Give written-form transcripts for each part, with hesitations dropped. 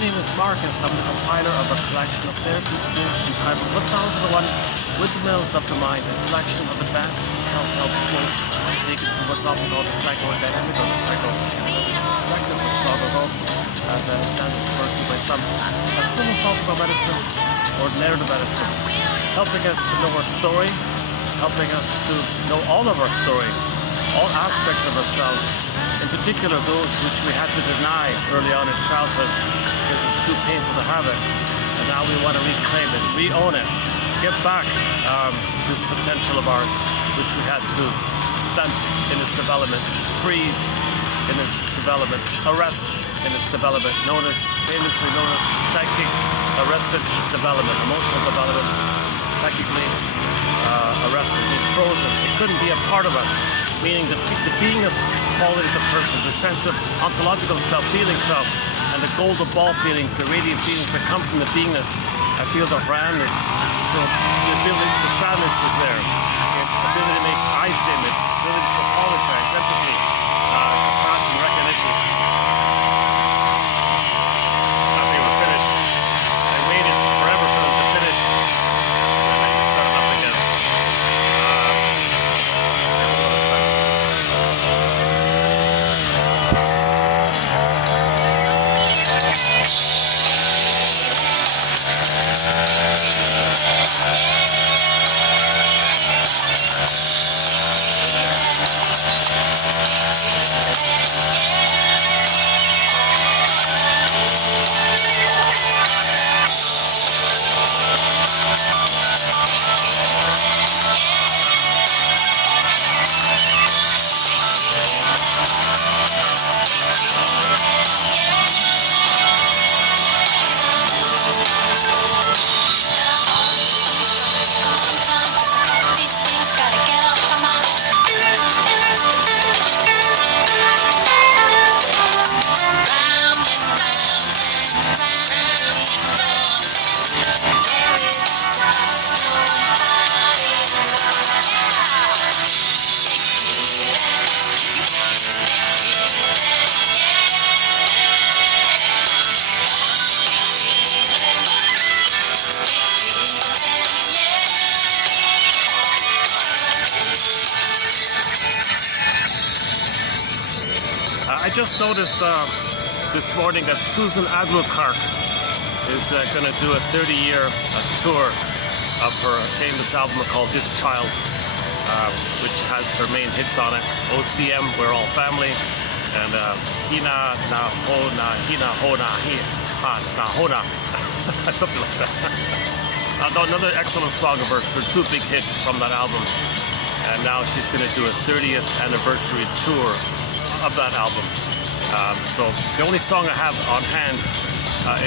name is Marcus. I'm the compiler of a collection of therapy books entitled Windmills of the Mind, a collection of advanced self-help quotes taken from what's often called the psychodynamic or the psycho perspective, which although, as I understand it, referred to by some as philosophical medicine or narrative medicine, helping us to know our story, helping us to know all of our story, all aspects of ourselves, in particular those which we had to deny early on in childhood because it's too painful to have it, and now we want to reclaim it, re-own it, get back this potential of ours which we had to stunt in its development, freeze in its development, arrest in its development, famously known as psychic arrested development, emotional development, psychically arrested, being frozen. It couldn't be a part of us, meaning the beingness quality of the person, the sense of ontological self, feeling self, and the golden ball feelings, the radiant feelings that come from the beingness, a field of roundness. So the ability, the sadness is there, the ability to make eye statements, the ability to apologize, empathy, compassion, recognition. I think we're finished. I waited forever for them to finish. And then start up again. I just noticed this morning that Susan Adulterer is going to do a 30-year tour of her famous album called This Child, which has her main hits on it. OCM, We're All Family, and Hina Na Ho Na Hina Ho Na Ha Na Ho Na, something like that. Another excellent song of hers. There are two big hits from that album, and now she's going to do a 30th anniversary tour of that album. So the only song I have on hand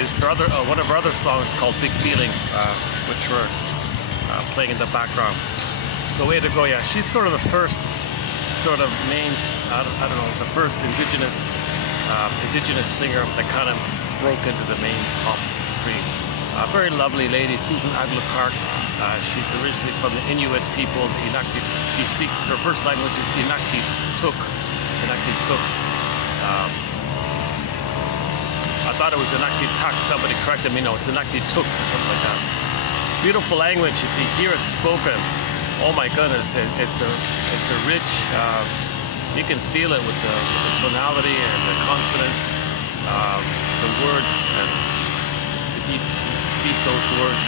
is her one of her other songs called Big Feeling, which we're playing in the background. So way to go, yeah. She's sort of the first sort of main, I don't know, the first indigenous singer that kind of broke into the main pop stream. Very lovely lady, Susan Adulterer. She's originally from the Inuit people, the Inukti. She speaks, her first language is Inuktitut. I thought it was Inuktitut. Somebody corrected me. No, it's Inuktitut or something like that. Beautiful language. If you hear it spoken, oh my goodness, it's a rich. You can feel it with the tonality and the consonants, the words, and you speak those words.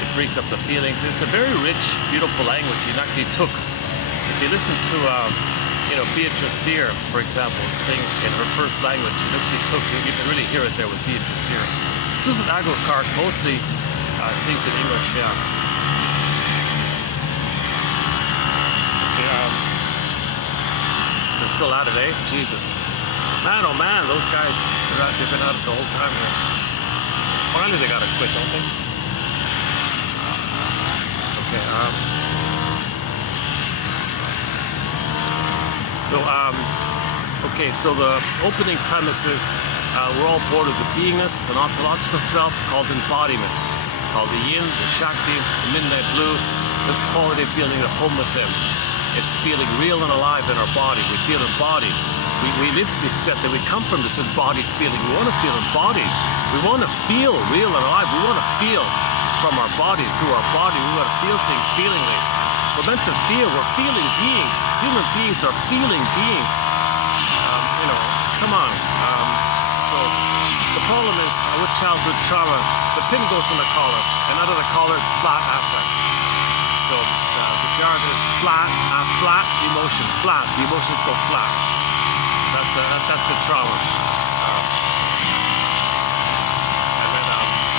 It brings up the feelings. It's a very rich, beautiful language. Inuktitut. If you listen to Beatrice Deer, for example, sing in her first language, Inuktitut, you can really hear it there with Beatrice Deer. Susan Adulterer mostly sings in English, yeah. They're still at it, eh? Jesus. Man, oh man, those guys, they've been at it the whole time here. Finally they gotta quit, don't they? Okay, So the opening premise is we're all born with a beingness, an ontological self called embodiment, called the yin, the shakti, the midnight blue, this quality of feeling at home with him. It's feeling real and alive in our body. We feel embodied. we live to the extent that we come from this embodied feeling. We want to feel embodied. We want to feel real and alive. We want to feel from our body, through our body. We want to feel things feelingly. We're meant to feel. We're feeling beings. Human beings are feeling beings. You know, come on. So the problem is with childhood trauma, the pin goes in the collar, and out of the collar it's flat affect. So the jargon is flat emotion, flat. The emotions go flat. That's the trauma.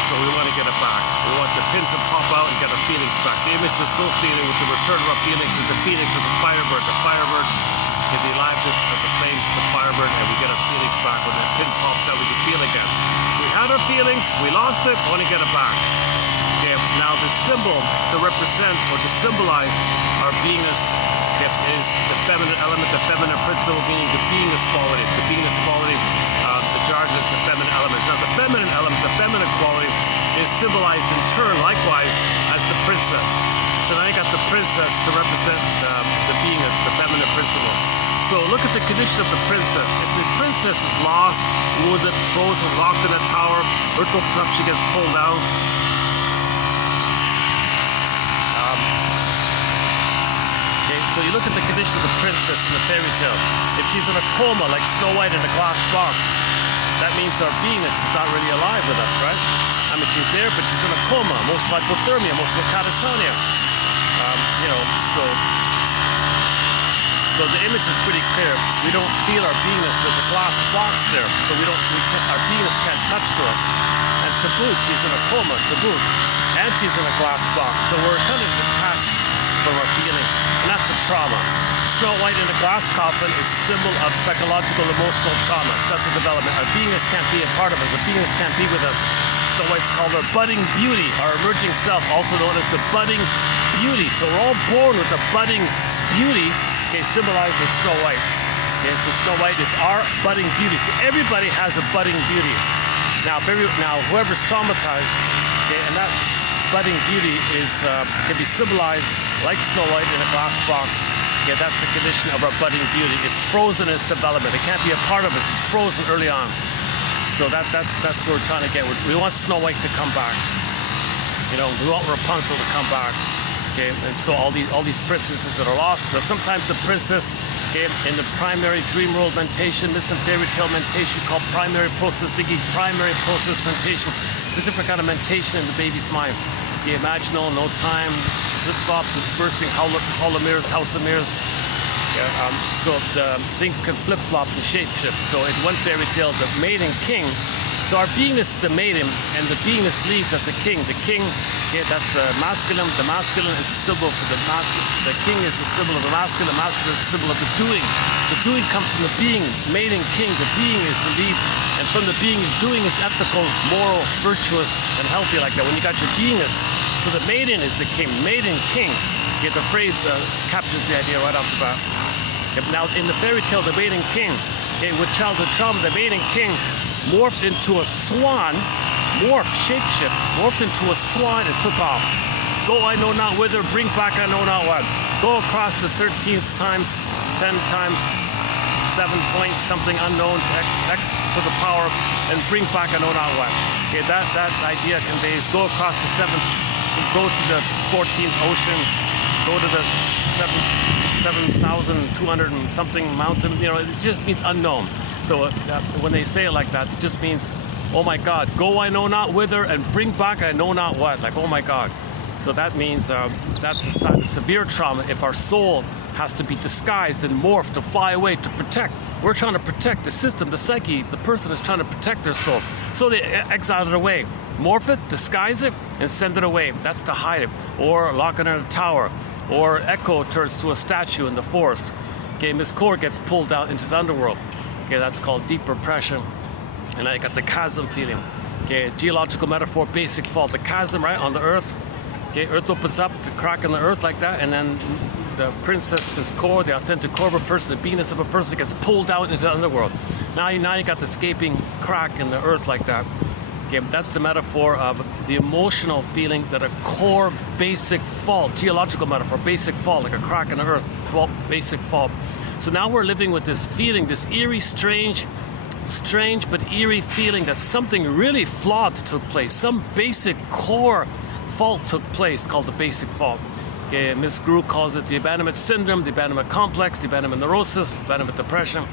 So we want to get it back. We want the pin to pop out and get our feelings back. The image associated with the return of our feelings is the phoenix of the firebird. The firebird is the aliveness of the flames of the firebird, and we get our feelings back. When that pin pops out, we can feel again. We had our feelings, we lost it, we want to get it back. Okay, now the symbol to represent or to symbolize our beingness is the feminine element, the feminine principle, meaning the beingness quality. The beingness quality, the jargon is the feminine element. Now the feminine element, the feminine quality, is symbolized in turn likewise as the princess. So now you got the princess to represent the beingness, the feminine principle. So look at the condition of the princess. If the princess is lost, wounded, frozen, locked in a tower, earth opens up, she gets pulled down. So you look at the condition of the princess in the fairy tale. If she's in a coma like Snow White in a glass box, that means our beingness is not really alive with us, right? I mean, she's there, but she's in a coma, emotional hypothermia, emotional catatonia. You know, so the image is pretty clear. We don't feel our beingness. There's a glass box there, so our beingness can't touch to us. And to boot, she's in a coma, to boot, and she's in a glass box. So we're kind of detached from our feeling, and that's the trauma. Snow White in a glass coffin is a symbol of psychological, emotional trauma, central development. Our beingness can't be a part of us. Our beingness can't be with us. Snow White's called our budding beauty, our emerging self, also known as the budding beauty. So we're all born with a budding beauty, okay, symbolized as Snow White. Okay, so Snow White is our budding beauty. So everybody has a budding beauty. Now, whoever's traumatized, okay, and that budding beauty can be symbolized like Snow White in a glass box. Yeah, that's the condition of our budding beauty. It's frozen in its development. It can't be a part of us. It's frozen early on. So that's what we're trying to get. We want Snow White to come back. You know, we want Rapunzel to come back. Okay, and so all these princesses that are lost. Now sometimes the princess, okay, in the primary dream world mentation, Mr. Fairy Tale mentation called primary process thinking, primary process mentation. It's a different kind of mentation in the baby's mind. Okay, imaginal, no time, flip-flop, dispersing, house of mirrors. Yeah, so the things can flip-flop and shape-shift. So in one fairy tale, the maiden king, so our beingness is the maiden, and the beingness leaves as the king. The king, okay, that's the masculine. The masculine is a symbol for the masculine. The king is the symbol of the masculine. The masculine is a symbol of the doing. The doing comes from the being. Maiden king, the being is the leads. And from the being, doing is ethical, moral, virtuous, and healthy like that. When you got your beingness, so the maiden is the king. Maiden king. Okay, the phrase captures the idea right off the bat. Okay, now, in the fairy tale, the maiden king, okay, with childhood trauma, the maiden king morphed into a swan, shapeshift, morphed into a swan and took off. Go I know not whither, bring back I know not what. Go across the 13th times, 10 times, 7 point something unknown, x to the power, and bring back I know not what. Okay, that idea conveys go across the 7th, go to the 14th ocean, go to the 7,200 and something mountain. You know, it just means unknown. So when they say it like that, it just means, oh my God, go I know not whither and bring back I know not what. Like, oh my God. So that means that's a severe trauma if our soul has to be disguised and morphed to fly away to protect. We're trying to protect the system, the psyche. The person is trying to protect their soul. So they exile it away. Morph it, disguise it, and send it away. That's to hide it. Or lock it in a tower. Or Echo turns to a statue in the forest. Okay, Miss Core gets pulled out into the underworld. Okay, that's called deep repression. And now you got the chasm feeling. Okay, geological metaphor, basic fault. The chasm, right, on the earth. Okay, earth opens up, the crack in the earth like that, and then the princess, Miss Core, the authentic core of a person, the beingness of a person gets pulled out into the underworld. Now you got the escaping crack in the earth like that. Okay, that's the metaphor of the emotional feeling that a core basic fault, geological metaphor, basic fault, like a crack in the earth, basic fault. So now we're living with this feeling, this eerie, strange but eerie feeling that something really flawed took place. Some basic core fault took place called the basic fault. Okay, Miss Gru calls it the abandonment syndrome, the abandonment complex, the abandonment neurosis, the abandonment depression.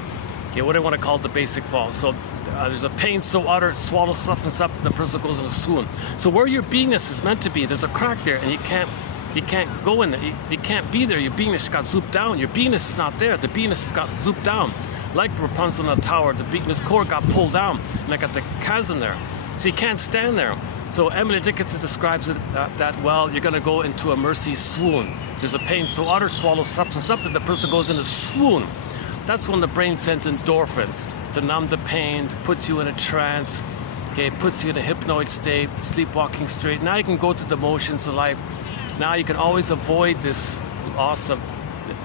Okay, what do you want to call it? The basic fault. So there's a pain so utter, it swallows substance up, and the person goes in a swoon. So where your beingness is meant to be, there's a crack there, and you can't go in there. You can't be there. Your beingness got zooped down. Your beingness is not there. The beingness has got zooped down. Like Rapunzel in a tower, the beingness core got pulled down, and I got the chasm there. So you can't stand there. So Emily Dickinson describes it that, well, you're going to go into a mercy swoon. There's a pain so utter, swallows substance up, that the person goes in a swoon. That's when the brain sends endorphins to numb the pain, to put you in a trance, okay, puts you in a hypnoid state, sleepwalking state. Now you can go through the motions of life. Now you can always avoid this loss of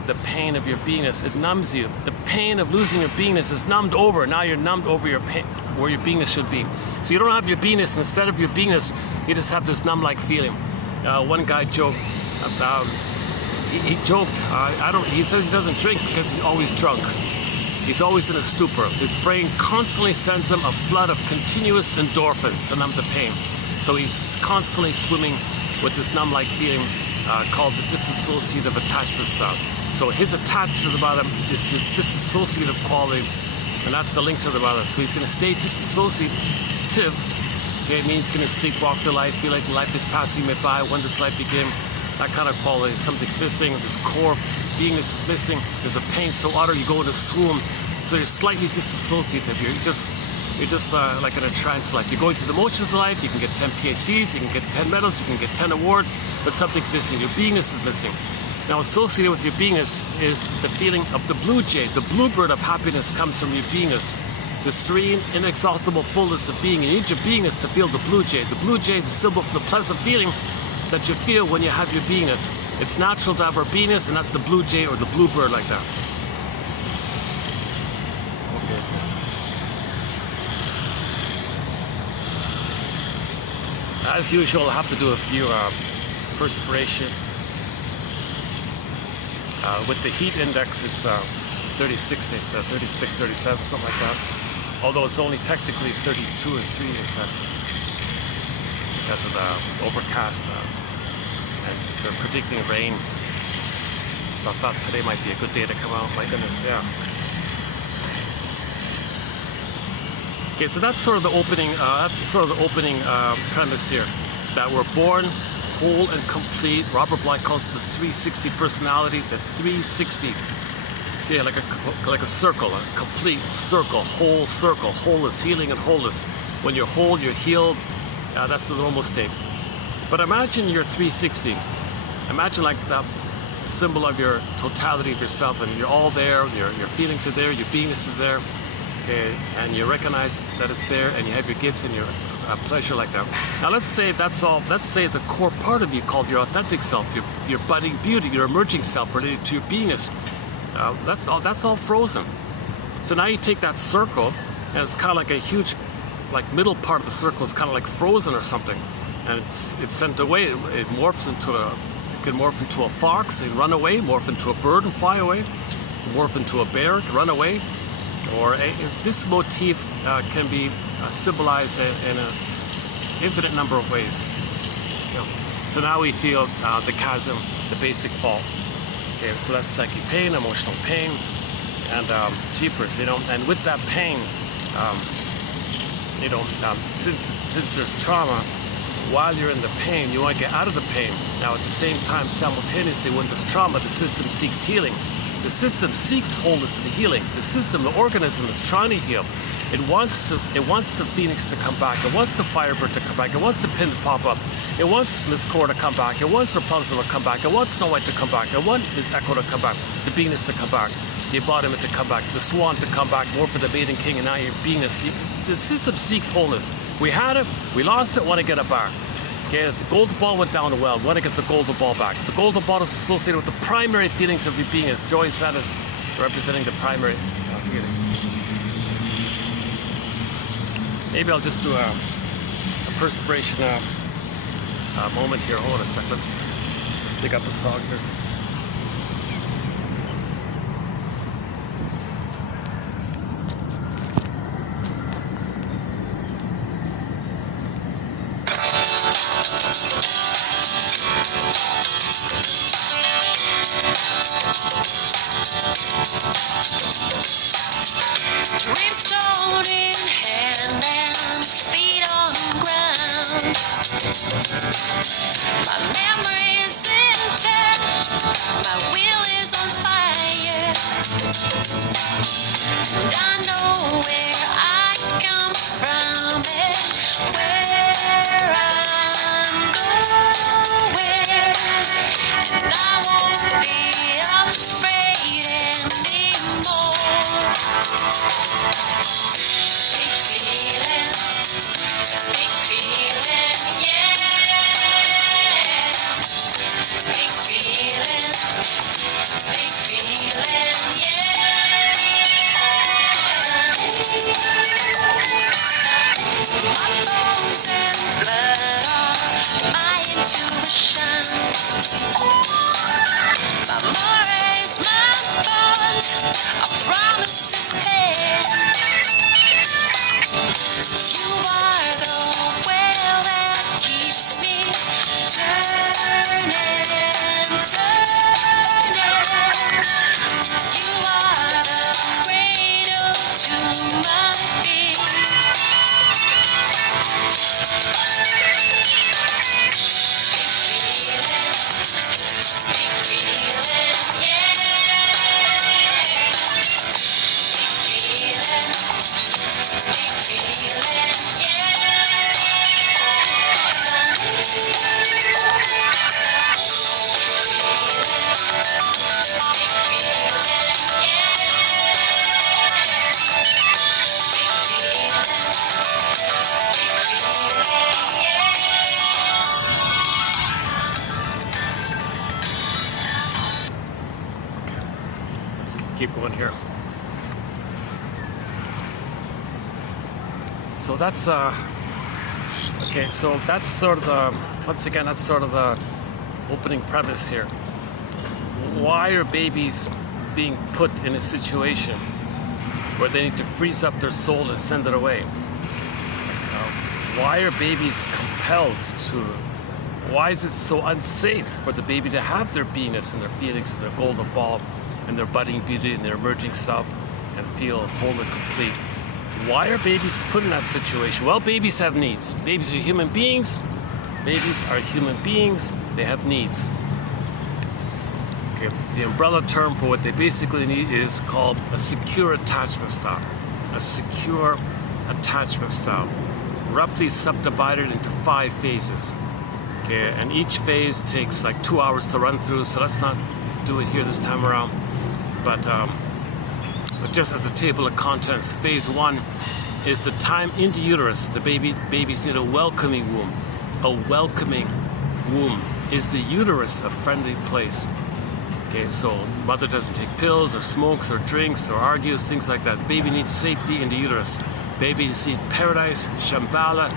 the pain of your beingness. It numbs you. The pain of losing your beingness is numbed over. Now you're numbed over your pain, where your beingness should be. So you don't have your beingness. Instead of your beingness, you just have this numb-like feeling. One guy joked about, he joked, he says he doesn't drink because he's always drunk. He's always in a stupor. His brain constantly sends him a flood of continuous endorphins to numb the pain. So he's constantly swimming with this numb-like feeling called the dissociative attachment style. So his attachment about him is this dissociative quality, and that's the link to the other. So he's going to stay dissociative. Okay, it means he's going to sleepwalk through life, feel like life is passing me by. When does life begin? That kind of quality. Something's missing. This core beingness is missing. There's a pain so utter you go in a swoon. So you're slightly dissociative. You're just like in a trance life. You're going through the motions of life. You can get 10 PhDs, you can get 10 medals, you can get 10 awards, but something's missing. Your beingness is missing. Now, associated with your beingness is the feeling of the blue jay. The bluebird of happiness comes from your beingness. The serene, inexhaustible fullness of being. You need your beingness to feel the blue jay. The blue jay is a symbol for the pleasant feeling that you feel when you have your beingness. It's natural to have our beingness, and that's the blue jay or the bluebird like that. Okay. As usual, I'll have to do a few perspiration. With the heat index, it's 36, they said, 36, 37, something like that. Although it's only technically 32 or 3, they said, because of the overcast, and they're predicting rain. So I thought today might be a good day to come out. My goodness, yeah. Okay, so that's sort of the opening. Premise here, that we're born whole and complete. Robert Bly calls it the 360 personality. The 360, yeah, like a circle, a complete circle, whole circle. Whole is healing and wholeness. When you're whole, you're healed. That's the normal state. But imagine you're 360. Imagine like the symbol of your totality of yourself, and you're all there. Your feelings are there. Your beingness is there. Okay, and you recognize that it's there, and you have your gifts and your pleasure like that. Now let's say that's all. Let's say the core part of you called your authentic self, your budding beauty, your emerging self related to your beingness. That's all frozen. So now you take that circle, and it's kind of like a huge, like middle part of the circle is kind of like frozen or something, and it's sent away. It morphs into it can morph into a fox and run away, morph into a bird and fly away, morph into a bear and run away. Or this motif can be symbolized in an infinite number of ways. So now we feel the chasm, the basic fault. Okay, so that's psychic pain, emotional pain, and jeepers, and with that pain, since there's trauma, while you're in the pain, you want to get out of the pain. Now at the same time, simultaneously, when there's trauma, the system seeks healing. The system seeks wholeness and healing. The system, the organism, is trying to heal. It wants the phoenix to come back. It wants the firebird to come back. It wants the pin to pop up. It wants Miss Core to come back. It wants Rapunzel to come back. It wants Snow White to come back. It wants Miss Echo to come back. The beingness to come back. The embodiment to come back. The swan to come back. More for the maiden king, and now your beingness. The system seeks wholeness. We had it. We lost it. Want to get it back. Okay, the golden ball went down the well. Want to get the golden ball back. The golden ball is associated with the primary feelings of your beingness. Joy and sadness representing the primary feeling. Maybe I'll just do a perspiration moment here. Hold on a sec. Let's dig up the song here. hand and feet on ground. My memory is intact, my will is on fire, and I know where I come from and where I'm going, and I won't be afraid anymore. Big feeling, yeah. Big feeling, yeah. My bones and blood are my intuition. My mores, my bond, a promise is paid. You are the well that keeps me turning, turning. You are the cradle to my being. Big feeling, yeah. Big feeling, Let's keep going here. So that's okay. So that's sort of the, once again, that's sort of the opening premise here. Why are babies being put in a situation where they need to freeze up their soul and send it away? Why are babies compelled to? Why is it so unsafe for the baby to have their beingness and their feelings and their golden ball and their budding beauty and their emerging self and feel whole and complete? Why are babies put in that situation? Well, babies have needs. Babies are human beings. Babies are human beings. They have needs. Okay. The umbrella term for what they basically need is called a secure attachment style. A secure attachment style. Roughly subdivided into 5 phases. Okay, and each phase takes like 2 hours to run through, so let's not do it here this time around. But just as a table of contents, phase 1 is the time into uterus. The babies need a welcoming womb. A welcoming womb. Is the uterus a friendly place? Okay, so mother doesn't take pills or smokes or drinks or argues, things like that. The baby needs safety in the uterus. Babies need paradise, Shambhala,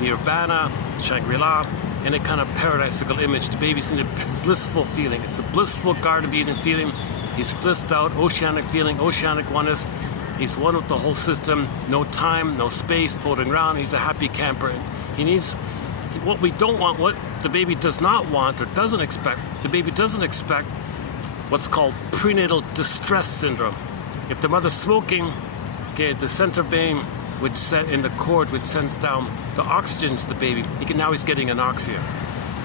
Nirvana, Shangri-La, and a kind of paradisical image. The babies need a blissful feeling. It's a blissful Garden of Eden feeling. He's blissed out, oceanic feeling, oceanic oneness. He's one with the whole system. No time, no space, floating around. He's a happy camper. He needs what we don't want, what the baby does not want or doesn't expect. The baby doesn't expect what's called prenatal distress syndrome. If the mother's smoking, okay, the center vein which set in the cord which sends down the oxygen to the baby, he's getting anoxia.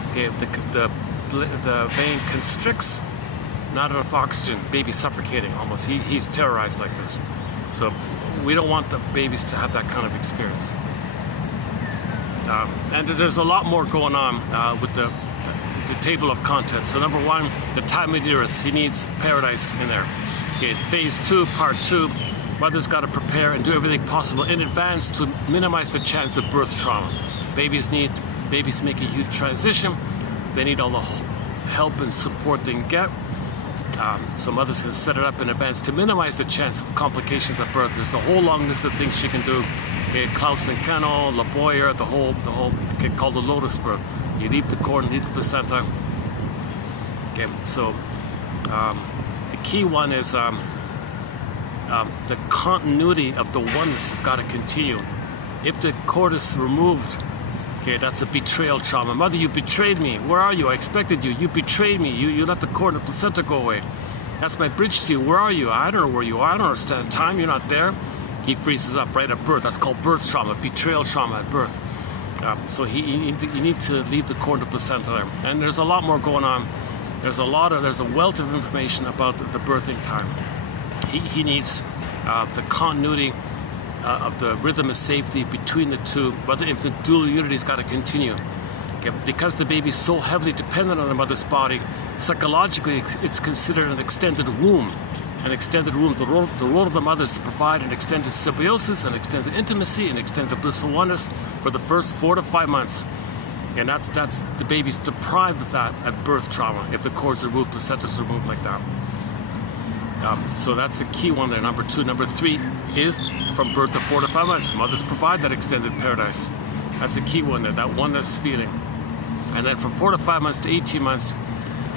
Okay, the vein constricts, not enough oxygen, baby suffocating almost. He's terrorized like this. So we don't want the babies to have that kind of experience. And there's a lot more going on with the table of contents. So number 1, the time of uterus. He needs paradise in there. Okay, phase 2, part 2. Mother's got to prepare and do everything possible in advance to minimize the chance of birth trauma. Babies make a huge transition. They need all the help and support they can get. So mothers can set it up in advance to minimize the chance of complications at birth. There's a whole long list of things she can do. Okay, Klaus and Kennel, La Boyer, the whole called the lotus birth. You leave the cord, leave the placenta. Okay, so the key one is the continuity of the oneness has got to continue. If the cord is removed, okay, that's a betrayal trauma. Mother, you betrayed me. Where are you? I expected you. You betrayed me. You let the cord and the placenta go away. That's my bridge to you. Where are you? I don't know where you are. I don't understand time. You're not there. he freezes up right at birth. That's called birth trauma, betrayal trauma at birth. So you need to leave the cord and placenta there. And there's a lot more going on. There's a wealth of information about the birthing time. He needs the continuity of the rhythm of safety between the two, but the infant dual unity's got to continue. Okay? Because the baby's so heavily dependent on the mother's body, psychologically it's considered an extended womb. An extended womb. The role of the mother is to provide an extended symbiosis, an extended intimacy, an extended blissful oneness for the first 4 to 5 months. And that's the baby's deprived of that at birth trauma if the cords are removed, placenta's removed like that. So that's the key one there, number 2. Number 3 is from birth to 4 to 5 months. Mothers provide that extended paradise. That's the key one there, that oneness feeling. And then from 4 to 5 months to 18 months,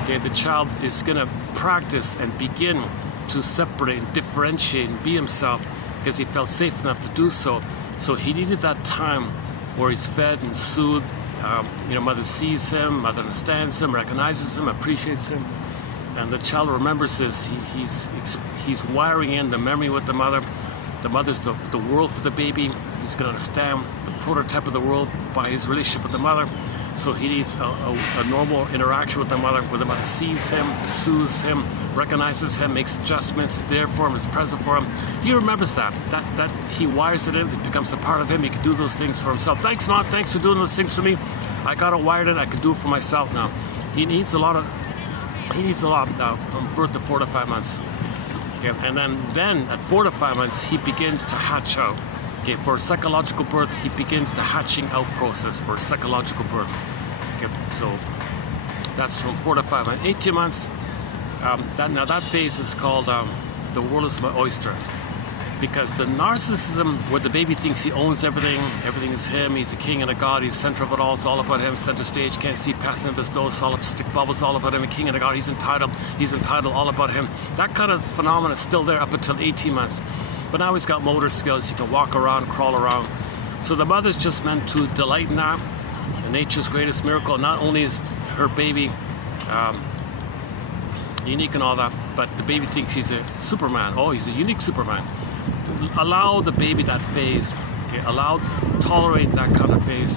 okay, the child is going to practice and begin to separate and differentiate and be himself because he felt safe enough to do so. So he needed that time where he's fed and soothed. Mother sees him, mother understands him, recognizes him, appreciates him. And the child remembers this. He's wiring in the memory with the mother. The mother's the world for the baby. He's going to understand the prototype of the world by his relationship with the mother. So he needs a normal interaction with the mother, where the mother sees him, soothes him, recognizes him, makes adjustments, is there for him, is present for him. He remembers that he wires it in, it becomes a part of him. He can do those things for himself. Thanks, Mom, thanks for doing those things for me. I got it wired in, I can do it for myself now. He needs a lot from birth to 4 to 5 months. Okay, and then at 4 to 5 months, he begins to hatch out. Okay, for a psychological birth, he begins the hatching out process for a psychological birth. Okay, so that's from 4 to 5 months. 18 months, that phase is called the world is my oyster. Because the narcissism, where the baby thinks he owns everything, everything is him, he's the king and a god, he's center of it all, it's all about him, center stage, can't see past him, there's no solid stick bubbles, all about him, a king and a god, he's entitled, all about him. That kind of phenomenon is still there up until 18 months. But now he's got motor skills, he can walk around, crawl around. So the mother's just meant to delight in that. And nature's greatest miracle, not only is her baby unique and all that, but the baby thinks he's a Superman. Oh, he's a unique Superman. Allow the baby that phase. Okay, tolerate that kind of phase.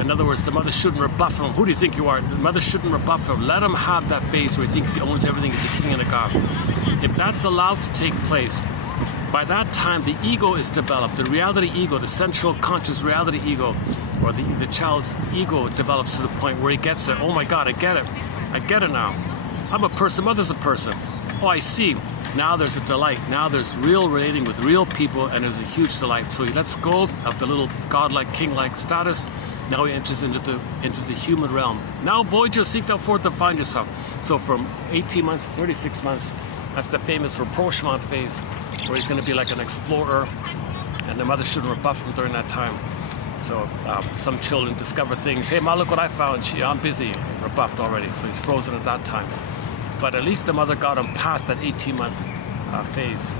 In other words, the mother shouldn't rebuff him. Who do you think you are? The mother shouldn't rebuff him. Let him have that phase where he thinks he owns everything, he's a king and a god. If that's allowed to take place, by that time the ego is developed. The reality ego, the central conscious reality ego, or the child's ego develops to the point where he gets it. Oh my God, I get it now. I'm a person, mother's a person. Oh, I see. Now there's a delight. Now there's real relating with real people, and there's a huge delight. So he lets go of the little godlike, king-like status. Now he enters into the human realm. Now Voyager, seek thou forth to find yourself. So from 18 months to 36 months, that's the famous rapprochement phase, where he's going to be like an explorer, and the mother shouldn't rebuff him during that time. So some children discover things. Hey, Ma, look what I found. I'm busy. Rebuffed already. So he's frozen at that time. But at least the mother got him past that 18-month phase.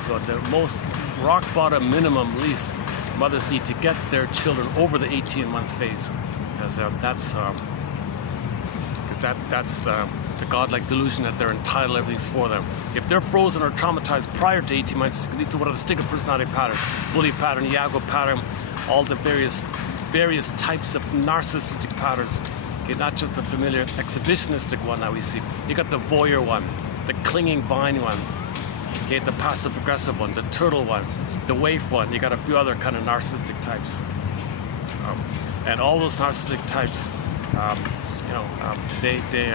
So the most rock bottom minimum least mothers need to get their children over the 18-month phase, because that's the godlike delusion that they're entitled, everything's for them. If they're frozen or traumatized prior to 18 months, it's lead to one of the stick of personality patterns, bully pattern, Iago pattern, all the various types of narcissistic patterns. Okay, not just the familiar exhibitionistic one that we see. You got the voyeur one, the clinging vine one, okay, the passive aggressive one, the turtle one, the waif one. You got a few other kind of narcissistic types, and all those narcissistic types, they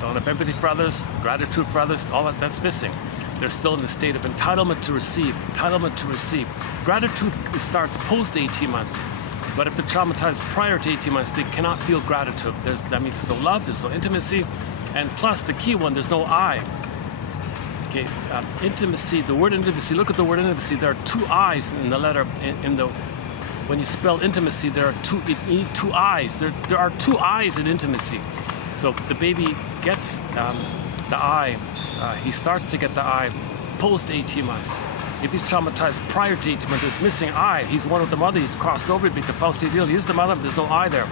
don't have empathy for others, gratitude for others. All that's missing. They're still in the state of entitlement to receive. Gratitude starts post 18 months. But if they're traumatized prior to 18 months, they cannot feel gratitude. That means there's no love, there's no intimacy, and plus the key one, there's no I. Okay, intimacy, the word intimacy, look at the word intimacy. There are two I's in the letter, when you spell intimacy, you need two I's. There are two I's in intimacy. So the baby gets the I, he starts to get the I post 18 months. If he's traumatized prior to 18 months, there's missing I. He's one with the mother, he's crossed over, the false ideal. He's the mother, there's no I there.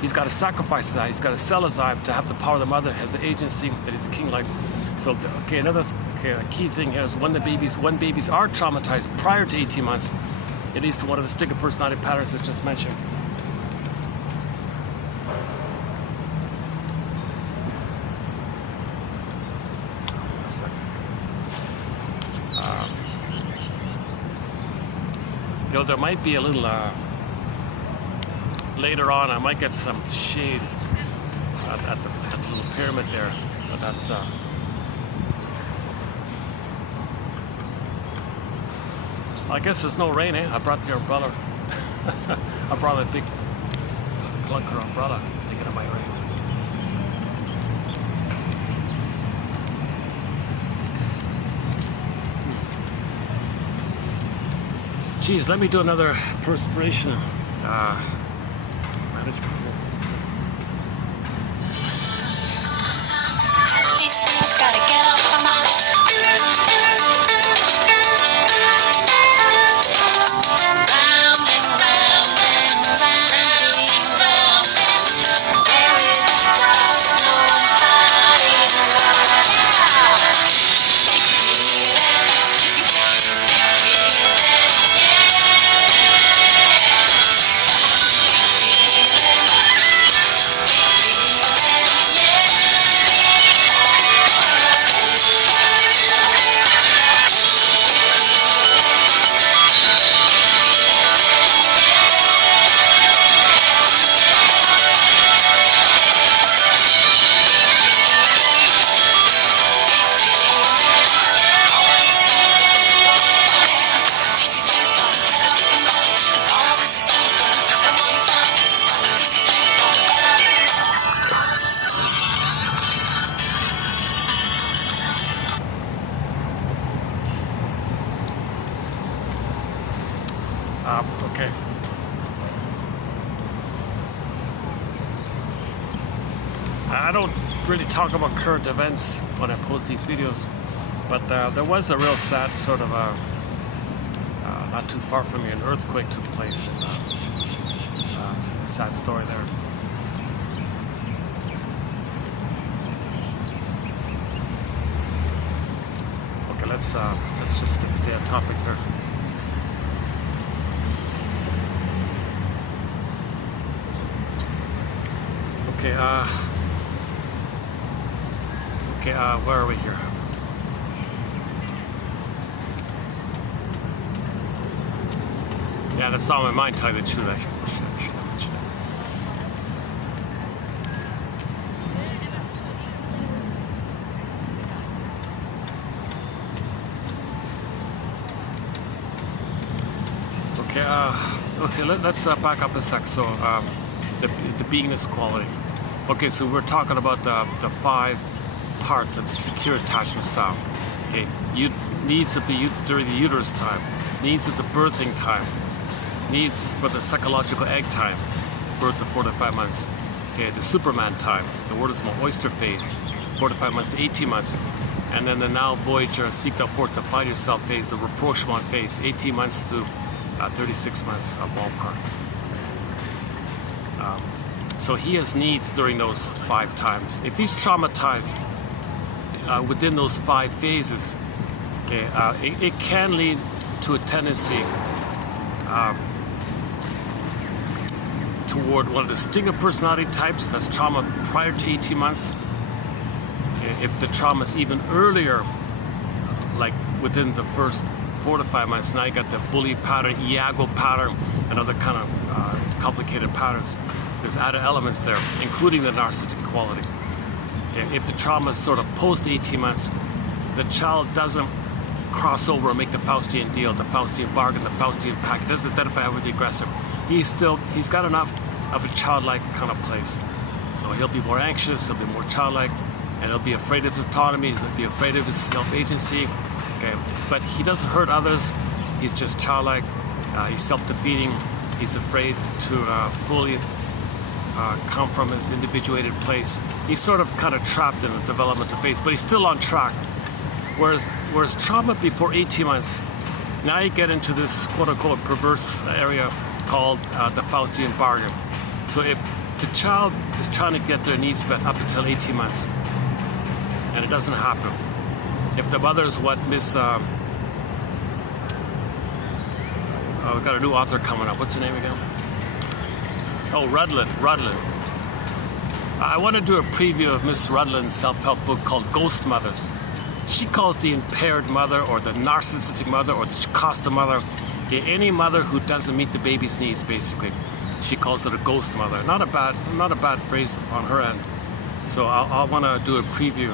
He's got to sacrifice his I, he's got to sell his I to have the power of the mother, has the agency that he's a king like. So, okay, another Okay, a key thing here is when babies are traumatized prior to 18 months, it leads to one of the stick of personality patterns as just mentioned. You know, there might be a little later on. I might get some shade at the little pyramid there, but that's. I guess there's no rain, eh? I brought the umbrella. I brought a big clunker umbrella thinking it might rain. Geez, let me do another perspiration management. These things gotta get off my mind. Round and round and round and round. Where is the stars? Nobody knows. They feel it. They feel it. Okay. I don't really talk about current events when I post these videos, but there was a real sad sort of not too far from me, an earthquake took place, and a sad story there. Okay, let's just stay on topic here. Okay, where are we here? Yeah, that's on my mind, tell you the truth. I should mention it. Okay, let's back up a sec. So, the beingness quality. Okay, so we're talking about the 5 parts of the secure attachment style. Okay, needs of during the uterus time, needs of the birthing time, needs for the psychological egg time, birth to 4 to 5 months. Okay, the Superman time, the word is more oyster phase, 4 to 5 months to 18 months, and then the now Voyager seek thou forth to find yourself phase, the rapprochement phase, 18 months to 36 months, a ballpark. So he has needs during those 5 times. If he's traumatized within those 5 phases, okay, it can lead to a tendency toward one of the stinger personality types. That's trauma prior to 18 months. Okay, if the trauma is even earlier, like within the first 4 to 5 months, now you got the bully pattern, Iago pattern, and other kind of complicated patterns. There's added elements there, including the narcissistic quality. Okay, if the trauma is sort of post 18 months, the child doesn't cross over and make the Faustian deal, the Faustian bargain, the Faustian pact. He doesn't identify with the aggressor. He's got enough of a childlike kind of place. So he'll be more anxious, he'll be more childlike, and he'll be afraid of his autonomy, he'll be afraid of his self-agency. Okay, but he doesn't hurt others. He's just childlike. He's self-defeating. He's afraid to fully come from his individuated place. He's sort of kind of trapped in the developmental phase, but he's still on track. Whereas trauma before 18 months, now you get into this quote-unquote perverse area called the Faustian bargain. So if the child is trying to get their needs met up until 18 months, and it doesn't happen, if the mother's what Miss, we got a new author coming up. What's her name again? Oh, Rudlin. I want to do a preview of Miss Rudlin's self-help book called Ghost Mothers. She calls the impaired mother, or the narcissistic mother, or the caustic mother, any mother who doesn't meet the baby's needs, basically. She calls it a ghost mother. Not a bad phrase on her end. So I want to do a preview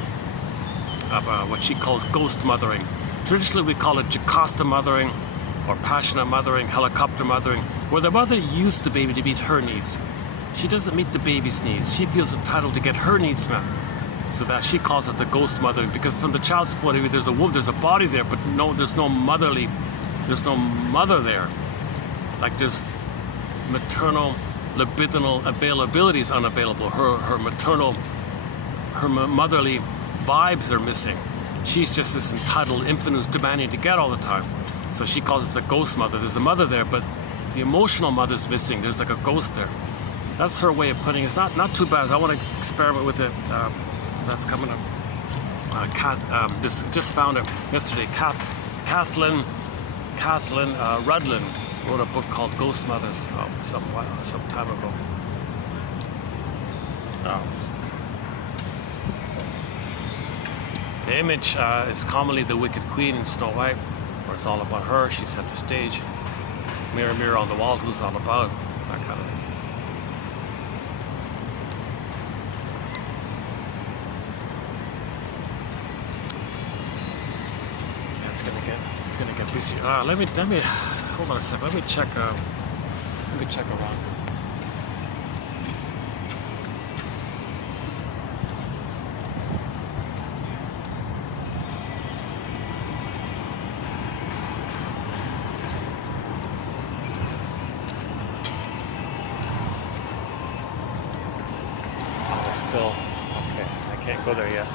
of what she calls ghost mothering. Traditionally, we call it Jocasta mothering, or passionate mothering, helicopter mothering, where the mother used the baby to meet her needs. She doesn't meet the baby's needs. She feels entitled to get her needs met. So that she calls it the ghost mothering, because from the child's point of view, there's a woman, there's a body there, but no, there's no mother there. Like there's maternal, libidinal availability is unavailable. Her motherly vibes are missing. She's just this entitled infant who's demanding to get all the time. So she calls it the ghost mother. There's a mother there, but the emotional mother's missing. There's like a ghost there. That's her way of putting it. It's not too bad. I want to experiment with it. So that's coming up. This just found it yesterday. Kathleen Rudlin wrote a book called Ghost Mothers some time ago. The image is commonly the Wicked Queen in Snow White, where it's all about her. She's center stage. Mirror, mirror on the wall, who's all about? That kind of thing. It's gonna get busy. Let me hold on a second. Let me check around. Still okay. I can't go there yet.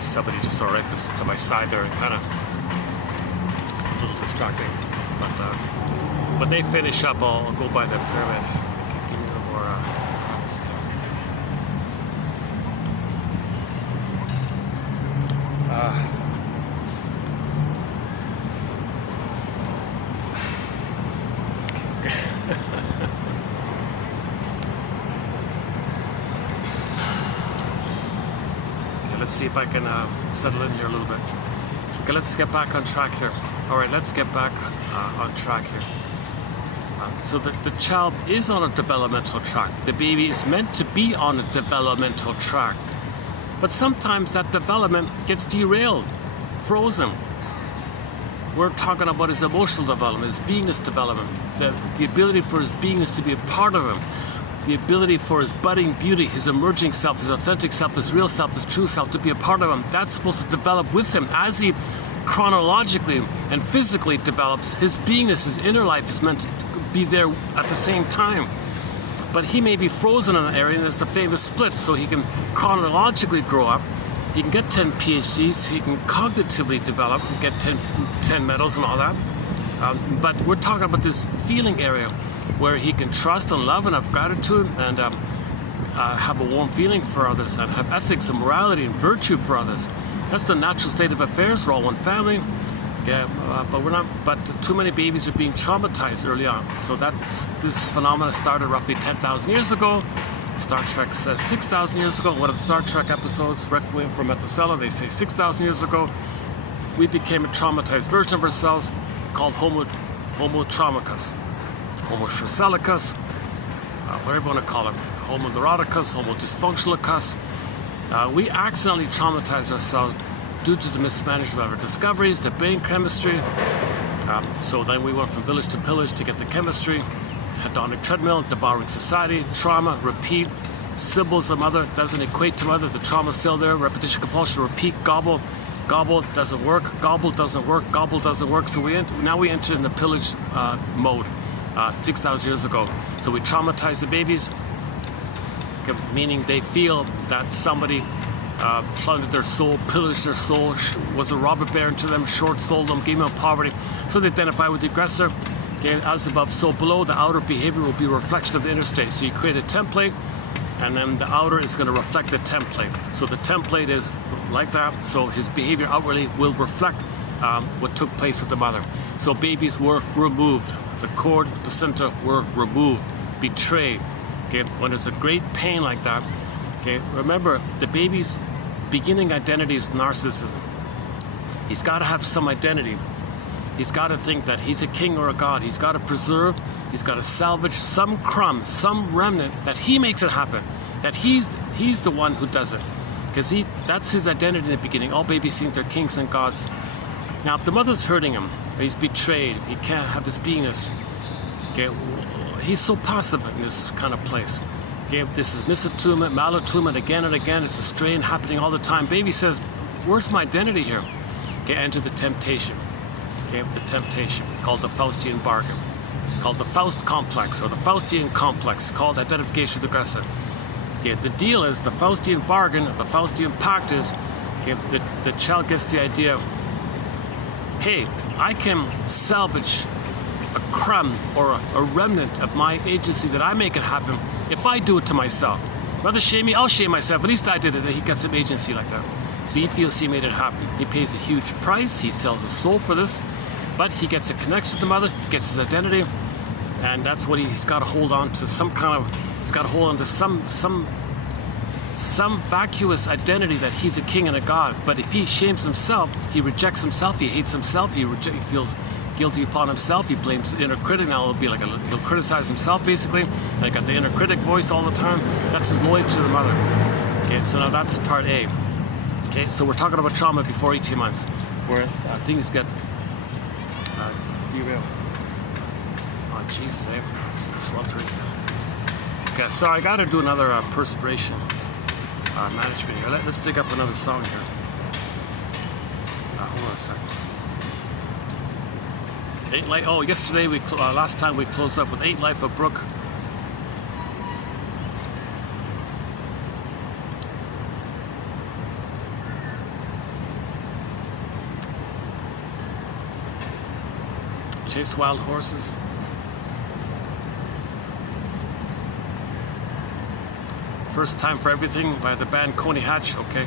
Somebody just saw right to my side there, and kind of a little distracting. But they finish up. I'll go by the pyramid. Give me a little more privacy. Let's see if I can settle in here a little bit. Okay, let's get back on track here. All right, let's get back on track here. So the child is on a developmental track. The baby is meant to be on a developmental track. But sometimes that development gets derailed, frozen. We're talking about his emotional development, his beingness development, the ability for his beingness to be a part of him. The ability for his budding beauty, his emerging self, his authentic self, his real self, his true self to be a part of him. That's supposed to develop with him as he chronologically and physically develops. His beingness, his inner life is meant to be there at the same time. But he may be frozen in an area, and there's the famous split, so he can chronologically grow up. He can get 10 PhDs, he can cognitively develop and get 10 medals and all that. But we're talking about this feeling area, where he can trust and love and have gratitude and have a warm feeling for others and have ethics and morality and virtue for others. That's the natural state of affairs. We're all one family. Yeah, but we're not. But too many babies are being traumatized early on. So this phenomenon started roughly 10,000 years ago. Star Trek says 6,000 years ago. One of the Star Trek episodes, Requiem for Methuselah, they say 6,000 years ago, we became a traumatized version of ourselves called Homo traumicus, Homo schizophrenics, whatever you want to call it, Homo neuroticus, Homo dysfunctionalicus. We accidentally traumatized ourselves due to the mismanagement of our discoveries, the brain chemistry. So then we went from village to pillage to get the chemistry, hedonic treadmill, devouring society, trauma, repeat, symbols of mother, doesn't equate to mother. The trauma is still there. Repetition, compulsion, repeat, gobble. Gobble doesn't work. Gobble doesn't work. Gobble doesn't work. So now we enter in the pillage mode 6,000 years ago. So we traumatize the babies, meaning they feel that somebody plundered their soul, pillaged their soul, was a robber baron to them, short-sold them, gave them poverty. So they identify with the aggressor. Okay, as above, so below. The outer behavior will be a reflection of the inner state. So you create a template, and then the outer is going to reflect the template. So the template is like that. So his behavior outwardly will reflect what took place with the mother. So babies were removed. The cord, the placenta were removed, betrayed. Okay, when there's a great pain like that, okay, remember the baby's beginning identity is narcissism. He's got to have some identity. He's got to think that he's a king or a god. He's got to preserve, he's got to salvage some crumb, some remnant that he makes it happen, that he's the one who does it. Because that's his identity in the beginning. All babies think they're kings and gods. Now, if the mother's hurting him, or he's betrayed, he can't have his beingness, okay, he's so passive in this kind of place. Okay, this is misattunement, malattunement again and again. It's a strain happening all the time. Baby says, where's my identity here? Okay, enter the temptation. Okay, the temptation, called the Faustian bargain, called the Faust complex, or the Faustian complex, called identification with the aggressor. Okay, the deal is the Faustian bargain, the Faustian pact is, okay, the child gets the idea, hey, I can salvage a crumb or a remnant of my agency, that I make it happen if I do it to myself. Rather shame me, I'll shame myself. At least I did it. He gets some agency like that. So he feels he made it happen. He pays a huge price. He sells his soul for this, but he gets a connection with the mother. He gets his identity, and that's what he's got to hold on to. He's got to hold on to some vacuous identity that he's a king and a god. But if he shames himself, he rejects himself, he hates himself, he feels guilty upon himself, he blames the inner critic. Now it'll be like he'll criticize himself basically. I got the inner critic voice all the time. That's his loyalty to the mother. Okay, so now that's part A. Okay, so we're talking about trauma before 18 months, where things get derailed. Oh Jesus, I'm sweltering. Okay, so I got to do another perspiration management here. Let's dig up another song here. Hold on a second. Yesterday last time we closed up with 8 Life of Brooke. Chase Wild Horses. First Time for Everything by the band Coney Hatch. Okay.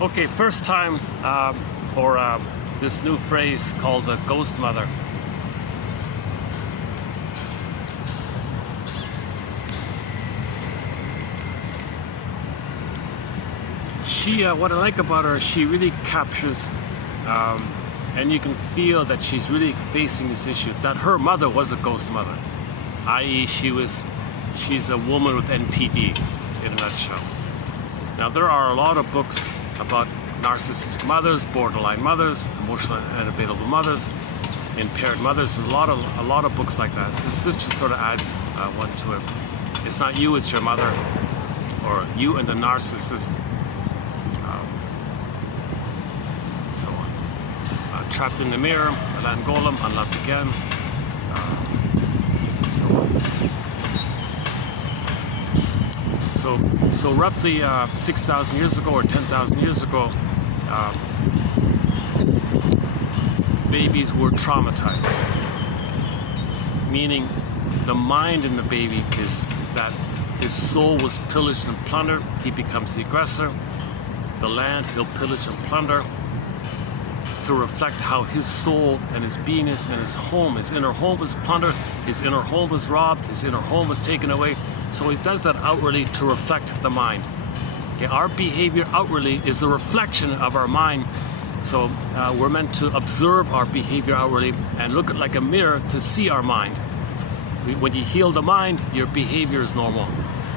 Okay, first time for this new phrase called the ghost mother. She, what I like about her, she really captures, and you can feel that she's really facing this issue, that her mother was a ghost mother, i.e. she's a woman with NPD in a nutshell. Now there are a lot of books about narcissistic mothers, borderline mothers, emotional and unavailable mothers, impaired mothers. There's a lot of books like that. This just sort of adds one to it. It's not you, it's your mother, or you and the narcissist, and so on. Trapped in the mirror, the land golem, unloved again, so on. So roughly 6,000 years ago or 10,000 years ago, babies were traumatized, meaning the mind in the baby is that his soul was pillaged and plundered. He becomes the aggressor. The land he'll pillage and plunder to reflect how his soul and his beingness and his home, his inner home was plundered, his inner home was robbed, his inner home was taken away. So he does that outwardly to reflect the mind. Okay, our behavior outwardly is a reflection of our mind. So we're meant to observe our behavior outwardly and look at like a mirror to see our mind. When you heal the mind, your behavior is normal.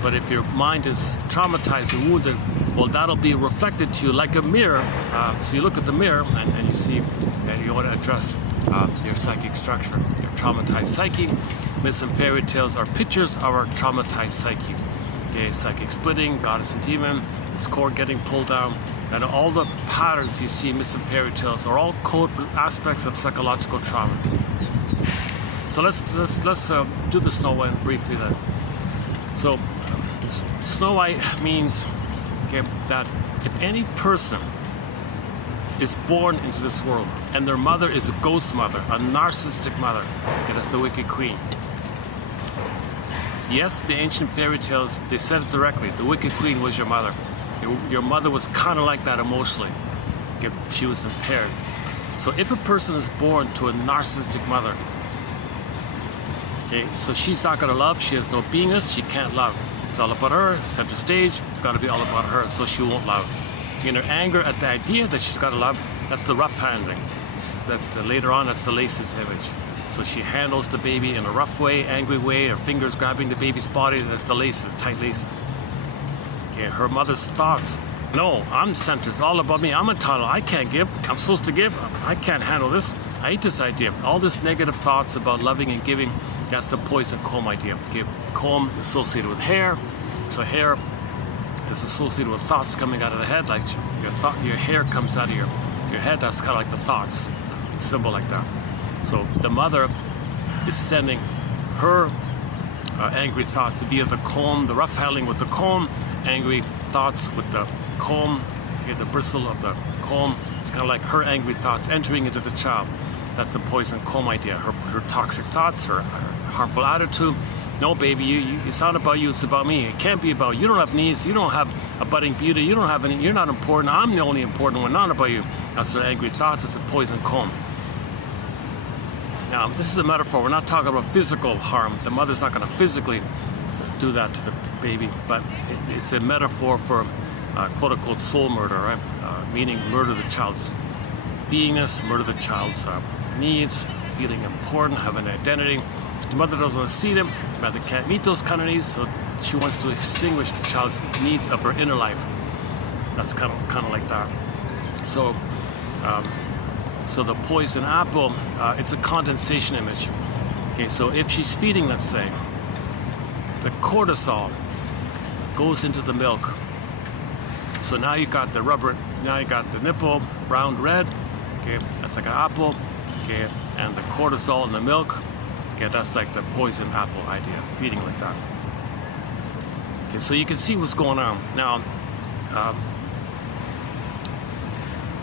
But if your mind is traumatized and wounded, well, that'll be reflected to you like a mirror. So you look at the mirror and you see, and you want to address your psychic structure, your traumatized psyche. Myths and fairy tales are pictures of our traumatized psyche. Okay, psychic splitting, goddess and demon, this cord getting pulled down, and all the patterns you see in myths and fairy tales are all code for aspects of psychological trauma. So let's do the Snow White briefly then. So Snow White means, okay, that if any person is born into this world and their mother is a ghost mother, a narcissistic mother, okay, that's the wicked queen. Yes, the ancient fairy tales, they said it directly. The wicked queen was your mother. Your mother was kind of like that emotionally. Okay, she was impaired. So if a person is born to a narcissistic mother, okay, so she's not going to love. She has no beingness. She can't love. It's all about her. Center stage. It's got to be all about her. So she won't love. In her anger at the idea that she's got to love, that's the rough handling. Later on, that's the laces image. So she handles the baby in a rough way, angry way, her fingers grabbing the baby's body. That's the laces, tight laces. Okay, her mother's thoughts. No, I'm center. It's all about me. I'm entitled. I can't give. I'm supposed to give. I can't handle this. I hate this idea. All this negative thoughts about loving and giving, that's the poison comb idea. Okay, comb associated with hair. So hair is associated with thoughts coming out of the head, like your hair comes out of your head. That's kind of like the thoughts, a symbol like that. So the mother is sending her angry thoughts via the comb, the rough handling with the comb, angry thoughts with the comb, okay, the bristle of the comb. It's kind of like her angry thoughts entering into the child. That's the poison comb idea. Her toxic thoughts, her harmful attitude. No, baby, it's not about you, it's about me. It can't be about you. You don't have needs, you don't have a budding beauty, you don't have any, you're not important. I'm the only important one, not about you. That's her angry thoughts, it's a poison comb. Now, this is a metaphor. We're not talking about physical harm. The mother's not going to physically do that to the baby, but it's a metaphor for quote-unquote soul murder, right? Meaning murder the child's beingness, murder the child's needs, feeling important, having an identity. The mother doesn't want to see them. The mother can't meet those kind of needs, so she wants to extinguish the child's needs of her inner life. That's kind of like that. So. So the poison apple, it's a condensation image. Okay, so if she's feeding, let's say, the cortisol goes into the milk. So now you got the rubber, now you got the nipple, round red, okay, that's like an apple, okay, and the cortisol in the milk, okay, that's like the poison apple idea, feeding like that. Okay, so you can see what's going on. Now,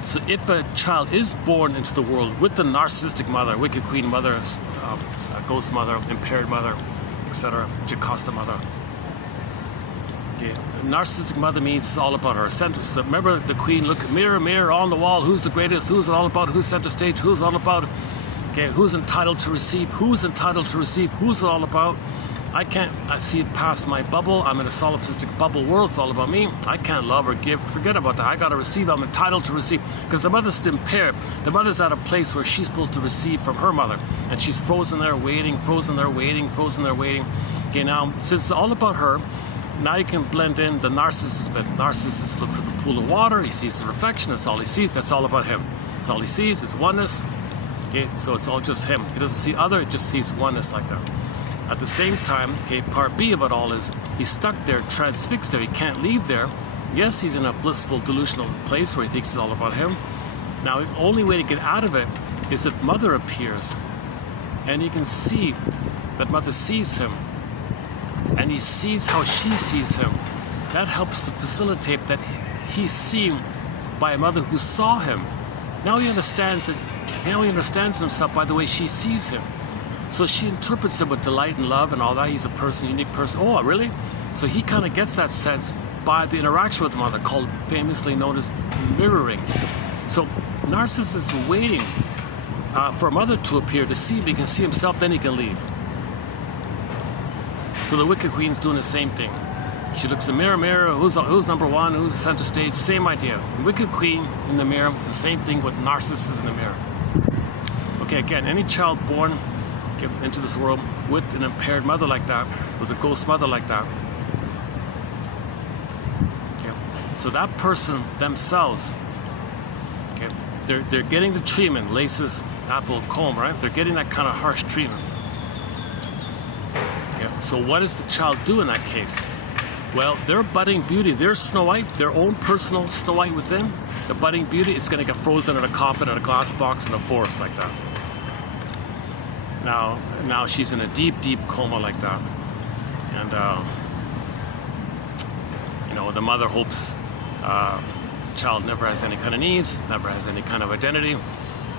so if a child is born into the world with the narcissistic mother, wicked queen mother, ghost mother, impaired mother, etc., Jocasta mother, okay, narcissistic mother means it's all about her. So remember the queen, look, mirror, mirror on the wall, who's the greatest, who's it all about, who's center stage, who's all about, okay, who's entitled to receive, who's entitled to receive, who's it all about. I see it past my bubble. I'm in a solipsistic bubble world. It's all about me. I can't love or give. Forget about that. I got to receive. I'm entitled to receive. Because the mother's impaired. The mother's at a place where she's supposed to receive from her mother. And she's frozen there waiting, frozen there waiting, frozen there waiting. Okay, now, since it's all about her, now you can blend in the narcissist bit. Narcissist looks at the pool of water. He sees the reflection. That's all he sees. That's all about him. That's all he sees. It's oneness. Okay, so it's all just him. He doesn't see other. It just sees oneness like that. At the same time, okay, part B of it all is he's stuck there, transfixed there. He can't leave there. Yes, he's in a blissful, delusional place where he thinks it's all about him. Now, the only way to get out of it is if mother appears. And you can see that mother sees him. And he sees how she sees him. That helps to facilitate that he's seen by a mother who saw him. Now he understands that. Now he understands himself by the way she sees him. So she interprets him with delight and love and all that. He's a person, unique person. Oh, really? So he kind of gets that sense by the interaction with the mother, called famously known as mirroring. So narcissist is waiting for a mother to appear to see if he can see himself, then he can leave. So the Wicked Queen's doing the same thing. She looks in the mirror, mirror, who's number one, who's the center stage, same idea. The Wicked Queen in the mirror, it's the same thing with narcissists in the mirror. Okay, again, any child born into this world with an impaired mother like that, with a ghost mother like that, okay, so that person themselves, okay, they're getting the treatment, laces, apple, comb, right? They're getting that kind of harsh treatment. Okay, so what does the child do in that case? Well, their budding beauty, their Snow White, their own personal Snow White within, the budding beauty, it's going to get frozen in a coffin, in a glass box, in a forest like that. Now she's in a deep, deep coma like that, and you know, the mother hopes the child never has any kind of needs, never has any kind of identity,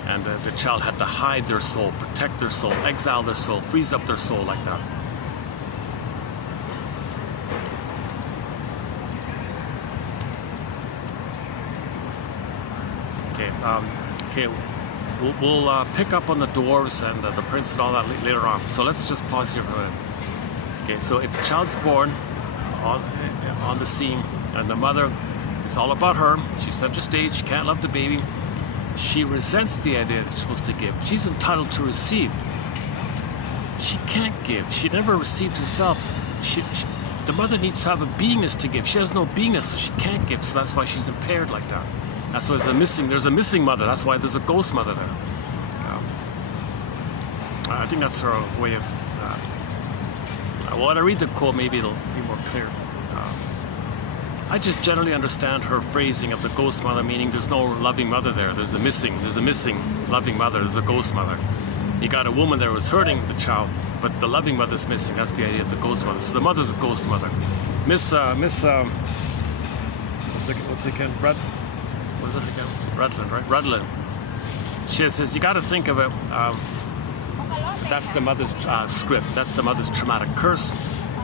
and the child had to hide their soul, protect their soul, exile their soul, freeze up their soul like that. Okay. We'll pick up on the dwarves and the prince and all that later on. So let's just pause here for a minute. Okay, so if a child's born on the scene and the mother, it's all about her, she's center stage, she can't love the baby, she resents the idea that she's supposed to give. She's entitled to receive. She can't give. She never received herself. The mother needs to have a beingness to give. She has no beingness, so she can't give. So that's why she's impaired like that. That's why there's a missing mother. That's why there's a ghost mother there. I think that's her way of. Well, when I read the quote, maybe it'll be more clear. I just generally understand her phrasing of the ghost mother, meaning there's no loving mother there. There's a missing loving mother. There's a ghost mother. You got a woman there who's hurting the child, but the loving mother's missing. That's the idea of the ghost mother. So the mother's a ghost mother. What's it again? What is it again? Rutland, right? Rutland. She says, you got to think of it. That's the mother's script. That's the mother's traumatic curse.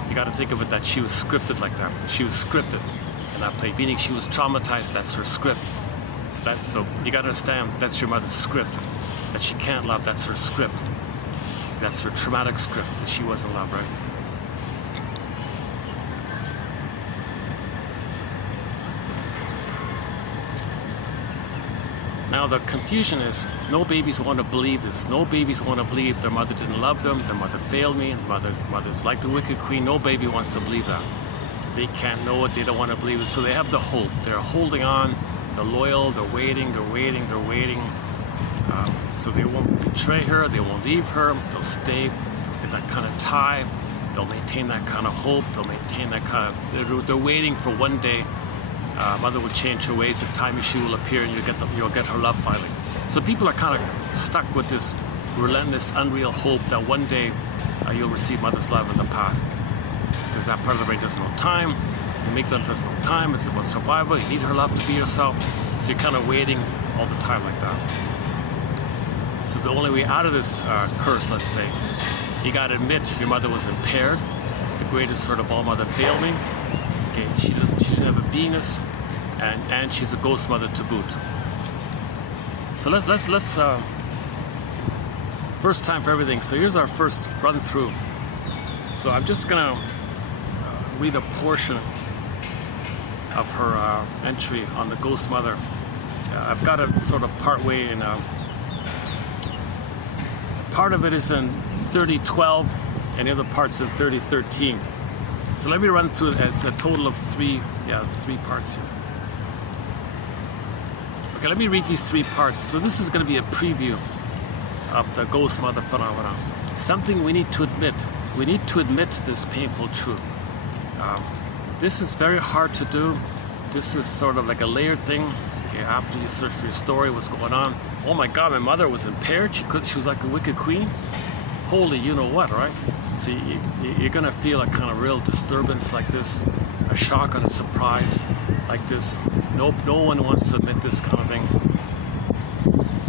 You got to think of it that she was scripted like that. She was scripted in that play, meaning she was traumatized. That's her script. So you got to understand that's your mother's script. That she can't love. That's her script. That's her traumatic script. That she wasn't loved, right? Now the confusion is, no babies want to believe this. No babies want to believe their mother didn't love them, their mother failed me, and mother's like the Wicked Queen. No baby wants to believe that. They can't know it, they don't want to believe it, so they have the hope. They're holding on, they're loyal, they're waiting. So they won't betray her, they won't leave her, they'll stay in that kind of tie, they'll maintain that kind of hope, they'll maintain that kind of, they're waiting for one day mother will change her ways, a time machine will appear, and you'll get her love finally. So people are kind of stuck with this relentless, unreal hope that one day you'll receive mother's love in the past. Because that part of the brain doesn't know time. The amygdala doesn't know time. It's about survival. You need her love to be yourself. So you're kind of waiting all the time like that. So the only way out of this curse, let's say, you got to admit your mother was impaired. The greatest hurt of all, mother failed me. Okay, she didn't have a penis, and she's a ghost mother to boot. So let's first time for everything. So here's our first run through. So I'm just gonna read a portion of her entry on the ghost mother. I've got it sort of part way in. Part of it is in 3012, and the other part's in 3013. So let me run through it. It's a total of three parts here. Okay, let me read these 3 parts. So this is going to be a preview of the ghost mother phenomenon. Something we need to admit. We need to admit this painful truth. This is very hard to do. This is sort of like a layered thing. Okay, after you search for your story, what's going on? Oh my God, my mother was impaired. She was like a wicked queen. Holy, you know what, right? So you're gonna feel a kind of real disturbance like this, a shock and a surprise like this. No one wants to admit this kind of thing.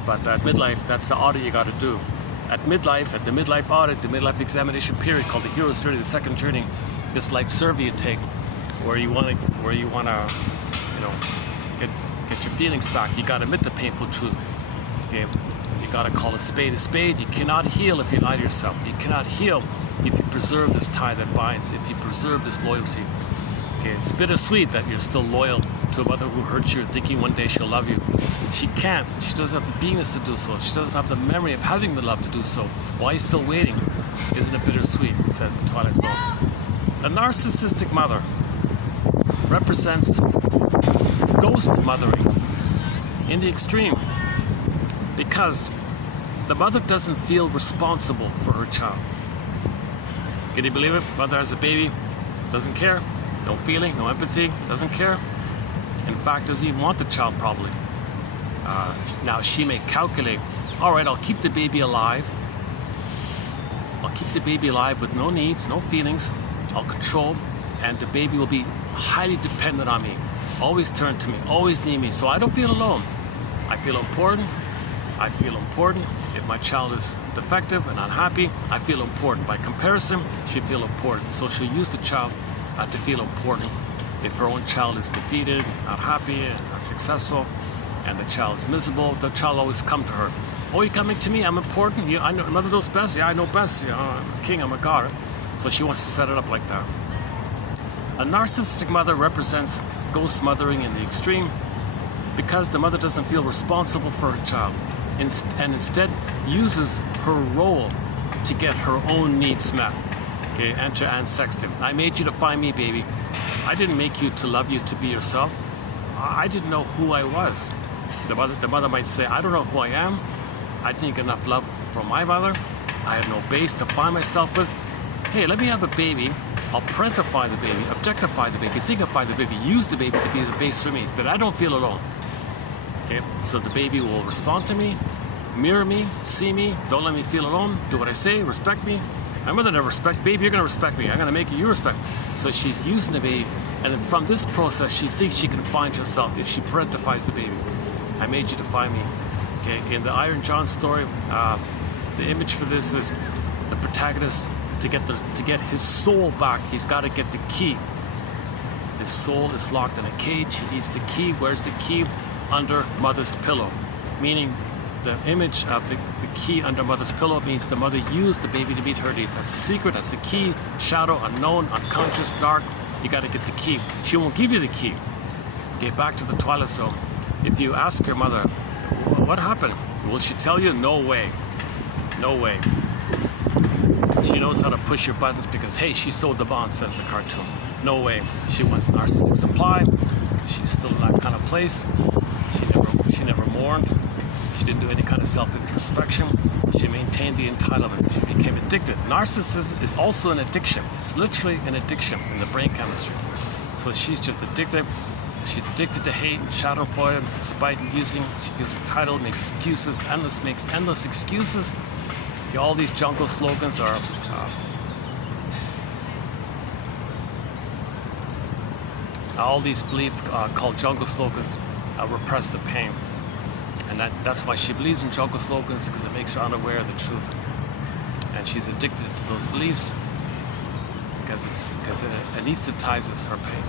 But at midlife, that's the audit you got to do. At the midlife audit, the midlife examination period called the hero's journey, the second journey, this life survey you take, where you wanna, get your feelings back. You got to admit the painful truth. Okay, you got to call a spade a spade. You cannot heal if you lie to yourself. You cannot heal if you preserve this tie that binds. If you preserve this loyalty. Okay, it's bittersweet that you're still loyal to a mother who hurt you, thinking one day she'll love you. She can't. She doesn't have the beingness to do so. She doesn't have the memory of having been loved to do so. Why are you still waiting? Isn't it bittersweet? Says the Twilight Zone. A narcissistic mother represents ghost mothering in the extreme, because the mother doesn't feel responsible for her child. Can you believe it? Mother has a baby, doesn't care, no feeling, no empathy, doesn't care. In fact, doesn't even want the child probably. Now she may calculate, all right, I'll keep the baby alive. I'll keep the baby alive with no needs, no feelings. I'll control, and the baby will be highly dependent on me. Always turn to me, always need me, so I don't feel alone. I feel important. I feel important. If my child is defective and unhappy, I feel important. By comparison, she'll feel important. So she'll use the child to feel important. If her own child is defeated, not happy, not successful, and the child is miserable, the child will always come to her. Oh, you're coming to me? I'm important. I know mother knows best. Yeah, I know best. I'm a king. I'm a god. So she wants to set it up like that. A narcissistic mother represents ghost mothering in the extreme, because the mother doesn't feel responsible for her child, and instead uses her role to get her own needs met. Okay, enter Anne Sexton. I made you to find me, baby. I didn't make you to love you to be yourself. I didn't know who I was. The mother might say, I don't know who I am. I didn't get enough love from my mother. I had no base to find myself with. Hey, let me have a baby. I'll parentify the baby, objectify the baby, thingify the baby, use the baby to be the base for me, so that I don't feel alone. Okay, so the baby will respond to me, mirror me, see me, don't let me feel alone, do what I say, respect me. My mother never respect, baby, you're gonna respect me, I'm gonna make you respect me. So she's using the baby, and then from this process, she thinks she can find herself if she parentifies the baby. I made you to find me. Okay, in the Iron John story, the image for this is the protagonist. To get his soul back, he's got to get the key. His soul is locked in a cage. He needs the key. Where's the key? Under mother's pillow. Meaning, the image of the key under mother's pillow means the mother used the baby to meet her needs. That's the secret. That's the key. Shadow, unknown, unconscious, dark. You got to get the key. She won't give you the key. Get back to the Twilight Zone. If you ask your mother, what happened? Will she tell you? No way. No way. She knows how to push your buttons because, hey, she sold the bond, says the cartoon. No way. She wants narcissistic supply. She's still in that kind of place. She never mourned. She didn't do any kind of self-introspection. She maintained the entitlement. She became addicted. Narcissism is also an addiction. It's literally an addiction in the brain chemistry. So she's just addicted. She's addicted to hate and schadenfreude, spite and using. She feels entitled, makes excuses, makes endless excuses. All these jungle slogans are all these beliefs called jungle slogans repress the pain, and that's why she believes in jungle slogans, because it makes her unaware of the truth, and she's addicted to those beliefs because it anesthetizes her pain.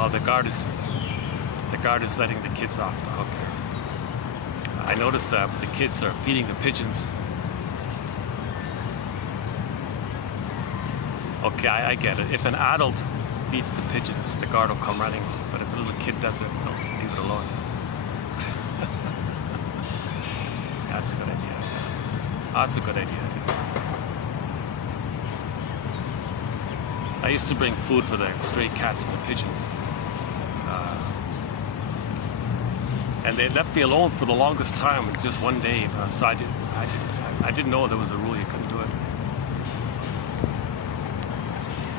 Oh, the guard is letting the kids off the hook here. I noticed that the kids are feeding the pigeons. Okay, I get it. If an adult feeds the pigeons, the guard will come running. But if a little kid does it, they'll leave it alone. That's a good idea. That's a good idea. I used to bring food for the stray cats and the pigeons. And they left me alone for the longest time, just one day. So I didn't know there was a rule you couldn't do it.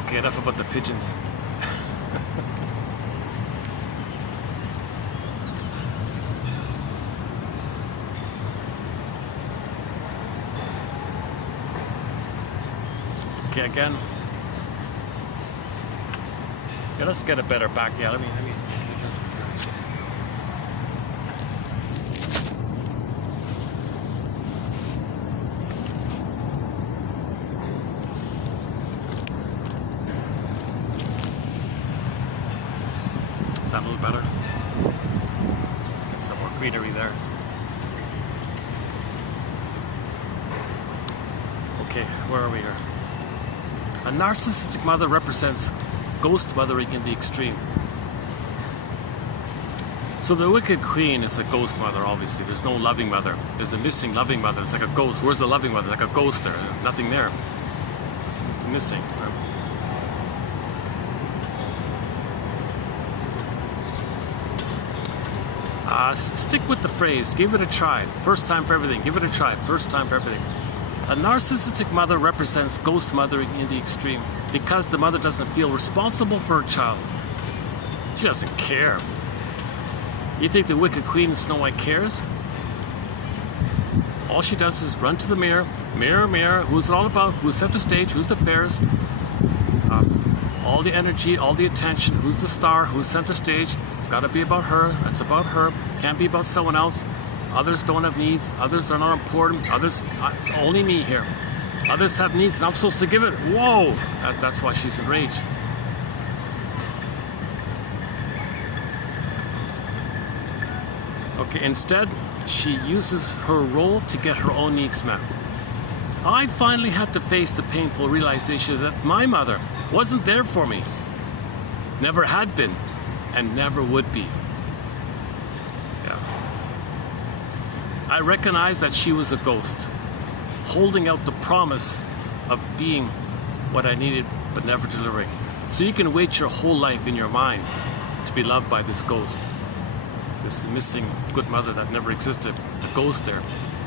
Okay, enough about the pigeons. Okay, again. Yeah, let's get a better back. Yeah, let me just. Is that a little better? Get some more greenery there. Okay, where are we here? A narcissistic mother represents ghost mothering in the extreme. So the wicked queen is a ghost mother, obviously. There's no loving mother. There's a missing loving mother. It's like a ghost. Where's the loving mother? Like a ghost there. Nothing there. So it's missing. Stick with the phrase, give it a try. First time for everything. Give it a try. First time for everything. A narcissistic mother represents ghost mothering in the extreme because the mother doesn't feel responsible for her child. She doesn't care. You think the wicked queen in Snow White cares? All she does is run to the mirror. Mirror, mirror, who's it all about? Who's center stage? Who's the fairest? All the energy, all the attention. Who's the star? Who's center stage? It's got to be about her. It's about her. Can't be about someone else. Others don't have needs. Others are not important. Others, it's only me here. Others have needs and I'm supposed to give it. Whoa! That's why she's enraged. Okay, instead, she uses her role to get her own needs met. I finally had to face the painful realization that my mother wasn't there for me. Never had been and never would be. I recognized that she was a ghost, holding out the promise of being what I needed but never delivering. So you can wait your whole life in your mind to be loved by this ghost, this missing good mother that never existed, a ghost there.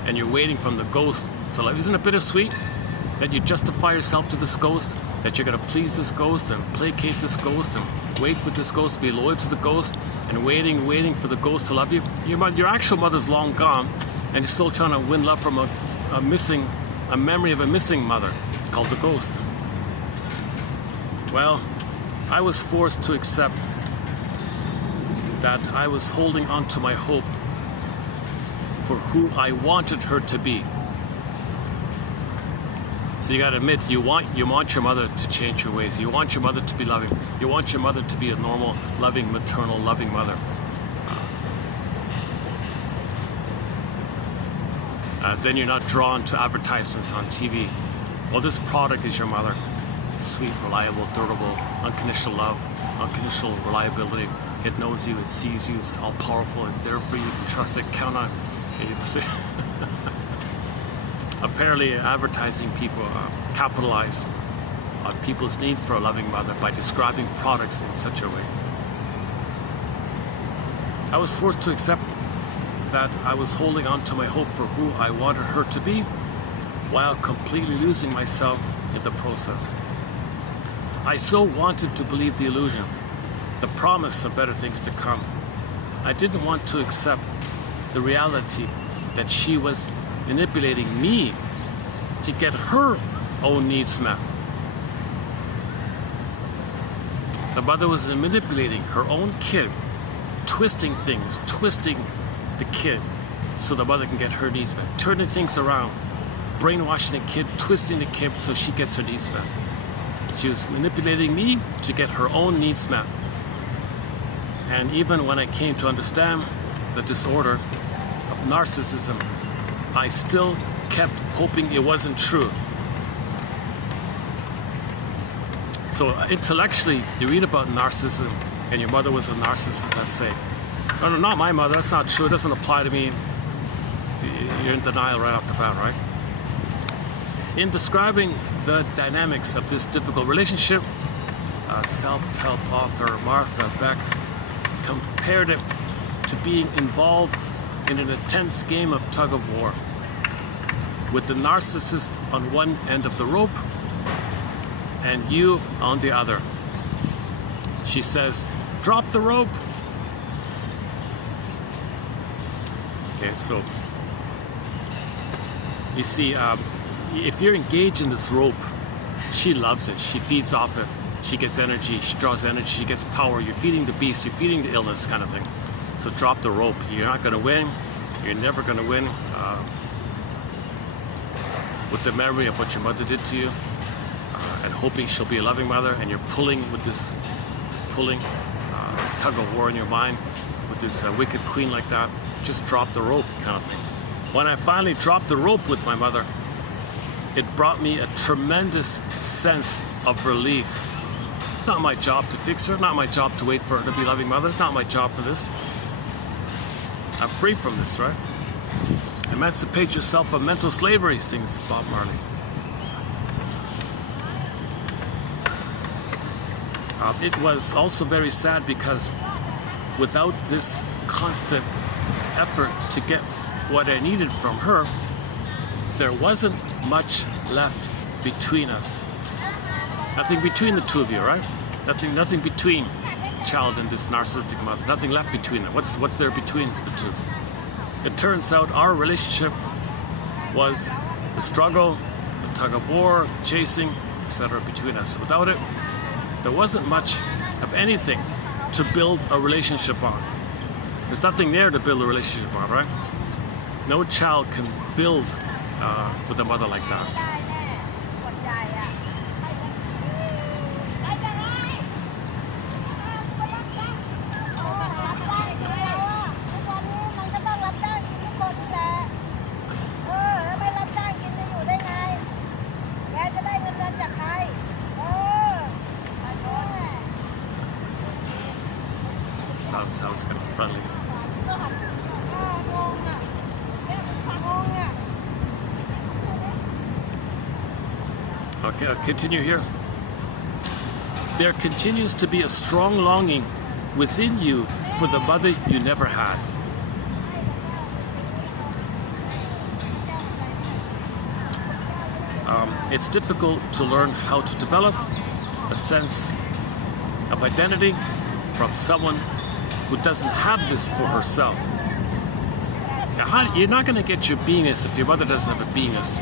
And you're waiting from the ghost to love. Isn't it bittersweet that you justify yourself to this ghost, that you're going to please this ghost and placate this ghost and wait with this ghost, be loyal to the ghost, and waiting for the ghost to love you? Your actual mother's long gone, and you're still trying to win love from a memory of a missing mother called the ghost. Well, I was forced to accept that I was holding on to my hope for who I wanted her to be. So you gotta admit, you want your mother to change your ways. You want your mother to be loving. You want your mother to be a normal, loving, maternal, loving mother. Then you're not drawn to advertisements on TV. Well, this product is your mother. Sweet, reliable, durable, unconditional love, unconditional reliability. It knows you, it sees you, it's all powerful, it's there for you, you can trust it, count on it. Apparently, advertising people capitalize on people's need for a loving mother by describing products in such a way. I was forced to accept that I was holding on to my hope for who I wanted her to be while completely losing myself in the process. I so wanted to believe the illusion, the promise of better things to come. I didn't want to accept the reality that she was manipulating me to get her own needs met. The mother was manipulating her own kid, twisting things, twisting the kid so the mother can get her needs met, turning things around, brainwashing the kid, twisting the kid so she gets her needs met. She was manipulating me to get her own needs met. And even when I came to understand the disorder of narcissism, I still kept hoping it wasn't true. So intellectually, you read about narcissism, and your mother was a narcissist, let's say. No, not my mother, that's not true, it doesn't apply to me. You're in denial right off the bat, right? In describing the dynamics of this difficult relationship, self-help author Martha Beck compared it to being involved in an intense game of tug-of-war, with the narcissist on one end of the rope and you on the other. She says, drop the rope. Okay, so you see, if you're engaged in this rope, she loves it, she feeds off it, she gets energy, she draws energy, she gets power. You're feeding the beast, you're feeding the illness, kind of thing. So drop the rope. You're not going to win, you're never going to win. With the memory of what your mother did to you, and hoping she'll be a loving mother, and you're pulling with this tug of war in your mind with this wicked queen like that, just drop the rope, kind of thing. When I finally dropped the rope with my mother, it brought me a tremendous sense of relief. It's not my job to fix her, not my job to wait for her to be a loving mother, it's not my job for this. I'm free from this, right? Emancipate yourself from mental slavery, sings Bob Marley. It was also very sad because without this constant effort to get what I needed from her, there wasn't much left between us. Nothing between the two of you, right? Nothing between the child and this narcissistic mother. Nothing left between them. What's there between the two? It turns out our relationship was the struggle, the tug of war, the chasing, etc. between us. Without it, there wasn't much of anything to build a relationship on. There's nothing there to build a relationship on, right? No child can build with a mother like that. Sounds kind of friendly. Okay, I'll continue here. There continues to be a strong longing within you for the mother you never had. It's difficult to learn how to develop a sense of identity from someone who doesn't have this for herself. Now, you're not going to get your beingness if your mother doesn't have a beingness.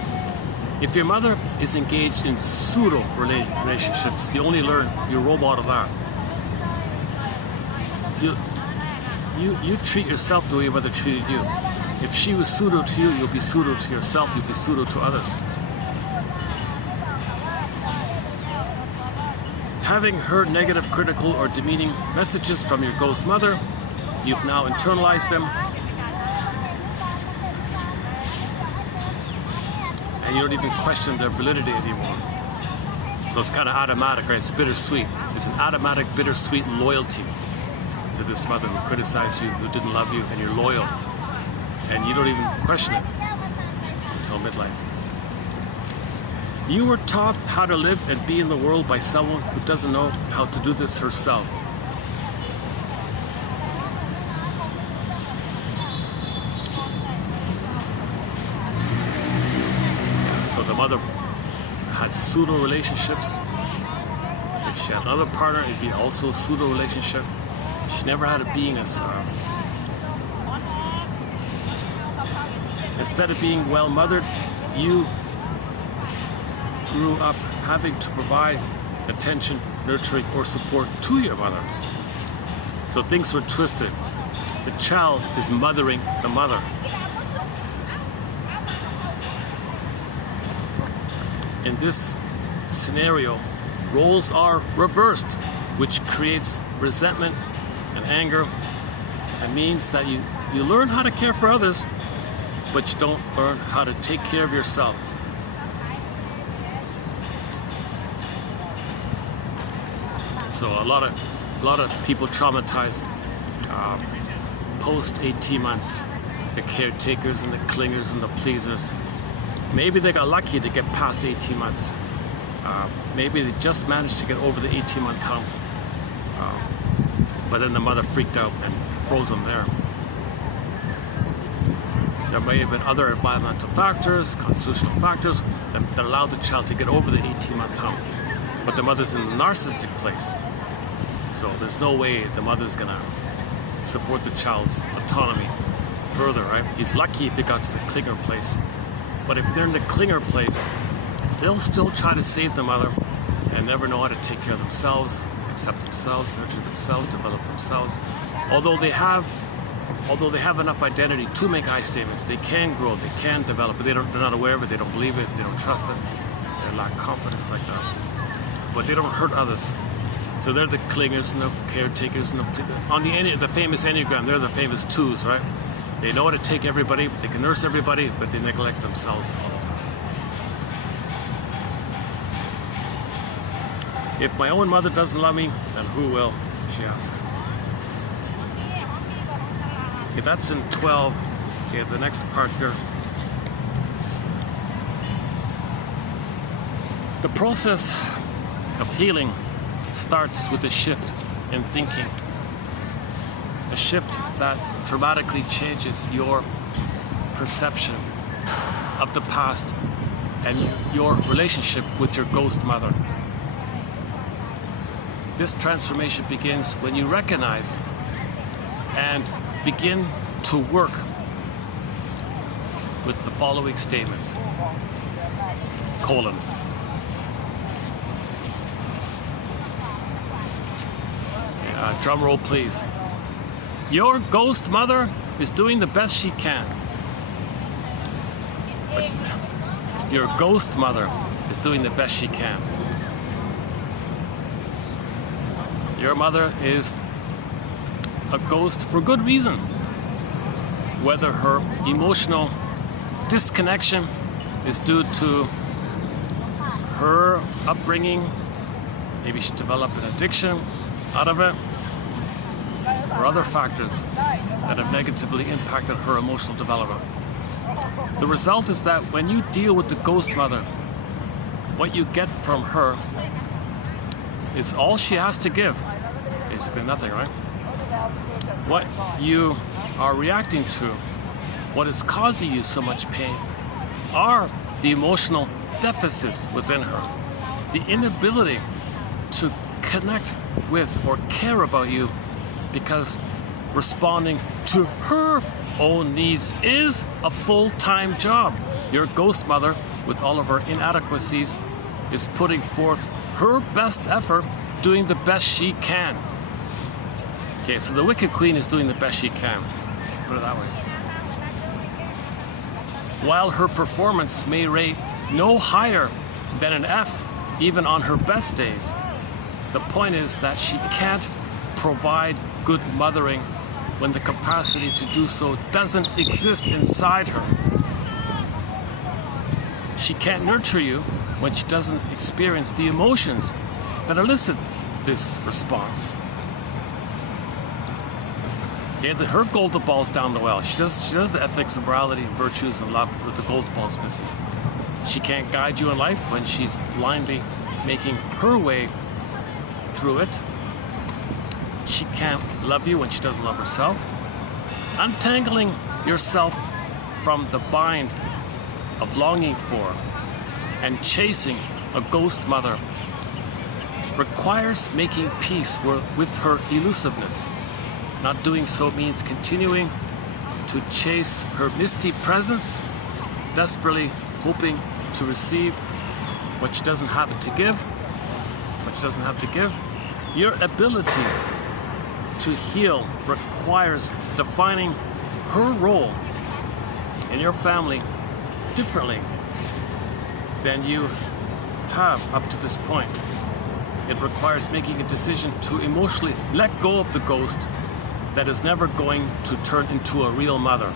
If your mother is engaged in pseudo-relationships, you only learn your role model that. You treat yourself the way your mother treated you. If she was pseudo to you, you'll be pseudo to yourself, you'll be pseudo to others. Having heard negative, critical, or demeaning messages from your ghost mother, you've now internalized them, and you don't even question their validity anymore. So it's kind of automatic, right? It's bittersweet. It's an automatic, bittersweet loyalty to this mother who criticized you, who didn't love you, and you're loyal. And you don't even question it until midlife. You were taught how to live and be in the world by someone who doesn't know how to do this herself. So the mother had pseudo relationships. If she had another partner, it'd be also a pseudo relationship. She never had a beingness. Instead of being well mothered, you grew up having to provide attention, nurturing, or support to your mother. So things were twisted. The child is mothering the mother. In this scenario, roles are reversed, which creates resentment and anger. It means that you learn how to care for others, but you don't learn how to take care of yourself. So a lot of people traumatized post 18 months. The caretakers and the clingers and the pleasers. Maybe they got lucky to get past 18 months. Maybe they just managed to get over the 18-month hump. But then the mother freaked out and froze them there. There may have been other environmental factors, constitutional factors that allowed the child to get over the 18-month hump. But the mother's in a narcissistic place. So there's no way the mother's gonna support the child's autonomy further, right? He's lucky if he got to the clinger place. But if they're in the clinger place, they'll still try to save the mother and never know how to take care of themselves, accept themselves, nurture themselves, develop themselves. Although they have enough identity to make I statements, they can grow, they can develop, but they're not aware of it, they don't believe it, they don't trust it, they lack confidence like that. But they don't hurt others. So they're the clingers and the caretakers and on the famous Enneagram, they're the famous 2s, right? They know how to take everybody, they can nurse everybody, but they neglect themselves. If my own mother doesn't love me, then who will? She asks. Okay, that's in 12. Okay, the next part here. The process of healing starts with a shift in thinking. A shift that dramatically changes your perception of the past and your relationship with your ghost mother. This transformation begins when you recognize and begin to work with the following statement, colon. Drum roll, please. Your ghost mother is doing the best she can. But your ghost mother is doing the best she can. Your mother is a ghost for good reason. Whether her emotional disconnection is due to her upbringing, maybe she developed an addiction out of it, or other factors that have negatively impacted her emotional development. The result is that when you deal with the ghost mother, what you get from her is all she has to give. Basically nothing, right? What you are reacting to, what is causing you so much pain, are the emotional deficits within her. The inability to connect with or care about you, because responding to her own needs is a full-time job. Your ghost mother, with all of her inadequacies, is putting forth her best effort, doing the best she can. Okay, so the Wicked Queen is doing the best she can. Put it that way. While her performance may rate no higher than an F, even on her best days, the point is that she can't provide good mothering when the capacity to do so doesn't exist inside her. She can't nurture you when she doesn't experience the emotions that elicit this response. Okay, her golden ball's down the well. She does the ethics, morality, virtues, and love, but the golden ball's missing. She can't guide you in life when she's blindly making her way through it. She can't love you when she doesn't love herself. Untangling yourself from the bind of longing for and chasing a ghost mother requires making peace with her elusiveness. Not doing so means continuing to chase her misty presence, desperately hoping to receive what she doesn't have it to give. What she doesn't have to give. Your ability to heal requires defining her role in your family differently than you have up to this point. It requires making a decision to emotionally let go of the ghost that is never going to turn into a real mother.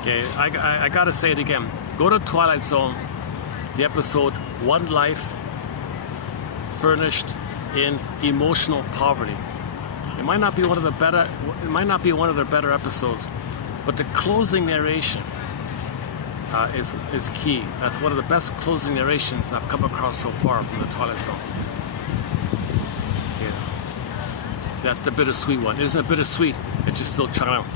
Okay, I gotta say it again. Go to Twilight Zone, the episode One Life Furnished in Emotional Poverty. It might not be one of the better. It might not be one of their better episodes, but the closing narration is key. That's one of the best closing narrations I've come across so far from the Twilight Zone. Yeah. That's the bittersweet one. Isn't it bittersweet that you're still trying to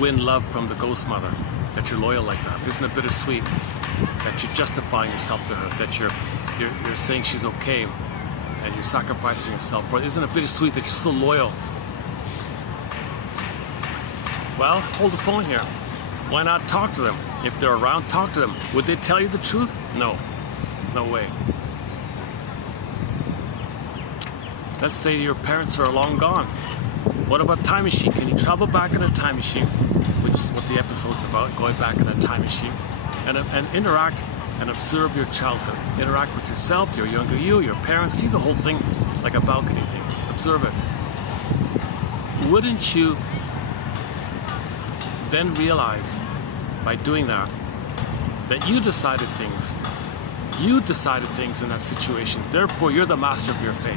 win love from the ghost mother? That you're loyal like that? Isn't it bittersweet that you're justifying yourself to her? That you're saying she's okay, and you're sacrificing yourself for it? Isn't it bittersweet that you're so loyal? Well, hold the phone here. Why not talk to them? If they're around, talk to them. Would they tell you the truth? No. No way. Let's say your parents are long gone. What about time machine? Can you travel back in a time machine? Which is what the episode's about, going back in a time machine. And interact and observe your childhood. Interact with yourself, your younger you, your parents. See the whole thing like a balcony thing. Observe it. Wouldn't you then realize, by doing that, that you decided things. You decided things in that situation. Therefore, you're the master of your fate.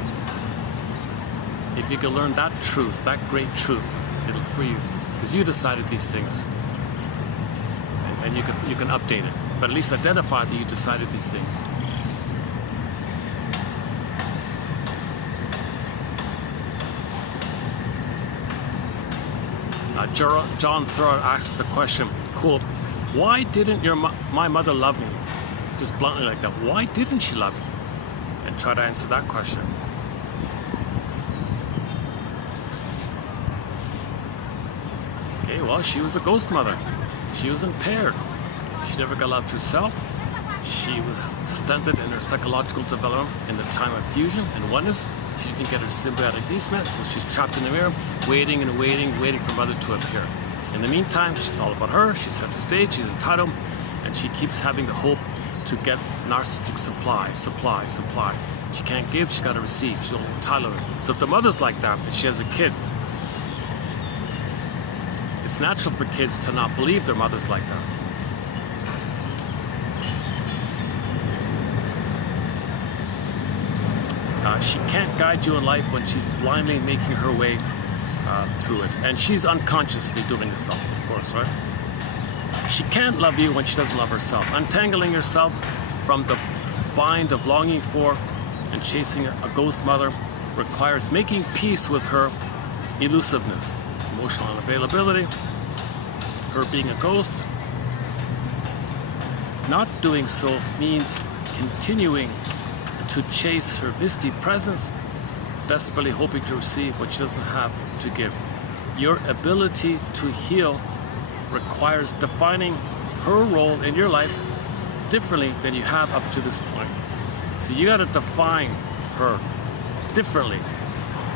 If you can learn that truth, that great truth, it'll free you. Because you decided these things. And you can update it. But at least identify that you decided these things. John Thorold asks the question, quote, why didn't my mother love me? Just bluntly like that. Why didn't she love me? And try to answer that question. Okay, well, she was a ghost mother. She was impaired. She never got loved herself. She was stunted in her psychological development in the time of fusion and oneness. She didn't get her symbiotic needs met, so she's trapped in the mirror, waiting and waiting for mother to appear. In the meantime, she's all about her. She's center stage. She's entitled, and she keeps having the hope to get narcissistic supply. She can't give. She's got to receive. She's only entitled. So if the mother's like that, and she has a kid, it's natural for kids to not believe their mother's like that. She can't guide you in life when she's blindly making her way through it. And she's unconsciously doing this, of course, right? She can't love you when she doesn't love herself. Untangling yourself from the bind of longing for and chasing a ghost mother requires making peace with her elusiveness, emotional unavailability, her being a ghost. Not doing so means continuing to chase her misty presence, desperately hoping to receive what she doesn't have to give. Your ability to heal requires defining her role in your life differently than you have up to this point. So you got to define her differently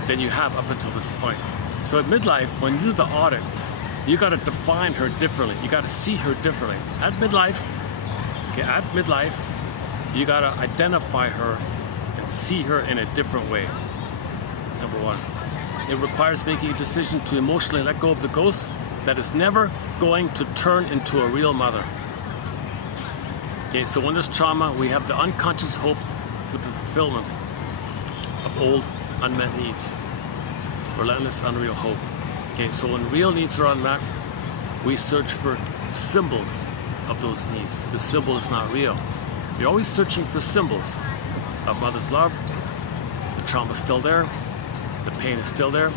than you have up until this point. So at midlife, when you do the audit, you got to define her differently. You got to see her differently. At midlife, you got to identify her and see her in a different way. Number one, it requires making a decision to emotionally let go of the ghost that is never going to turn into a real mother. Okay, so when there's trauma, we have the unconscious hope for the fulfillment of old unmet needs. Relentless, unreal hope. Okay, so when real needs are unmet, we search for symbols of those needs. The symbol is not real. You're always searching for symbols of mother's love. The trauma is still there. The pain is still there.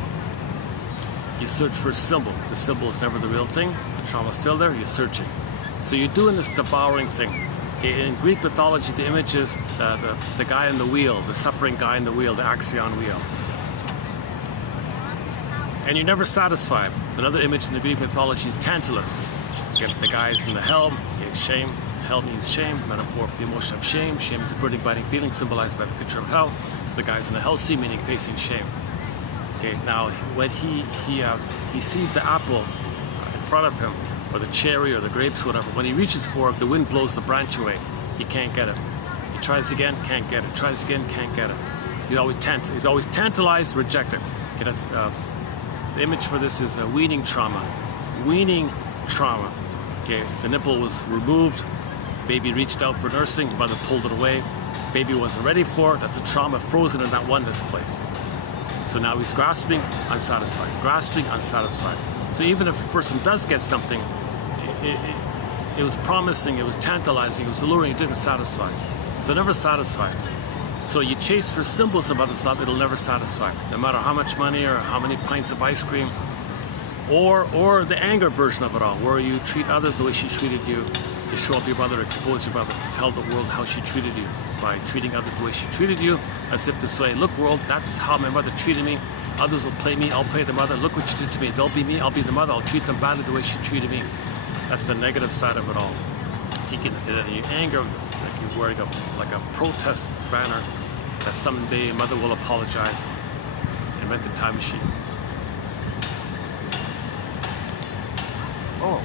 You search for a symbol. The symbol is never the real thing. The trauma is still there. You're searching. So you're doing this devouring thing. Okay, in Greek mythology, the image is the guy in the wheel, the suffering guy in the wheel, the axion wheel. And you're never satisfied. So another image in the Greek mythology is Tantalus. Again, the guy is in the hell. Okay, shame. Hell means shame, metaphor for the emotion of shame. Shame is a burning, biting feeling symbolized by the picture of hell. So the guy's in the hell sea, meaning facing shame. Okay, now when he sees the apple in front of him, or the cherry or the grapes, whatever, when he reaches for it, the wind blows the branch away. He can't get it. He tries again, can't get it. Tries again, can't get it. He's always tantalized, rejected. Okay, that's the image for this is a weaning trauma. Weaning trauma. Okay, the nipple was removed. Baby reached out for nursing. Mother pulled it away. Baby wasn't ready for it. That's a trauma frozen in that oneness place. So now he's grasping, unsatisfied. Grasping, unsatisfied. So even if a person does get something, it was promising, it was tantalizing, it was alluring, it didn't satisfy. So never satisfied. So you chase for symbols of other stuff, it'll never satisfy. No matter how much money or how many pints of ice cream, or the anger version of it all, where you treat others the way she treated you, to show up your brother, expose your brother, to tell the world how she treated you, by treating others the way she treated you, as if to say, look world, that's how my mother treated me. Others will play me, I'll play the mother. Look what you did to me. They'll be me, I'll be the mother. I'll treat them badly the way she treated me. That's the negative side of it all. Taking your anger, like you're wearing like a protest banner, that someday mother will apologize. Invent the time machine. Oh.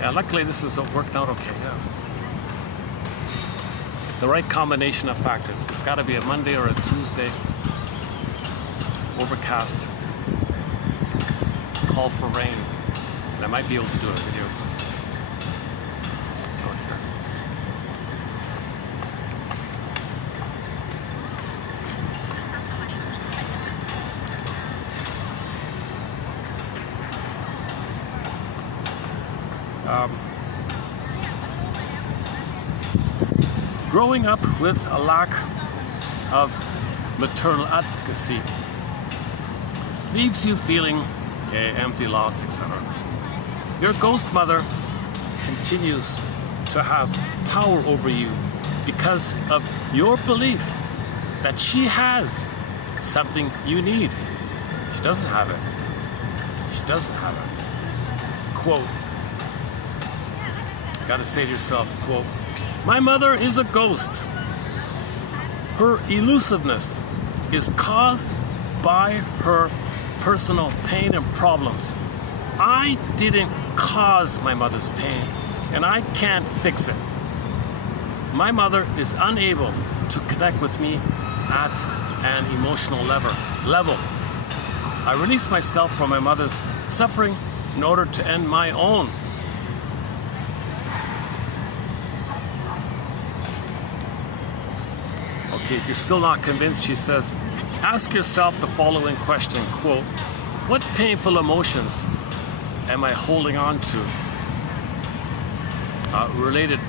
Yeah, luckily this is worked out okay, yeah. The right combination of factors. It's got to be a Monday or a Tuesday. Overcast. Call for rain. And I might be able to do a video. Oh, here. Growing up with a lack of maternal advocacy leaves you feeling empty, lost, etc. Your ghost mother continues to have power over you because of your belief that she has something you need. She doesn't have it. She doesn't have it. Quote, you gotta say to yourself, quote, my mother is a ghost. Her elusiveness is caused by her personal pain and problems. I didn't cause my mother's pain, and I can't fix it. My mother is unable to connect with me at an emotional level. I release myself from my mother's suffering in order to end my own. Okay, if you're still not convinced, she says, ask yourself the following question, quote, what painful emotions am I holding on to? Related.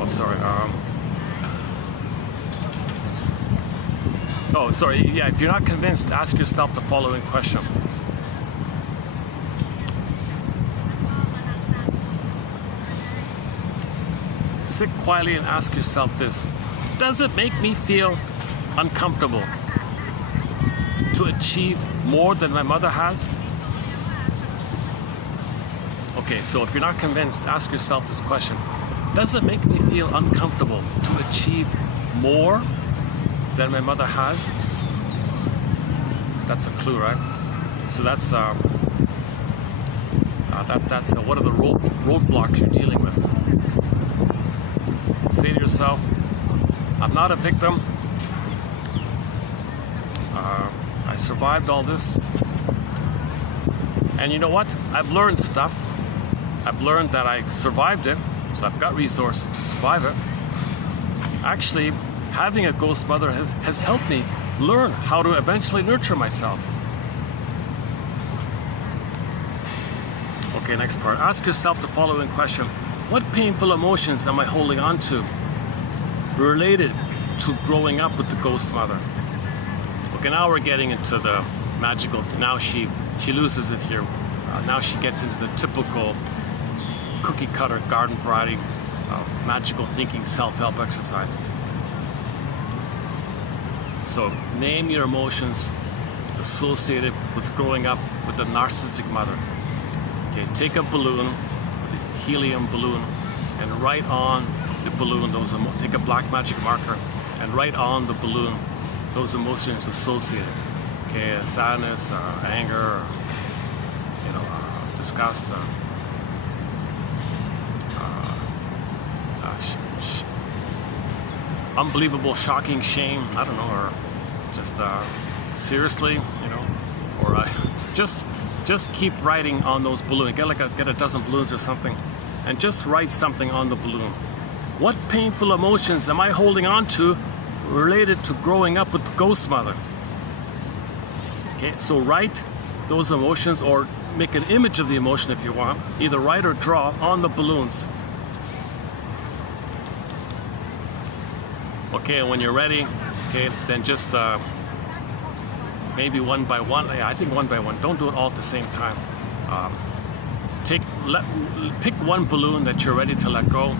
Oh, sorry. Oh, sorry. Yeah, if you're not convinced, ask yourself the following question. Sit quietly and ask yourself this. Does it make me feel uncomfortable to achieve more than my mother has? Okay, so if you're not convinced, ask yourself this question. Does it make me feel uncomfortable to achieve more than my mother has? That's a clue, right? So that's what are the roadblocks you're dealing with? Say to yourself, I'm not a victim. I survived all this. And you know what? I've learned stuff. I've learned that I survived it, so I've got resources to survive it. Actually, having a ghost mother has helped me learn how to eventually nurture myself. Okay, next part. Ask yourself the following question. What painful emotions am I holding on to related to growing up with the ghost mother? Okay, now we're getting into the magical. Now she loses it here. Now she gets into the typical cookie cutter garden variety magical thinking self-help exercises. So name your emotions associated with growing up with the narcissistic mother. Okay, take a balloon, the helium balloon, and write on the balloon, take a black magic marker and write on the balloon those emotions associated. Okay, sadness, anger, disgust, unbelievable, shocking, shame, I don't know, or just seriously, or just keep writing on those balloons. Get a dozen balloons or something, and just write something on the balloon. What painful emotions am I holding on to related to growing up with the ghost mother? Okay, so write those emotions, or make an image of the emotion if you want. Either write or draw on the balloons. Okay, and when you're ready, okay, then just maybe one by one. Yeah, I think one by one. Don't do it all at the same time. Pick one balloon that you're ready to let go,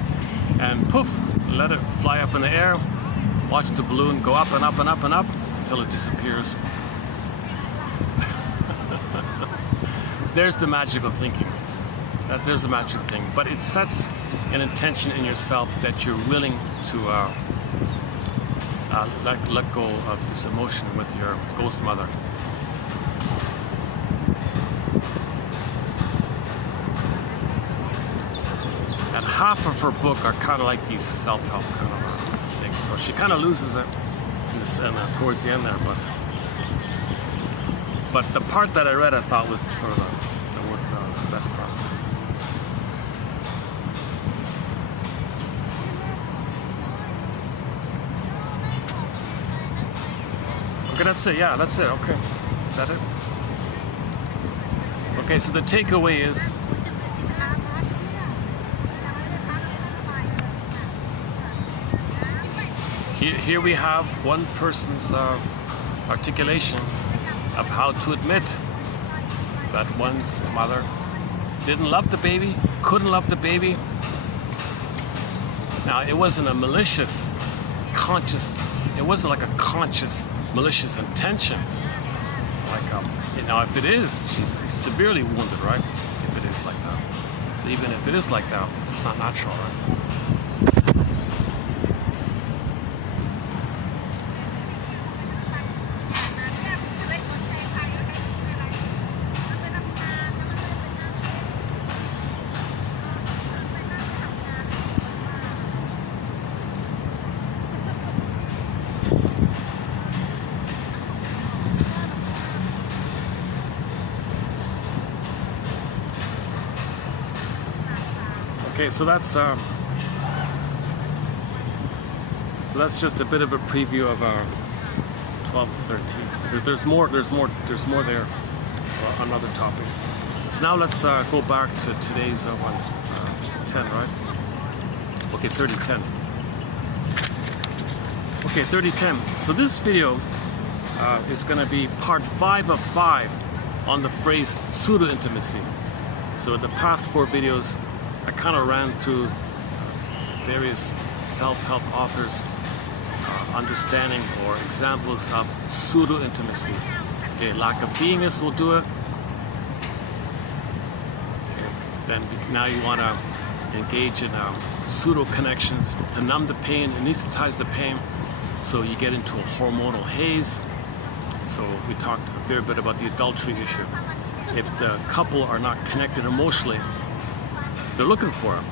and poof, let it fly up in the air. Watch the balloon go up and up and up and up until it disappears. There's the magical thinking. There's the magical thing. But it sets an intention in yourself that you're willing to let go of this emotion with your ghost mother. And half of her book are kind of like these self-help kind of things. So she kind of loses it towards the end there. But the part that I read, I thought was sort of the best part. Okay, that's it. Yeah, that's it. Okay. Is that it? Okay, so the takeaway is here we have one person's articulation of how to admit that one's mother didn't love the baby, couldn't love the baby. Now, it wasn't a malicious, conscious, it wasn't like a conscious, malicious intention. Like, if it is, she's severely wounded, right? If it is like that. So even if it is like that, it's not natural, right? Okay, so that's just a bit of a preview of 12 to 13. There's more there on other topics. So now let's go back to today's one, 10, right? Okay, 3010. Okay, 3010. So this video is going to be part 5 of 5 on the phrase pseudo-intimacy. So in the past 4 videos, I kind of ran through various self-help authors' understanding or examples of pseudo-intimacy. Okay, lack of beingness will do it. Okay, then now you want to engage in pseudo-connections to numb the pain, anesthetize the pain, so you get into a hormonal haze. So we talked a fair bit about the adultery issue. If the couple are not connected emotionally, they're looking for it,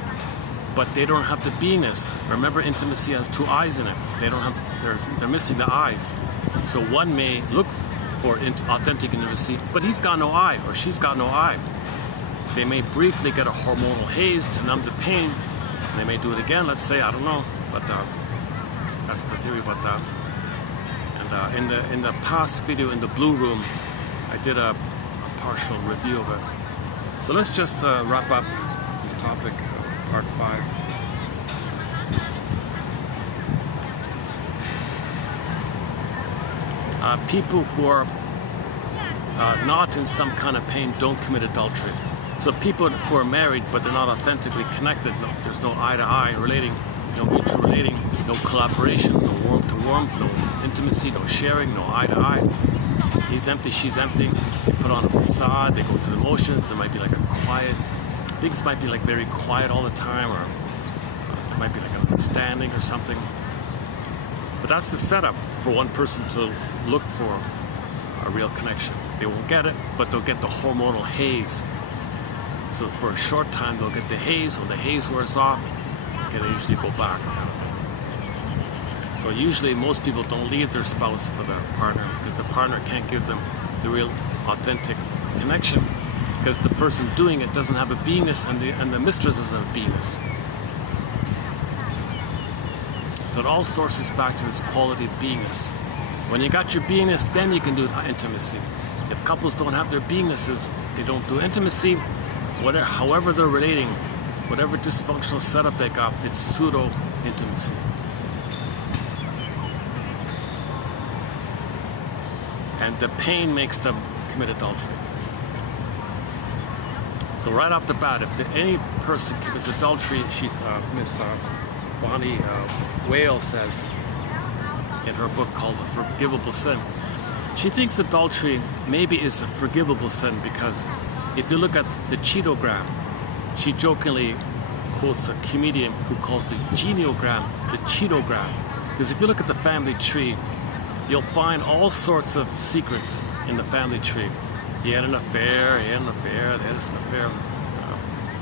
but they don't have the beingness. Remember, intimacy has 2 eyes in it. They're missing the eyes. So one may look for authentic intimacy, but he's got no eye, or she's got no eye. They may briefly get a hormonal haze to numb the pain, and they may do it again, let's say, I don't know, but that's the theory about that. And in the past video in the Blue Room, I did a partial review of it. So let's just wrap up this topic, part 5. People who are not in some kind of pain don't commit adultery. So people who are married but they're not authentically connected, there's no eye-to-eye relating, no mutual relating, no collaboration, no warmth, no intimacy, no sharing, no eye-to-eye. He's empty, she's empty. They put on a facade, they go through the motions. There might be like a quiet, things might be like very quiet all the time, or there might be like a standing or something. But that's the setup for one person to look for a real connection. They won't get it, but they'll get the hormonal haze. So for a short time, they'll get the haze. When the haze wears off, okay, they usually go back, kind of thing. So usually most people don't leave their spouse for their partner because the partner can't give them the real authentic connection, because the person doing it doesn't have a beingness, and the mistress doesn't have a beingness. So it all sources back to this quality of beingness. When you got your beingness, then you can do intimacy. If couples don't have their beingnesses, they don't do intimacy. However they're relating, whatever dysfunctional setup they got, it's pseudo-intimacy. And the pain makes them commit adultery. So right off the bat, if any person commits adultery, Miss Bonnie Whale says in her book called A Forgivable Sin, she thinks adultery maybe is a forgivable sin because if you look at the Cheetogram, she jokingly quotes a comedian who calls the Geniogram the Cheetogram. Because if you look at the family tree, you'll find all sorts of secrets in the family tree. He had an affair, they had an affair.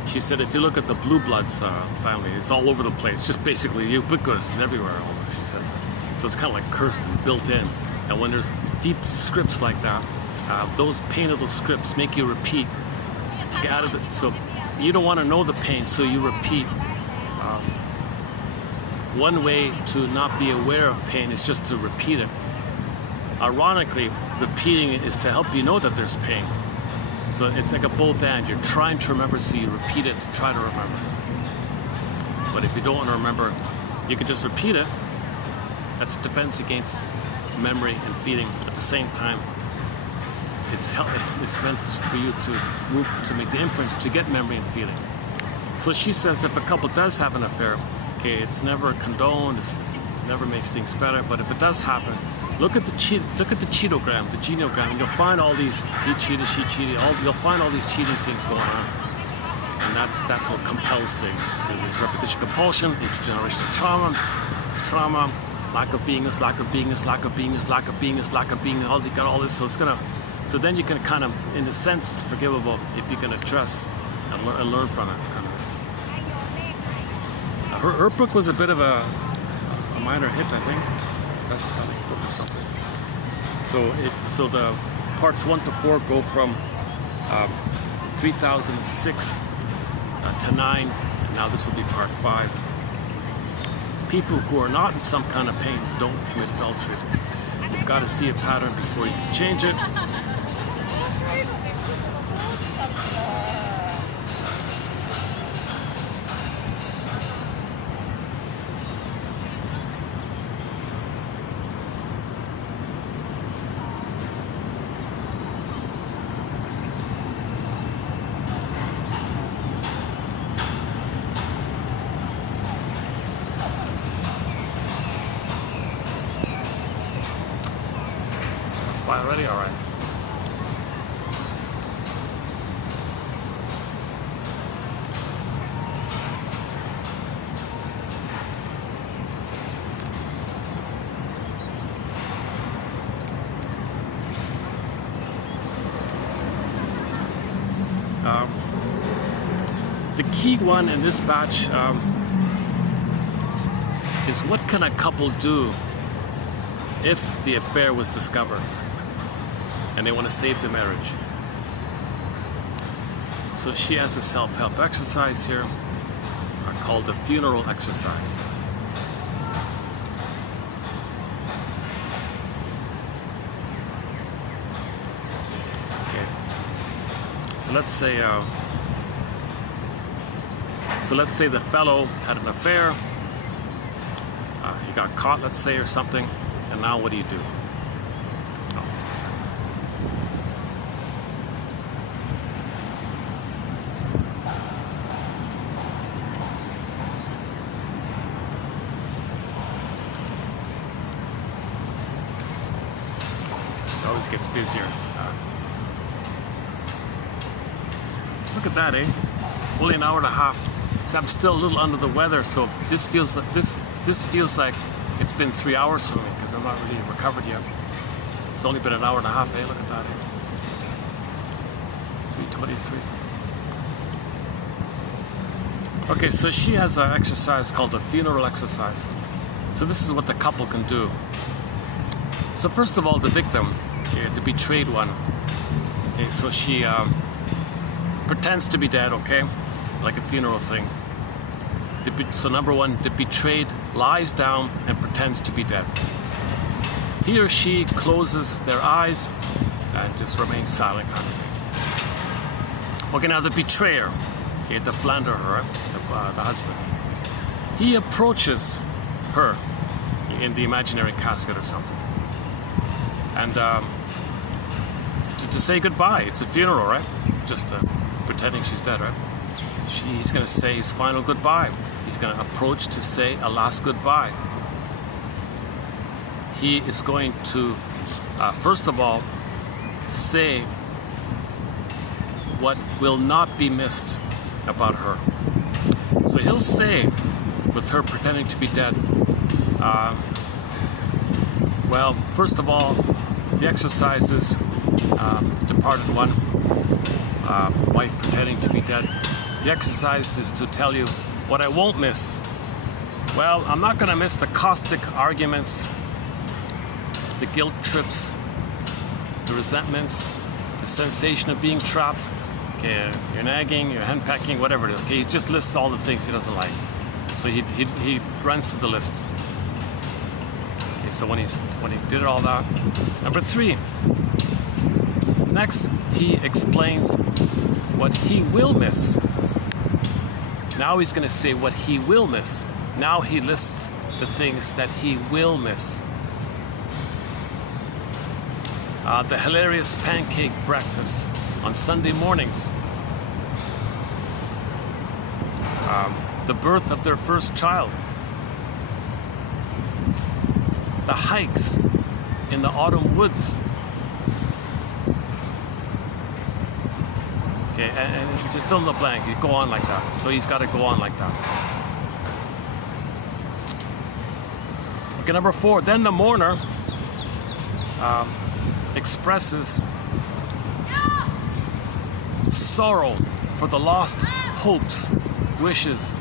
She said if you look at the Blue Bloods family, it's all over the place, just basically ubiquitous, it's everywhere, she says. So it's kind of like cursed and built in. And when there's deep scripts like that, those painful scripts make you repeat. Get out of it. So you don't want to know the pain, so you repeat. One way to not be aware of pain is just to repeat it. Ironically, repeating it is to help you know that there's pain. So it's like a both and. You're trying to remember, so you repeat it to try to remember. But if you don't want to remember, you can just repeat it. That's defense against memory and feeling. At the same time, it's meant for you to make the inference to get memory and feeling. So she says if a couple does have an affair, okay, it's never condoned, it never makes things better, but if it does happen, look at the Cheetogram, the Geniogram, and you'll find all these, he cheated, she cheated, you'll find all these cheating things going on. And that's what compels things, because it's repetition compulsion, intergenerational trauma, lack of beingness, all you got all this, so then you can kind of, in a sense, it's forgivable if you can address and learn from it. Kind of. Her book was a bit of a minor hit, I think. Best-selling book or something. So the parts 1 to 4 go from 3006 to 9, and now this will be part 5. People who are not in some kind of pain don't commit adultery. You've got to see a pattern before you can change it. By already? All right. The key one in this batch is what can a couple do if the affair was discovered and they want to save the marriage. So she has a self-help exercise here called the funeral exercise. Okay. So let's say the fellow had an affair, he got caught, let's say, or something, and now what do you do? Always gets busier. Look at that, eh? Only an hour and a half So I'm still a little under the weather, so this feels like it's been 3 hours for me because I'm not really recovered yet. It's only been an hour and a half. Hey, look at that. It's 3:23. Okay, so she has an exercise called a funeral exercise. So this is what the couple can do. So first of all, the victim, the betrayed one. Okay, so she pretends to be dead. Okay, like a funeral thing. So number one, the betrayed lies down and pretends to be dead. He or she closes their eyes and just remains silent, kind of thing. Okay, now the betrayer, okay, the philanderer, right? The husband, he approaches her in the imaginary casket or something, and to say goodbye. It's a funeral, right? Just pretending she's dead, right? He's going to say his final goodbye. He's going to approach to say a last goodbye. He is going to, first of all, say what will not be missed about her. So he'll say, with her pretending to be dead, well, first of all, the exercises, departed one, wife pretending to be dead. The exercise is to tell you what I won't miss. Well, I'm not going to miss the caustic arguments, the guilt trips, the resentments, the sensation of being trapped. Okay, you're nagging, you're henpecking, whatever it is. Okay, he just lists all the things he doesn't like. So he runs to the list. Okay, so when he did all that. Number 3. Next, he explains what he will miss. Now he's going to say what he will miss. Now he lists the things that he will miss. The hilarious pancake breakfast on Sunday mornings. The birth of their first child. The hikes in the autumn woods. Okay, and just fill in the blank. You go on like that. So he's got to go on like that. Okay, number 4. Then the mourner expresses sorrow for the lost hopes, wishes,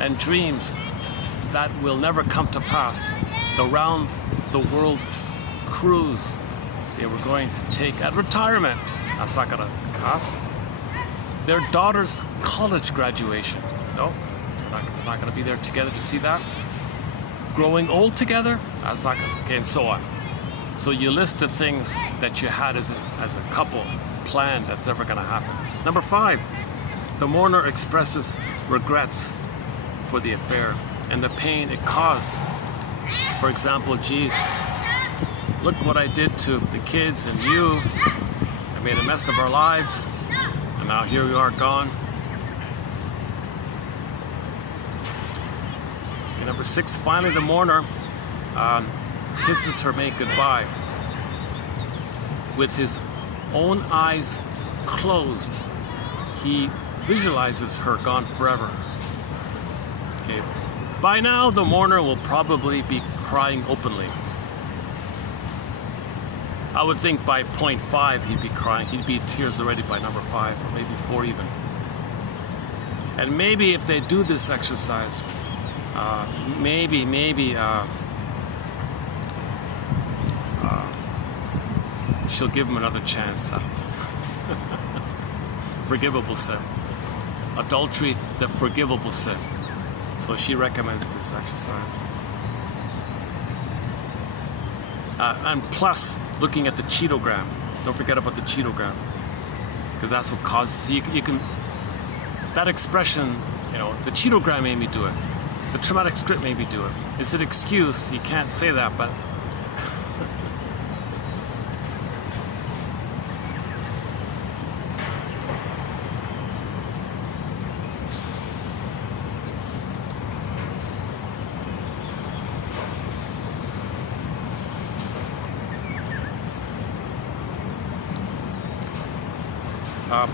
and dreams that will never come to pass. The round the world cruise they were going to take at retirement. That's not going to pass. Their daughter's college graduation. No, they're not going to be there together to see that. Growing old together. That's not going to. Okay, and so on. So you list the things that you had as a couple planned that's never going to happen. Number 5, the mourner expresses regrets for the affair and the pain it caused. For example, geez, look what I did to the kids and you. I made a mess of our lives, and now here we are gone. Okay, number 6, finally the mourner kisses her mate goodbye. With his own eyes closed, he visualizes her gone forever. Okay. By now, the mourner will probably be crying openly. I would think by point 5 he'd be crying. He'd be in tears already by number 5, or maybe 4 even. And maybe if they do this exercise, maybe she'll give him another chance. Forgivable sin. Adultery, the forgivable sin. So she recommends this exercise. And plus, looking at the cheetogram. Don't forget about the cheetogram, because that's what causes. So you can. That expression, the cheetogram made me do it. The traumatic script made me do it. It's an excuse. You can't say that, but.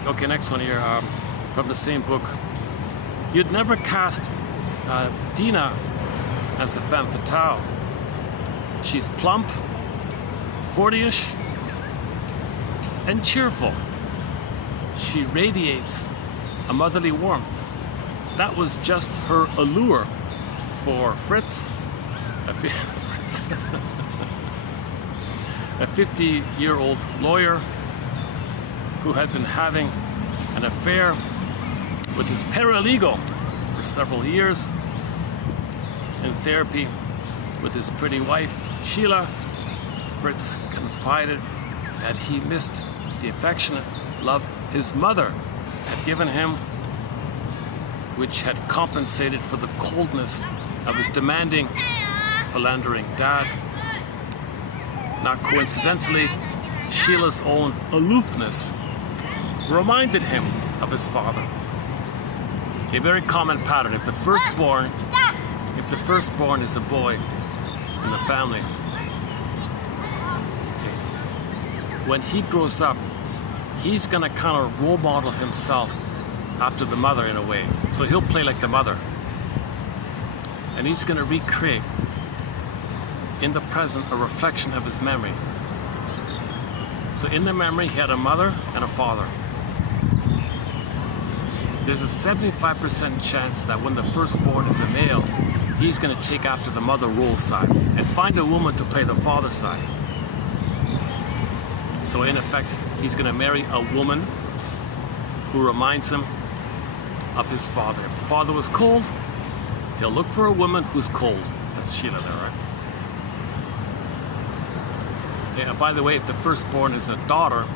Okay, next one here, from the same book. You'd never cast Dina as a femme fatale. She's plump, 40-ish, and cheerful. She radiates a motherly warmth. That was just her allure for Fritz, a 50-year-old lawyer who had been having an affair with his paralegal for several years. In therapy with his pretty wife, Sheila, Fritz confided that he missed the affectionate love his mother had given him, which had compensated for the coldness of his demanding, philandering dad. Not coincidentally, Sheila's own aloofness reminded him of his father. A very common pattern. If the firstborn is a boy in the family, when he grows up, he's gonna kind of role model himself after the mother in a way. So he'll play like the mother. And he's gonna recreate in the present a reflection of his memory. So in the memory, he had a mother and a father. There's a 75% chance that when the firstborn is a male, he's gonna take after the mother role side and find a woman to play the father side. So in effect, he's gonna marry a woman who reminds him of his father. If the father was cold, he'll look for a woman who's cold. That's Sheila there, right? Yeah, by the way, if the firstborn is a daughter,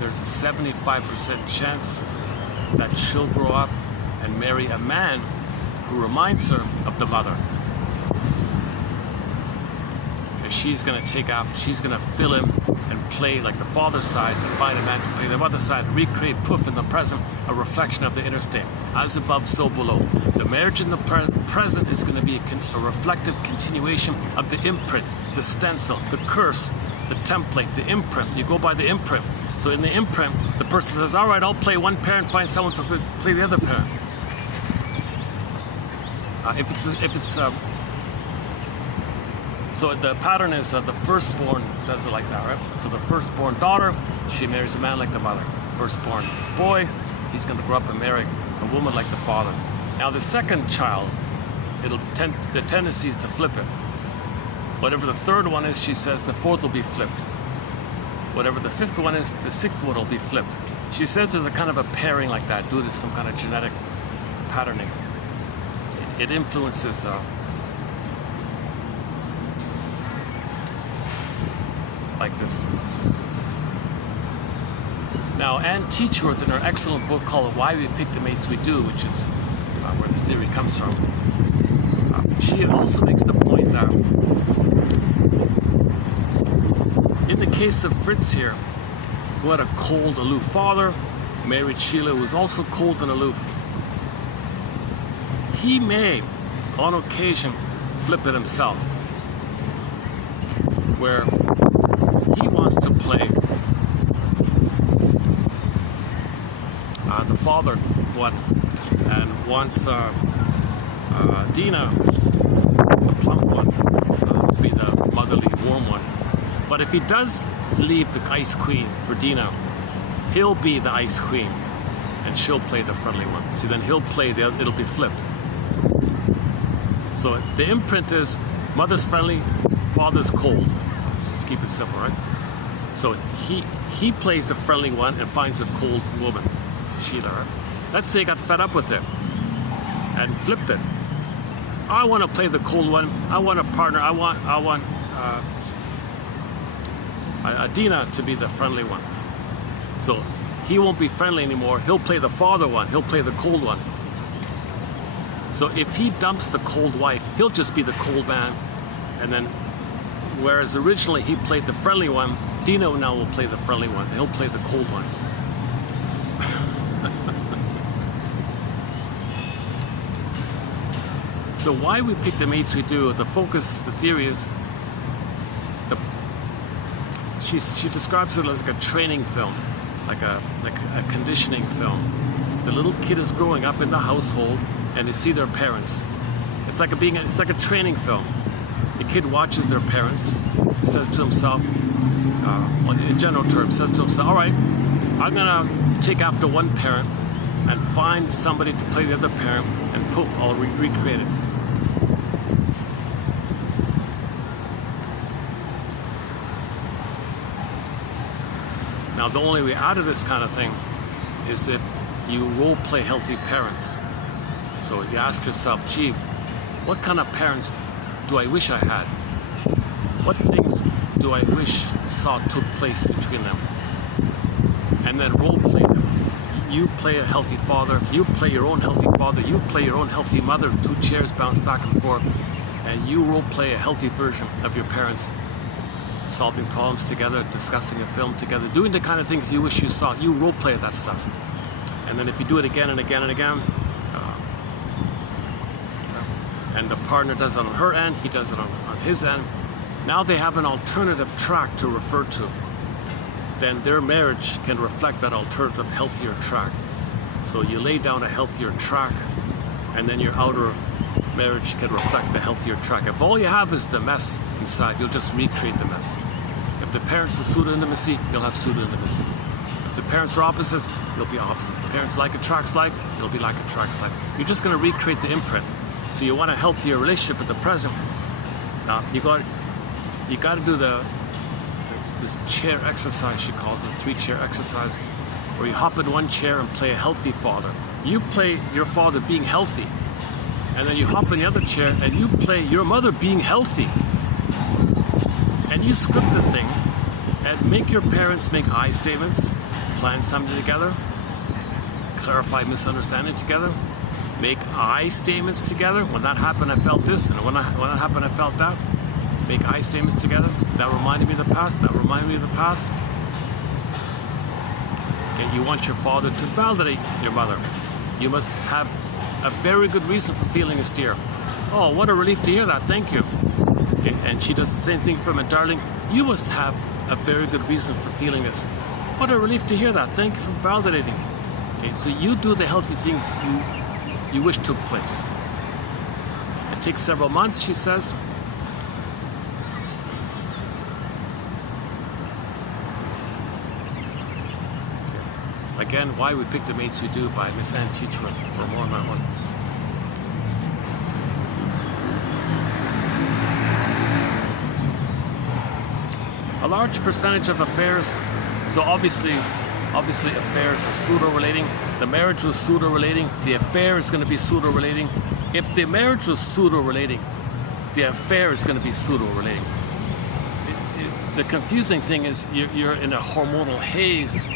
there's a 75% chance that she'll grow up and marry a man who reminds her of the mother. Because she's gonna take after, she's gonna fill in and play like the father's side and find a man to play the mother's side, recreate poof in the present, a reflection of the inner state. As above, so below. The marriage in the present is gonna be a reflective continuation of the imprint, the stencil, the curse, the template, the imprint. You go by the imprint. So in the imprint, the person says, all right, I'll play one parent, find someone to play the other parent. So the pattern is the firstborn does it like that, right? So the firstborn daughter, she marries a man like the mother. Firstborn boy, he's gonna grow up and marry a woman like the father. Now the second child, the tendency is to flip it. Whatever the third one is, she says the fourth will be flipped. Whatever the fifth one is, the sixth one will be flipped. She says there's a kind of a pairing like that due to some kind of genetic patterning. It influences like this. Now, Anne Teachworth, in her excellent book called Why We Pick the Mates We Do, which is where this theory comes from, she also makes the point that in the case of Fritz here, who had a cold, aloof father, married Sheila, who was also cold and aloof, he may, on occasion, flip it himself, where he wants to play the father one and wants Dina, the plump one, to be the motherly, warm one. But if he does leave the ice queen for Dina, he'll be the ice queen and she'll play the friendly one. See, then he'll play it'll be flipped. So the imprint is mother's friendly, father's cold. Just keep it simple, right? So he plays the friendly one and finds a cold woman, Sheila, right? Let's say he got fed up with it and flipped it. I want to play the cold one. I want a partner. I want Dina to be the friendly one. So he won't be friendly anymore. He'll play the father one. He'll play the cold one. So if he dumps the cold wife, he'll just be the cold man. And then, whereas originally he played the friendly one, Dina now will play the friendly one. He'll play the cold one. So why we pick the mates we do, the focus, the theory is, she describes it as like a training film, like a conditioning film. The little kid is growing up in the household, and they see their parents. It's like a training film. The kid watches their parents, says to himself, in general terms, says to himself, all right, I'm gonna take after one parent and find somebody to play the other parent, and poof, I'll recreate it. Now, the only way out of this kind of thing is if you role play healthy parents. So you ask yourself, gee, what kind of parents do I wish I had? What things do I wish took place between them? And then role play them. You play a healthy father, you play your own healthy father, you play your own healthy mother, 2 chairs bounce back and forth, and you role play a healthy version of your parents, solving problems together, discussing a film together, doing the kind of things you wish you saw. You role play that stuff. And then if you do it again and again and again, and the partner does it on her end, he does it on his end, now they have an alternative track to refer to. Then their marriage can reflect that alternative, healthier track. So you lay down a healthier track, and then your outer marriage can reflect the healthier track. If all you have is the mess inside, you'll just recreate the mess. If the parents are pseudo-intimacy, you'll have pseudo-intimacy. If the parents are opposites, you'll be opposite. If the parents like attracts like, you'll be like attracts like. You're just going to recreate the imprint. So you want a healthier relationship at the present. You got to do this chair exercise, she calls it, 3-chair exercise, where you hop in one chair and play a healthy father. You play your father being healthy, and then you hop in the other chair and you play your mother being healthy. And you script the thing and make your parents make I statements, plan something together, clarify misunderstanding together, make I statements together. When that happened, I felt this, and when that happened, I felt that. Make I statements together. That reminded me of the past. That reminded me of the past. Okay, you want your father to validate your mother. You must have a very good reason for feeling this, dear. Oh, what a relief to hear that. Thank you. Okay, and she does the same thing from it, darling. You must have a very good reason for feeling this. What a relief to hear that. Thank you for validating. Okay, so you do the healthy things you wish took place. It takes several months, she says. Again, Why We Pick the Mates We Do by Miss Ann Teachworth. For more on that one. A large percentage of affairs, so obviously affairs are pseudo-relating. The marriage was pseudo-relating. The affair is going to be pseudo-relating. If the marriage was pseudo-relating, the affair is going to be pseudo-relating. The confusing thing is you're in a hormonal haze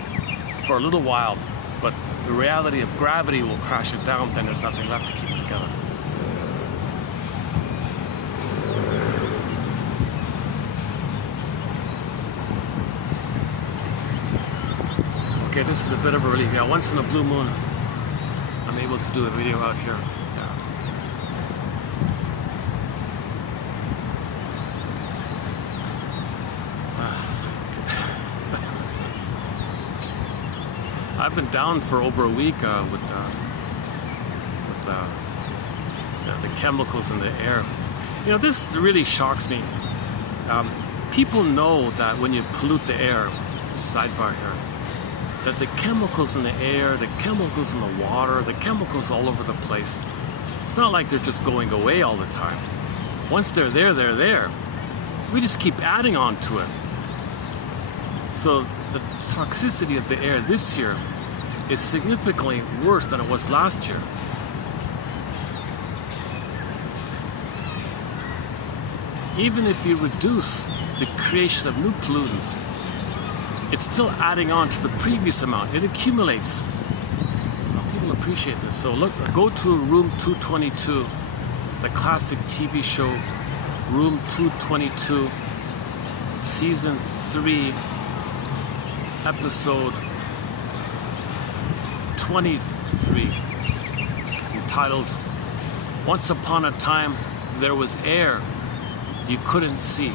for a little while, but the reality of gravity will crash it down, then there's nothing left to keep it together. Okay, this is a bit of a relief. Yeah, once in a blue moon, I'm able to do a video out here. Yeah. I've been down for over a week with the chemicals in the air. You know, this really shocks me. People know that when you pollute the air, sidebar here, that the chemicals in the air, the chemicals in the water, the chemicals all over the place, it's not like they're just going away all the time. Once they're there, they're there. We just keep adding on to it. So the toxicity of the air this year is significantly worse than it was last year. Even if you reduce the creation of new pollutants, it's still adding on to the previous amount. It accumulates. Well, people appreciate this. So look, go to Room 222, the classic TV show, Room 222, Season 3, Episode 23, entitled, Once Upon a Time There Was Air You Couldn't See.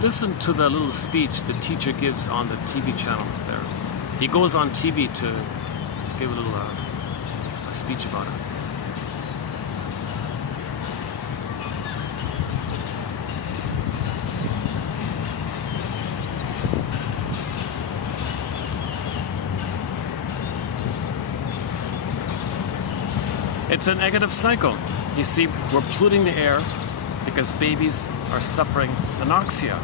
Listen to the little speech the teacher gives on the TV channel there. He goes on TV give a little a speech about it. It's a negative cycle. You see, we're polluting the air because babies are suffering anoxia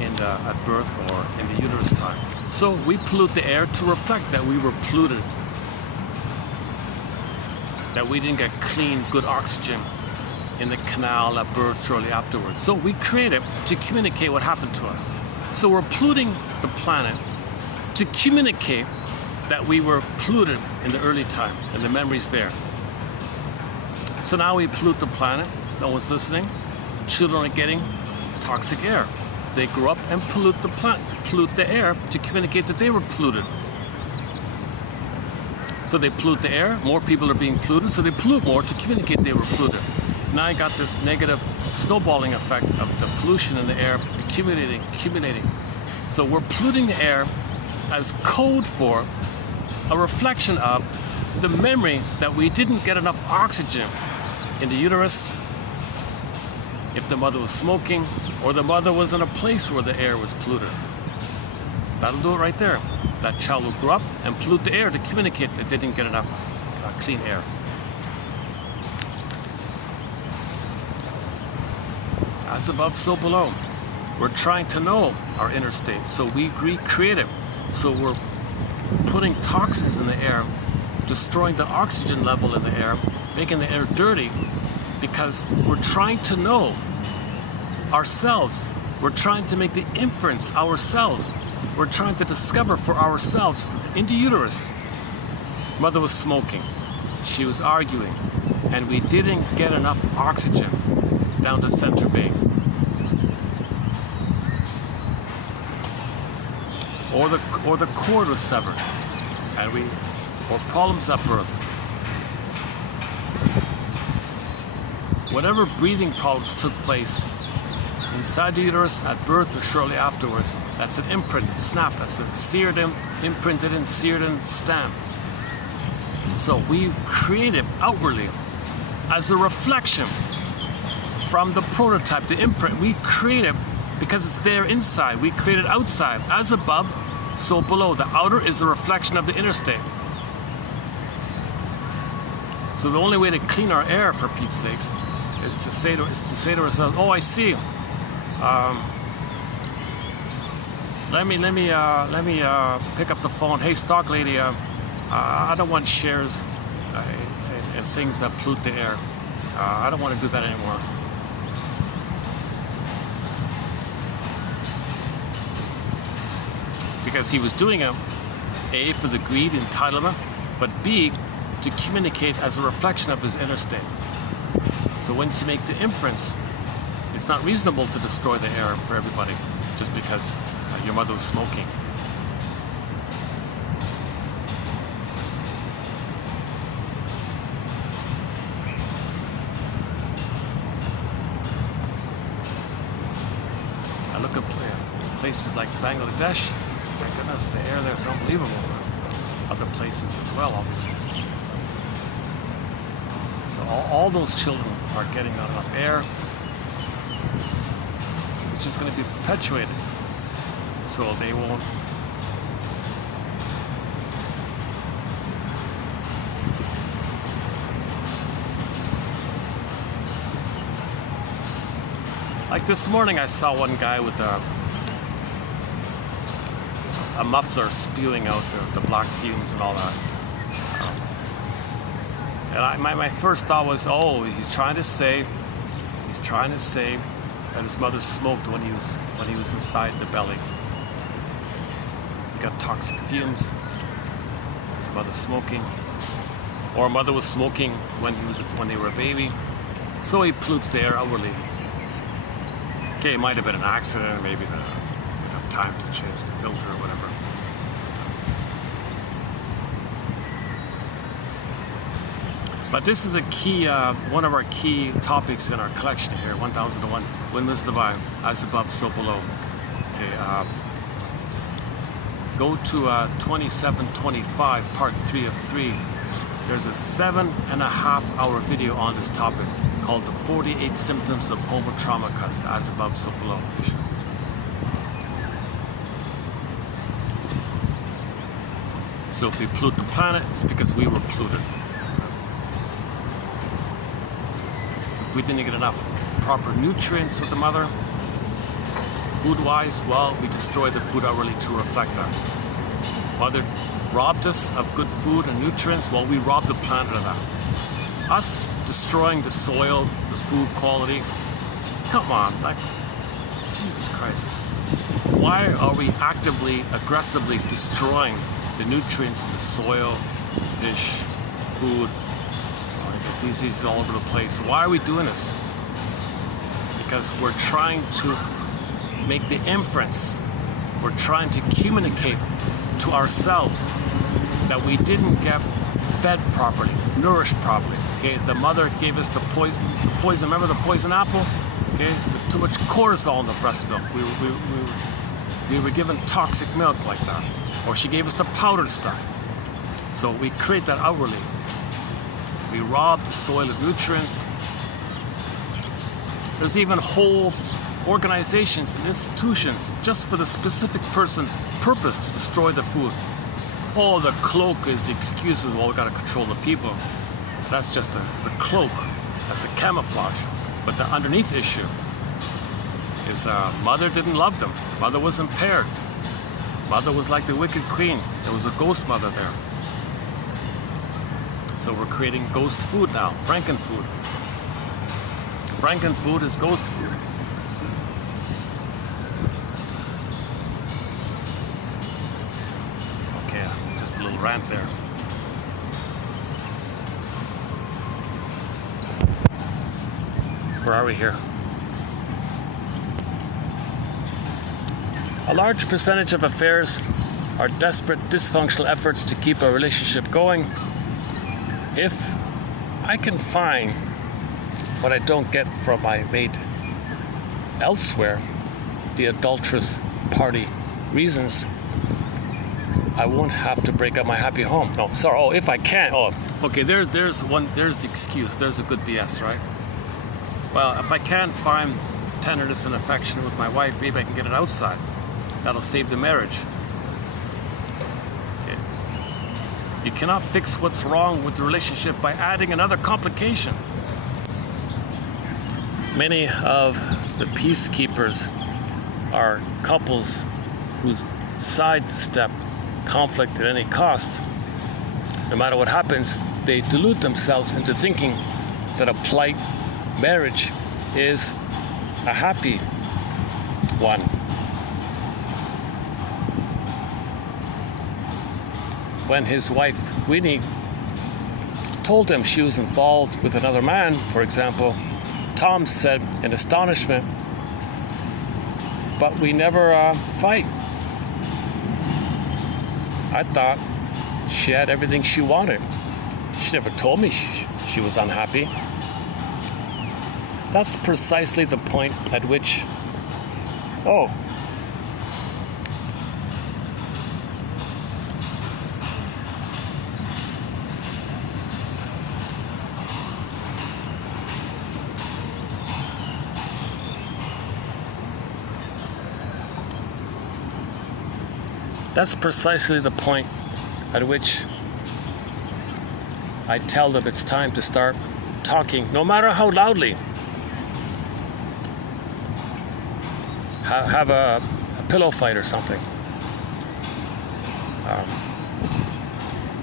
at birth or in the uterus time. So we pollute the air to reflect that we were polluted, that we didn't get clean, good oxygen in the canal at birth shortly afterwards. So we create it to communicate what happened to us. So we're polluting the planet to communicate that we were polluted in the early time and the memories there. So now we pollute the planet, no one's listening. Children are getting toxic air. They grow up and pollute the planet, pollute the air to communicate that they were polluted. So they pollute the air, more people are being polluted, so they pollute more to communicate they were polluted. Now I got this negative snowballing effect of the pollution in the air accumulating. So we're polluting the air as code for a reflection of the memory that we didn't get enough oxygen in the uterus, if the mother was smoking, or the mother was in a place where the air was polluted. That'll do it right there. That child will grow up and pollute the air to communicate that they didn't get enough clean air. As above, so below. We're trying to know our inner state, so we recreate it. So we're putting toxins in the air, destroying the oxygen level in the air, making the air dirty, because we're trying to know ourselves. We're trying to make the inference ourselves. We're trying to discover for ourselves in the uterus. Mother was smoking. She was arguing. And we didn't get enough oxygen down the center vein. Or the cord was severed. Or problems at birth. Whatever breathing problems took place inside the uterus at birth or shortly afterwards, that's an imprint, snap, that's a seared in, imprinted in, seared in stamp. So we create it outwardly as a reflection from the prototype, the imprint. We create it because it's there inside. We create it outside. As above, so below. The outer is a reflection of the inner state. So the only way to clean our air, for Pete's sakes, is to say to ourselves, "Oh, I see. Let me pick up the phone. Hey, stock lady, I don't want shares in things that pollute the air. I don't want to do that anymore." Because he was doing it, A, for the greed, entitlement, but B, to communicate as a reflection of his inner state. So once he makes the inference, it's not reasonable to destroy the air for everybody just because your mother was smoking. I look at places like Bangladesh. My goodness, the air there is unbelievable. Other places as well, obviously. So all those children are getting not enough air, which is going to be perpetuated. So they won't. Like this morning, I saw one guy with a muffler spewing out the black fumes and all that. And my first thought was, oh, he's trying to say that his mother smoked when he was inside the belly. He got toxic fumes. His mother smoking, or mother was smoking when they were a baby. So he pollutes the air outwardly. Okay, it might have been an accident, maybe they didn't have time to change the filter or whatever. But this is a key, one of our key topics in our collection here, 1001, Windmills Divine, as above, so below. Okay, go to 2725, part 3 of 3. There's a 7.5-hour video on this topic called the 48 Symptoms of Homotrauma, as above, so below. So if we pollute the planet, it's because we were polluted. If we didn't get enough proper nutrients with the mother, food-wise, well, we destroy the food hourly to reflect that. Mother robbed us of good food and nutrients, well, we robbed the planet of that. Us destroying the soil, the food quality, come on, like, Jesus Christ. Why are we actively, aggressively destroying the nutrients in the soil, fish, food? Oh, you get diseases all over the place. Why are we doing this? Because we're trying to make the inference, we're trying to communicate to ourselves that we didn't get fed properly, nourished properly. Okay, the mother gave us the poison. Remember the poison apple? Okay, too much cortisol in the breast milk. We were given toxic milk like that, or she gave us the powdered stuff. So we create that outwardly. We rob the soil of nutrients. There's even whole organizations and institutions just for the specific purpose to destroy the food. Oh, the cloak is the excuses, well, we gotta control the people. That's just the cloak, that's the camouflage. But the underneath issue is mother didn't love them. Mother was impaired. Mother was like the wicked queen. There was a ghost mother there. So we're creating ghost food now, Frankenfood. Frankenfood is ghost food. Okay, just a little rant there. Where are we here? A large percentage of affairs are desperate, dysfunctional efforts to keep a relationship going. If I can find what I don't get from my mate elsewhere, the adulterous party reasons, I won't have to break up my happy home. No, sorry. Oh, if I can. Oh, okay. There's the excuse. There's a good BS, right? Well, if I can't find tenderness and affection with my wife, maybe I can get it outside. That'll save the marriage. Okay. You cannot fix what's wrong with the relationship by adding another complication. Many of the peacekeepers are couples who sidestep conflict at any cost. No matter what happens, they delude themselves into thinking that a polite marriage is a happy one. When his wife, Winnie, told him she was involved with another man, for example, Tom said in astonishment, "But we never fight. I thought she had everything she wanted. She never told me she was unhappy." That's precisely the point at which, that's precisely the point at which I tell them it's time to start talking, no matter how loudly. Have a pillow fight or something.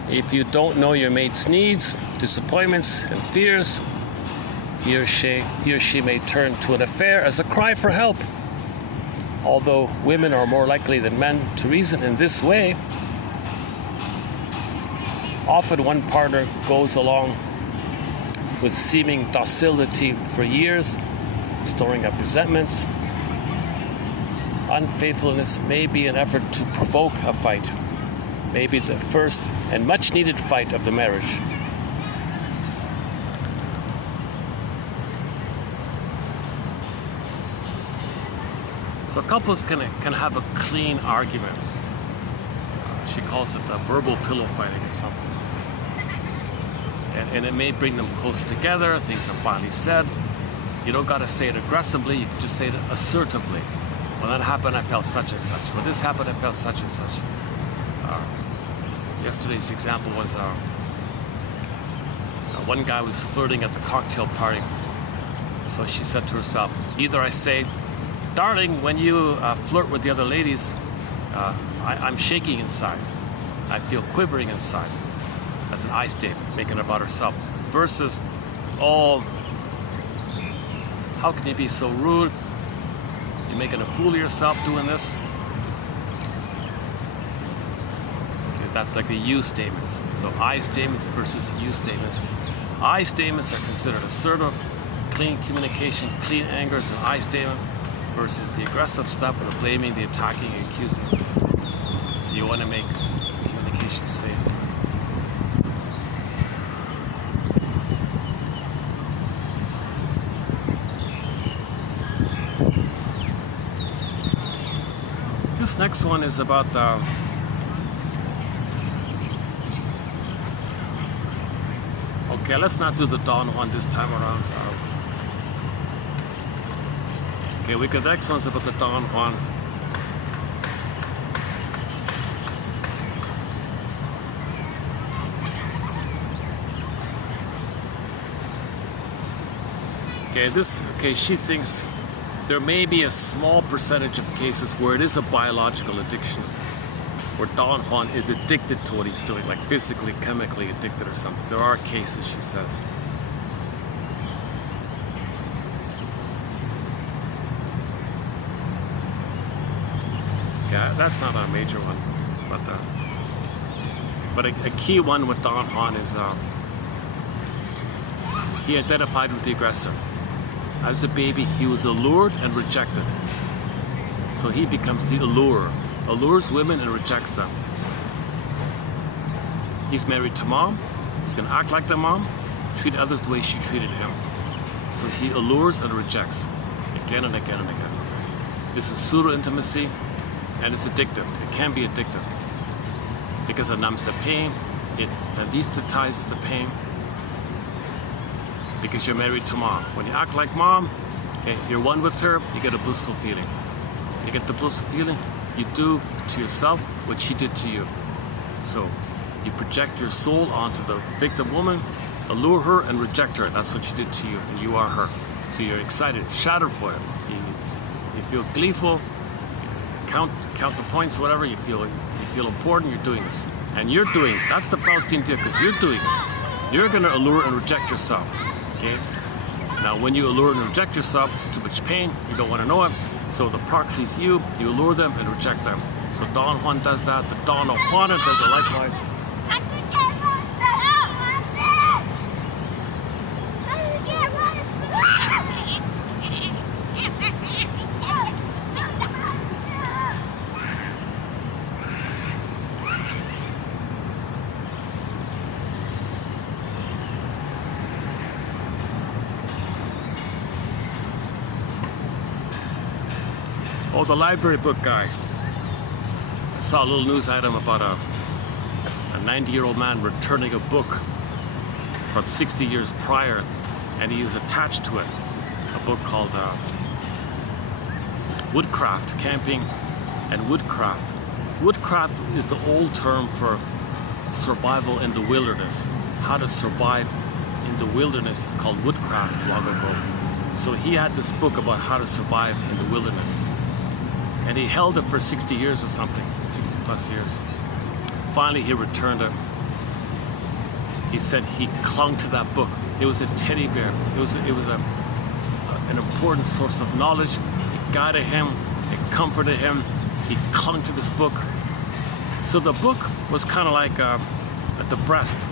If you don't know your mate's needs, disappointments, and fears, he or she may turn to an affair as a cry for help. Although women are more likely than men to reason in this way, often one partner goes along with seeming docility for years, storing up resentments. Unfaithfulness may be an effort to provoke a fight, maybe the first and much needed fight of the marriage. So couples can have a clean argument. She calls it verbal pillow fighting or something. And it may bring them closer together. Things are finally said. You don't got to say it aggressively. You can just say it assertively. When that happened, I felt such and such. When this happened, I felt such and such. Yesterday's example was one guy was flirting at the cocktail party. So she said to herself, either I say, darling, when you flirt with the other ladies, I'm shaking inside. I feel quivering inside. That's an I statement, making it about herself. Versus, oh, how can you be so rude? You're making a fool of yourself doing this. Okay, that's like the you statements. So I statements versus you statements. I statements are considered assertive, clean communication, clean anger is an I statement, versus the aggressive stuff, the blaming, the attacking, the accusing. So you want to make communication safe. This next one is about okay, let's not do the Don Juan this time around. Okay, the next one's about the Don Juan. Okay, she thinks there may be a small percentage of cases where it is a biological addiction, where Don Juan is addicted to what he's doing, like physically, chemically addicted or something. There are cases, she says. Yeah, that's not a major one, but a key one with Don Juan is he identified with the aggressor. As a baby, he was allured and rejected. So he becomes the allurer, allures women and rejects them. He's married to mom. He's gonna act like the mom, treat others the way she treated him. So he allures and rejects again and again and again. This is pseudo-intimacy, and it's addictive. It can be addictive because it numbs the pain, it anesthetizes the pain. Because you're married to mom. When you act like mom, okay, you're one with her, you get a blissful feeling. To get the blissful feeling, you do to yourself what she did to you. So you project your soul onto the victim woman, allure her and reject her. That's what she did to you, and you are her. So you're excited, shattered for it. You feel gleeful, count the points, whatever, you feel important, you're doing this. And you're doing, that's the Faustian deal, because you're doing it. You're gonna allure and reject yourself. Okay? Now, when you allure and reject yourself, it's too much pain, you don't want to know it. So the proxy's you allure them and reject them. So Don Juan does that, the Donna Juana does it likewise. Oh, the library book guy. I saw a little news item about a 90-year-old man returning a book from 60 years prior, and he was attached to it a book called Woodcraft, Camping and Woodcraft. Woodcraft is the old term for survival in the wilderness. How to survive in the wilderness is called woodcraft long ago. So he had this book about how to survive in the wilderness. And he held it for 60 years or something, 60 plus years. Finally, he returned it. He said he clung to that book. It was a teddy bear. It was an important source of knowledge. It guided him, it comforted him. He clung to this book. So the book was kind of like the breast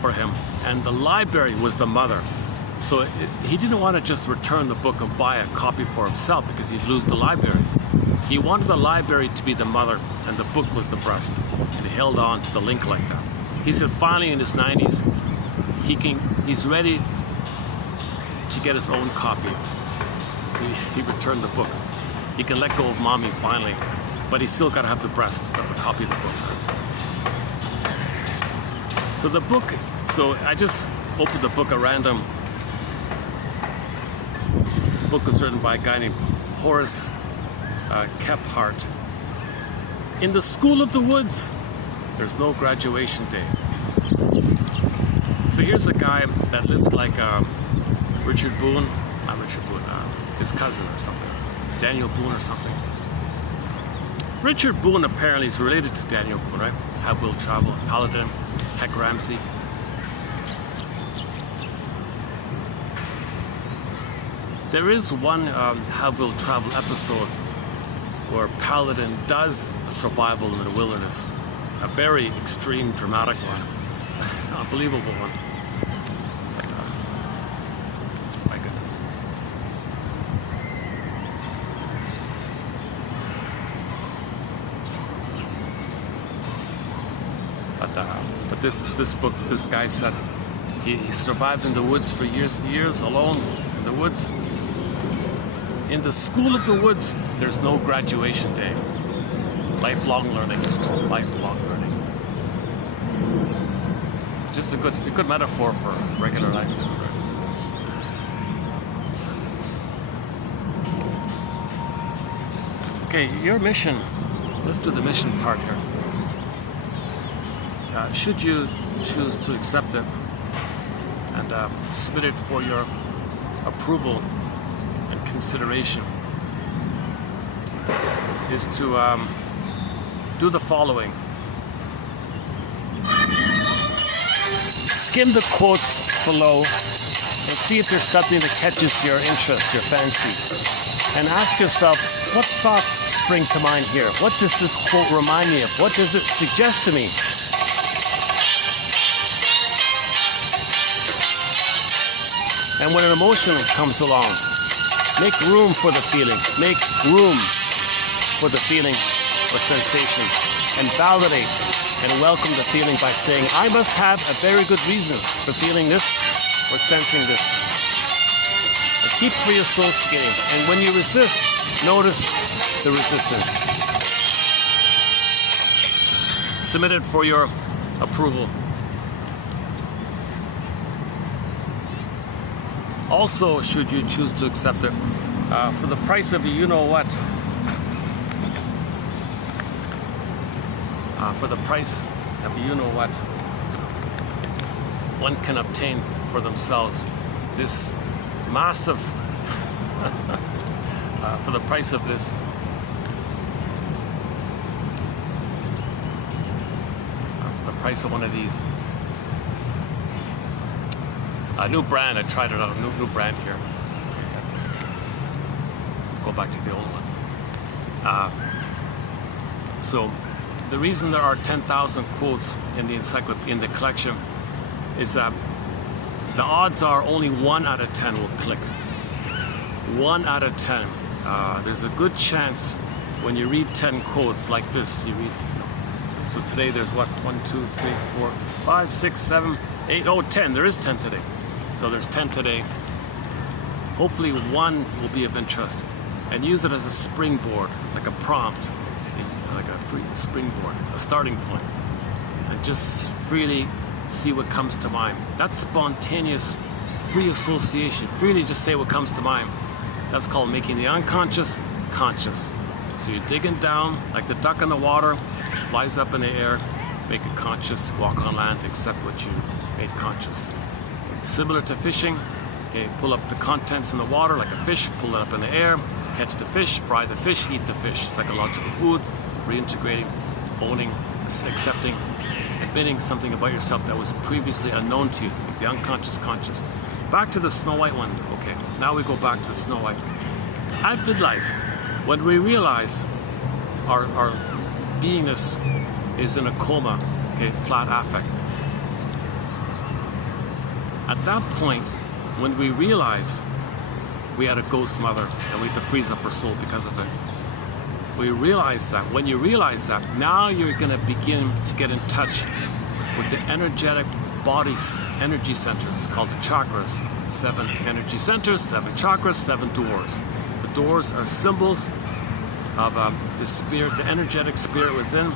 for him, and the library was the mother. So he didn't want to just return the book and buy a copy for himself because he'd lose the library. He wanted the library to be the mother and the book was the breast, and he held on to the link like that. He said finally in his 90s, he's ready to get his own copy. So he returned the book. He can let go of mommy finally, but he's still got to have the breast, got to copy the book. So the book, so I just opened the book at random. The book was written by a guy named Horace Kephart. In the School of the Woods, there's no graduation day. So here's a guy that lives like Richard Boone, not Richard Boone, his cousin or something, Daniel Boone or something. Richard Boone apparently is related to Daniel Boone, right? Have Will Travel, Paladin, Heck Ramsey. There is one Have Will Travel episode where Paladin does survival in the wilderness. A very extreme, dramatic one. Unbelievable one. My goodness. But this book, this guy said he survived in the woods for years and years, alone in the woods. In the School of the Woods, there's no graduation day. Lifelong learning. Lifelong learning. So just a good metaphor for regular life too, right? Okay, your mission. Let's do the mission part here. Should you choose to accept it and submit it for your approval and consideration, is to do the following. Skim the quotes below and see if there's something that catches your interest, your fancy. And ask yourself, what thoughts spring to mind here? What does this quote remind me of? What does it suggest to me? And when an emotion comes along, make room for the feeling. Make room for the feeling or sensation. And validate and welcome the feeling by saying, I must have a very good reason for feeling this or sensing this. And keep free associating. And when you resist, notice the resistance. Submit it for your approval. Also, should you choose to accept it, for the price of you-know-what, for the price of you-know-what, one can obtain for themselves this massive, for the price of this, for the price of one of these. A new brand, I tried it out, a new brand here. Go back to the old one. So the reason there are 10,000 quotes in the collection is that the odds are only 1 out of 10 will click. 1 out of 10. There's a good chance when you read 10 quotes like this, you read, so today there's what, 1, 2, 3, 4, 5, 6, 7, 8, 10. There is 10 today. So there's 10 today. Hopefully one will be of interest, and use it as a springboard, like a prompt, like a free springboard, a starting point, and just freely see what comes to mind. That's spontaneous, free association. Freely just say what comes to mind. That's called making the unconscious conscious. So you're digging down, like the duck in the water, flies up in the air, make it conscious, walk on land, accept what you made conscious. Similar to fishing, okay, pull up the contents in the water like a fish, pull it up in the air, catch the fish, fry the fish, eat the fish. Psychological food, reintegrating, owning, accepting, admitting something about yourself that was previously unknown to you, like the unconscious conscious. Back to the Snow White one, okay, now we go back to the Snow White. At midlife, when we realize our beingness is in a coma, okay, flat affect. At that point, when we realize we had a ghost mother and we had to freeze up our soul because of it, we realize that. When you realize that, now you're going to begin to get in touch with the energetic body's energy centers called the chakras. 7 energy centers, 7 chakras, 7 doors. The doors are symbols of the spirit, the energetic spirit within.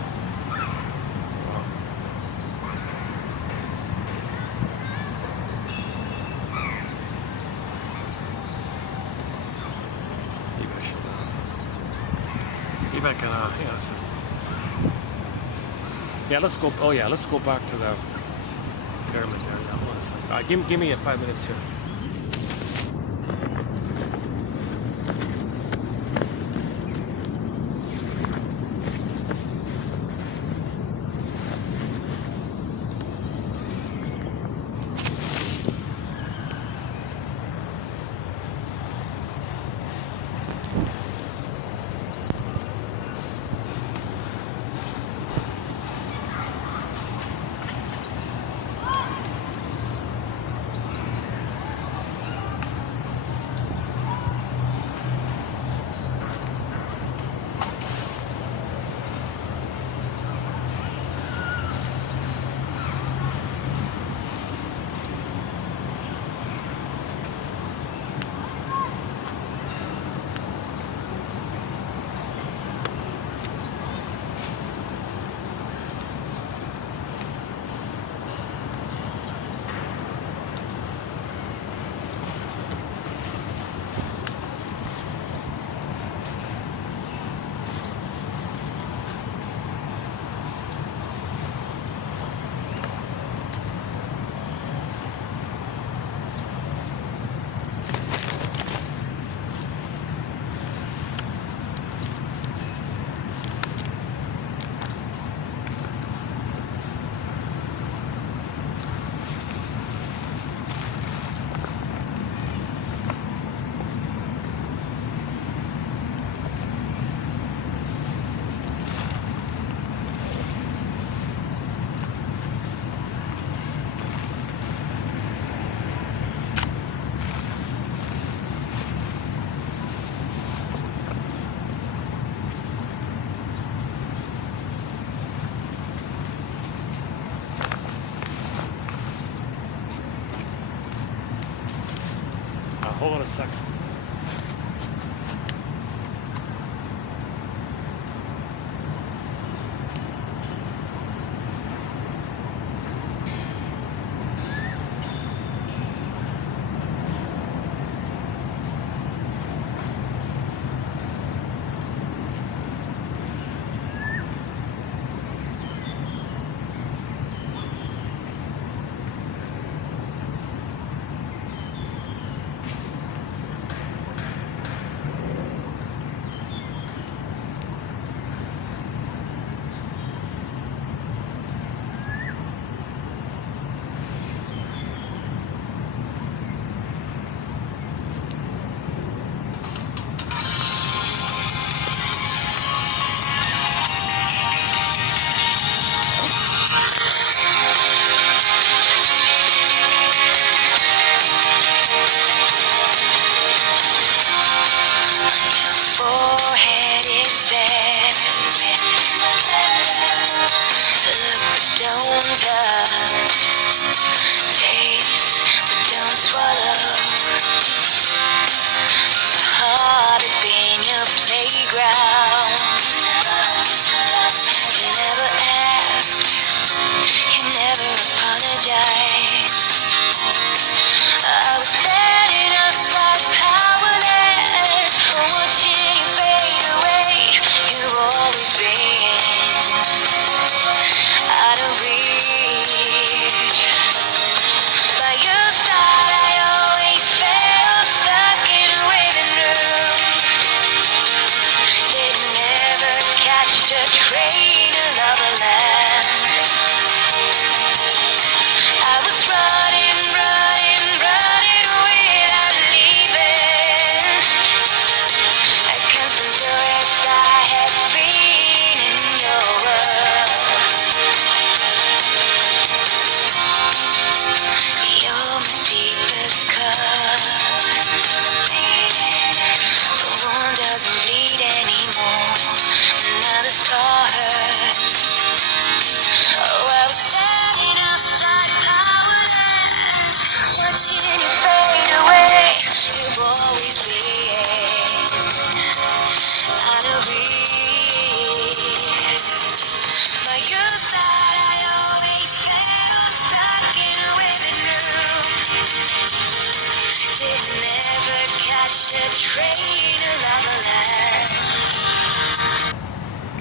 maybe I can, yeah, so. Yeah, let's go, oh yeah, let's go back to the pyramid there. Yeah, hold on a second. Give me 5 minutes here. Hold on a second.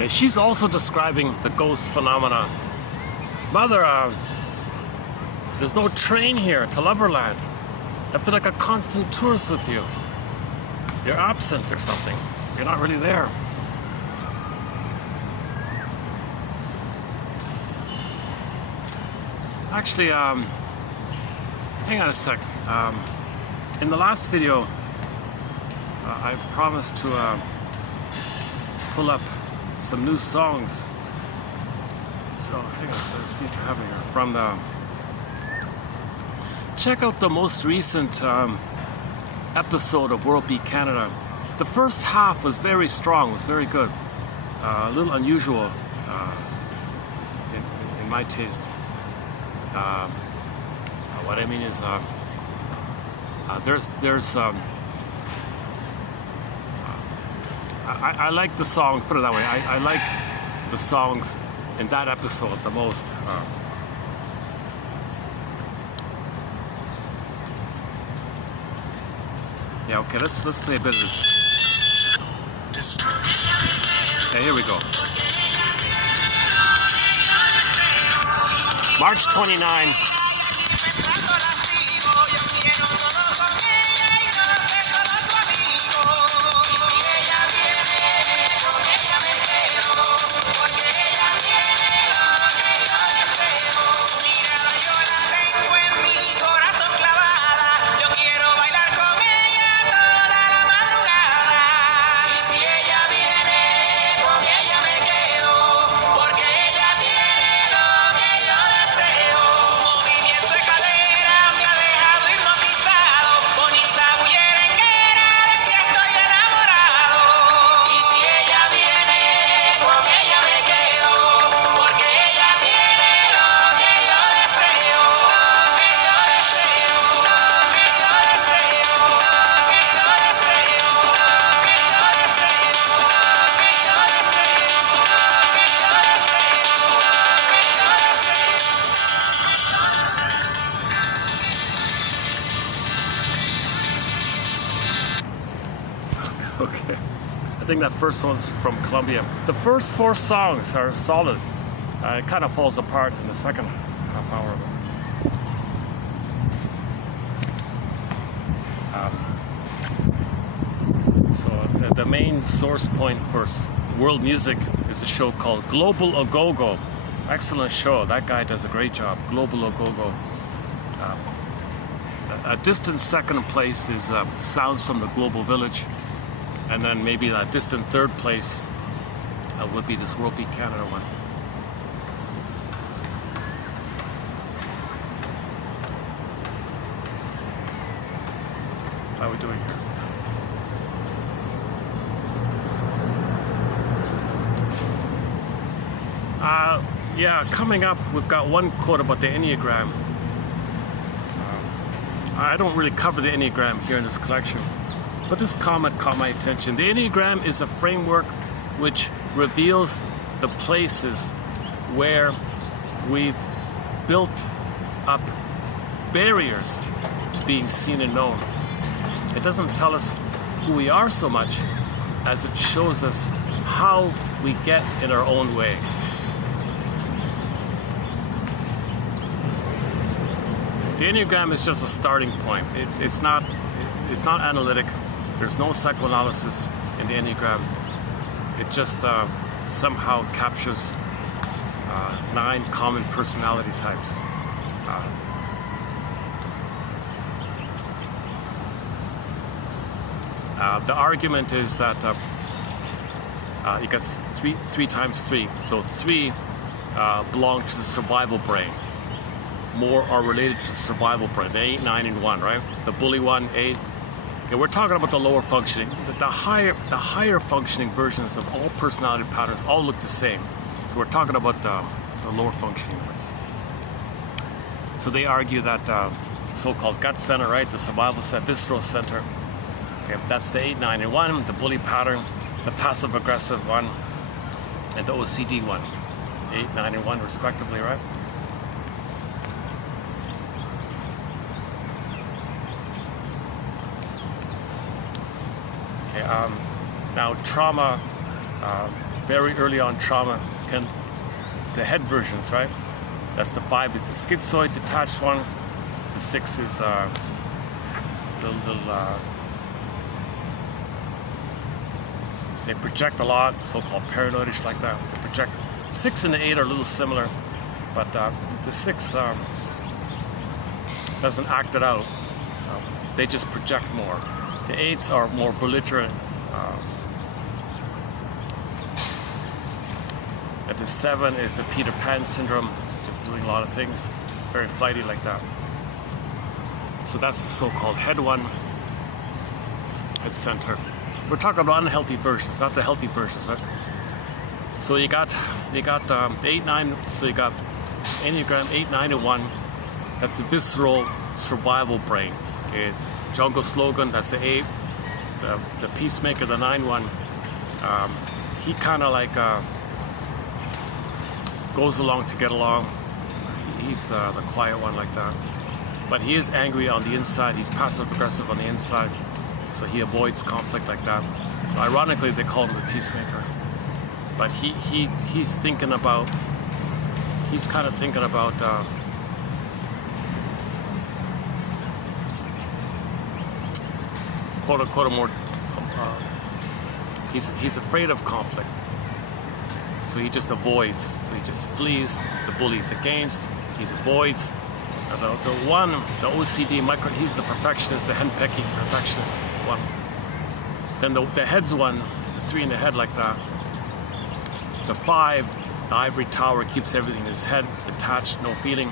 Okay, she's also describing the ghost phenomena. Mother, there's no train here to Loverland. I feel like a constant tourist with you. You're absent or something. You're not really there. Actually, hang on a sec. In the last video, I promised to pull up some new songs. So, hang on, let's see if I have it here. From the... Check out the most recent episode of World Beat Canada. The first half was very strong, was very good. A little unusual in my taste. What I mean is, I like the songs, put it that way. I like the songs in that episode the most. Yeah, okay, let's play a bit of this. Yeah, here we go. March 29. Okay, I think that first one's from Colombia. The first 4 songs are solid. It kind of falls apart in the second half hour. So the main source point for world music is a show called Global Ogogo. Excellent show. That guy does a great job. Global Ogogo. A distant second place is Sounds from the Global Village. And then maybe a distant third place would be this World Beat Canada one. How are we doing here? Yeah, coming up, we've got one quote about the Enneagram. I don't really cover the Enneagram here in this collection, but this comment caught my attention. The Enneagram is a framework which reveals the places where we've built up barriers to being seen and known. It doesn't tell us who we are so much as it shows us how we get in our own way. The Enneagram is just a starting point. It's not analytic. There's no psychoanalysis in the Enneagram. It just somehow captures 9 common personality types. The argument is that you get 3 times 3, so 3 belong to the survival brain. More are related to the survival brain, the 8, 9, and 1, right? The bully 1, 8. Okay, we're talking about the lower functioning. The higher functioning versions of all personality patterns all look the same. So we're talking about the lower functioning ones. So they argue that so-called gut center, right? The survival center, visceral center. Okay, that's the 8, 9, and 1, the bully pattern, the passive-aggressive one, and the OCD one. 8, 9, and 1 respectively, right? Okay, now trauma very early on trauma can, the head versions, right? That's the 5 is the schizoid, detached one. The 6 is they project a lot, so-called paranoidish like that. They project. 6 and the 8 are a little similar, but the 6 doesn't act it out. They just project more. The 8s are more belligerent. And the 7 is the Peter Pan syndrome, just doing a lot of things, very flighty like that. So that's the so-called head one, head center. We're talking about unhealthy versions, not the healthy versions, right? So you got the 8, 9. So you got Enneagram 8, 9, and 1. That's the visceral survival brain. Okay, jungle slogan. That's the 8. The peacemaker, the 9 one. He kind of like goes along to get along. He's the quiet one like that. But he is angry on the inside. He's passive aggressive on the inside. So he avoids conflict like that. So ironically, they call him the peacemaker. But he's thinking about. He's kind of thinking about. Quote unquote, more. He's afraid of conflict. So he just avoids. So he just flees. The bully's against. He avoids. The one, the OCD micro, he's the perfectionist, the henpecking perfectionist one. Then the head's one, the 3 in the head like that. The 5, the ivory tower, keeps everything in his head, detached, no feeling.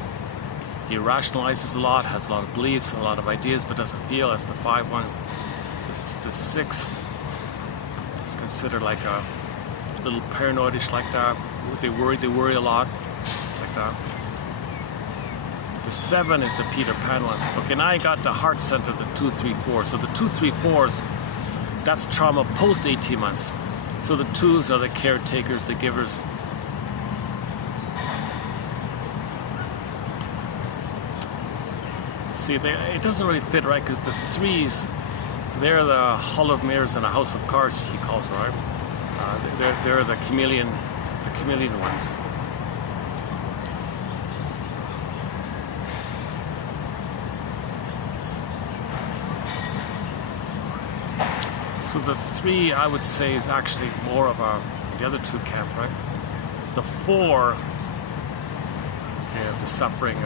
He rationalizes a lot, has a lot of beliefs, a lot of ideas, but doesn't feel. That's the 5 one. The 6 is considered like a little paranoidish like that. They worry a lot like that. The 7 is the Peter Pan one. Okay, now I got the heart center, the 2, 3, 4. So the 2, 3, 4s, that's trauma post 18 months. So the 2s are the caretakers, the givers. See, it doesn't really fit, right? Because the 3s, they're the Hall of Mirrors and a House of Cards, he calls it, right? They're the chameleon ones. So the 3, I would say, is actually more of the other 2 camp, right? The 4, the suffering,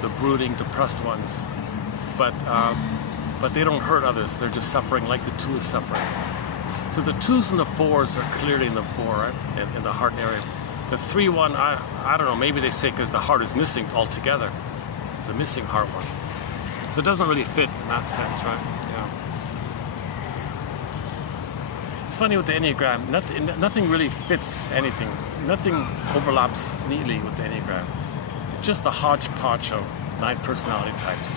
the brooding, depressed ones, but they don't hurt others. They're just suffering like the 2 is suffering. So the 2s and the 4s are clearly in the 4, right? In the heart area. The 3 one, I don't know. Maybe they say because the heart is missing altogether. It's a missing heart one. So it doesn't really fit in that sense, right? Yeah. It's funny with the Enneagram, nothing really fits anything. Nothing overlaps neatly with the Enneagram. It's just a hodgepodge of 9 personality types.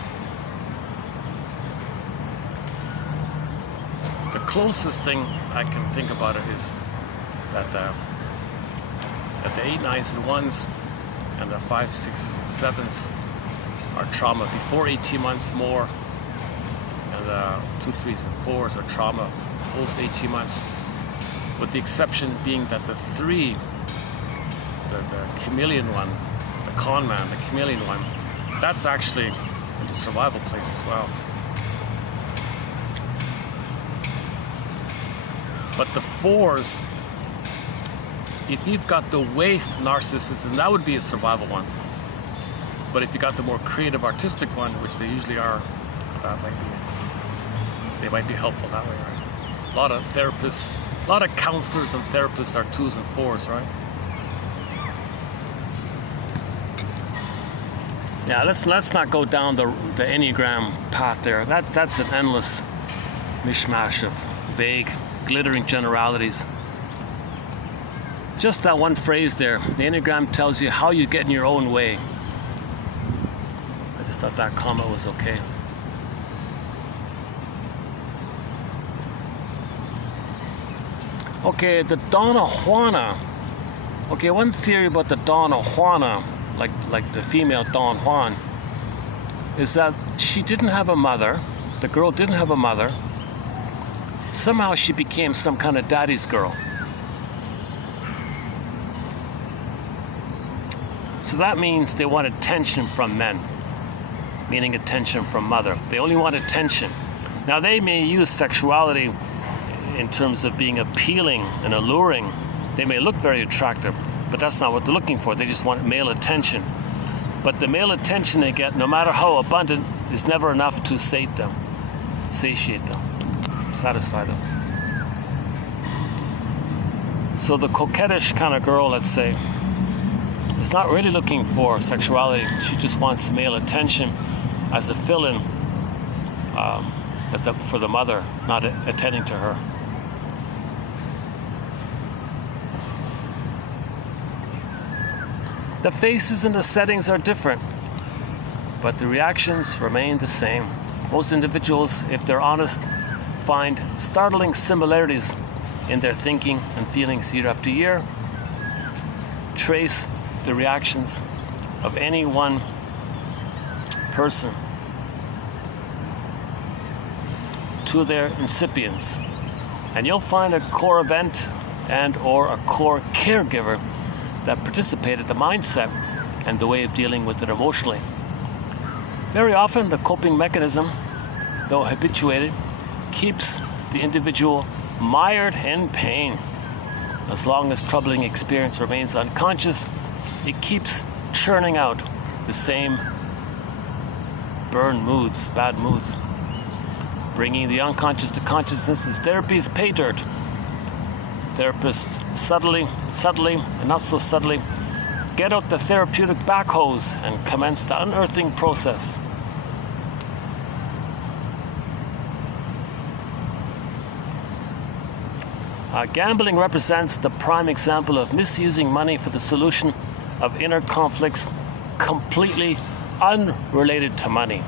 The closest thing I can think about it is that the 8, 9s, and 1s and the 5, 6s, and 7s are trauma before 18 months more, and the 2, 3s, and 4s are trauma post 18 months, with the exception being that the 3, the chameleon one, the con man, the chameleon one, that's actually in the survival place as well. But the 4s, if you've got the waif narcissist, then that would be a survival one. But if you got the more creative, artistic one, which they usually are, they might be helpful that way, right? A lot of therapists, a lot of counselors and therapists are 2s and 4s, right? Yeah, let's not go down the Enneagram path there. That's an endless mishmash of vague, glittering generalities. Just that one phrase there, the Enneagram tells you how you get in your own way. I just thought that comment was okay. Okay, the Donna Juana. Okay, one theory about the Donna Juana, like the female Don Juan, is that she didn't have a mother. The girl didn't have a mother. Somehow she became some kind of daddy's girl. So that means they want attention from men, meaning attention from mother. They only want attention. Now they may use sexuality in terms of being appealing and alluring. They may look very attractive, but that's not what they're looking for. They just want male attention. But the male attention they get, no matter how abundant, is never enough to satiate them, satisfy them. So the coquettish kind of girl, let's say, is not really looking for sexuality. She just wants male attention as a fill-in for the mother, not attending to her. The faces and the settings are different, but the reactions remain the same. Most individuals, if they're honest, find startling similarities in their thinking and feelings year after year. Trace the reactions of any one person to their incipients, and you'll find a core event and or a core caregiver that participated the mindset and the way of dealing with it emotionally. Very often the coping mechanism, though habituated, keeps the individual mired in pain. As long as troubling experience remains unconscious, it keeps churning out the same burned moods, bad moods. Bringing the unconscious to consciousness is therapy's pay dirt. Therapists subtly, and not so subtly, get out the therapeutic backhoes and commence the unearthing process. Gambling represents the prime example of misusing money for the solution of inner conflicts completely unrelated to money.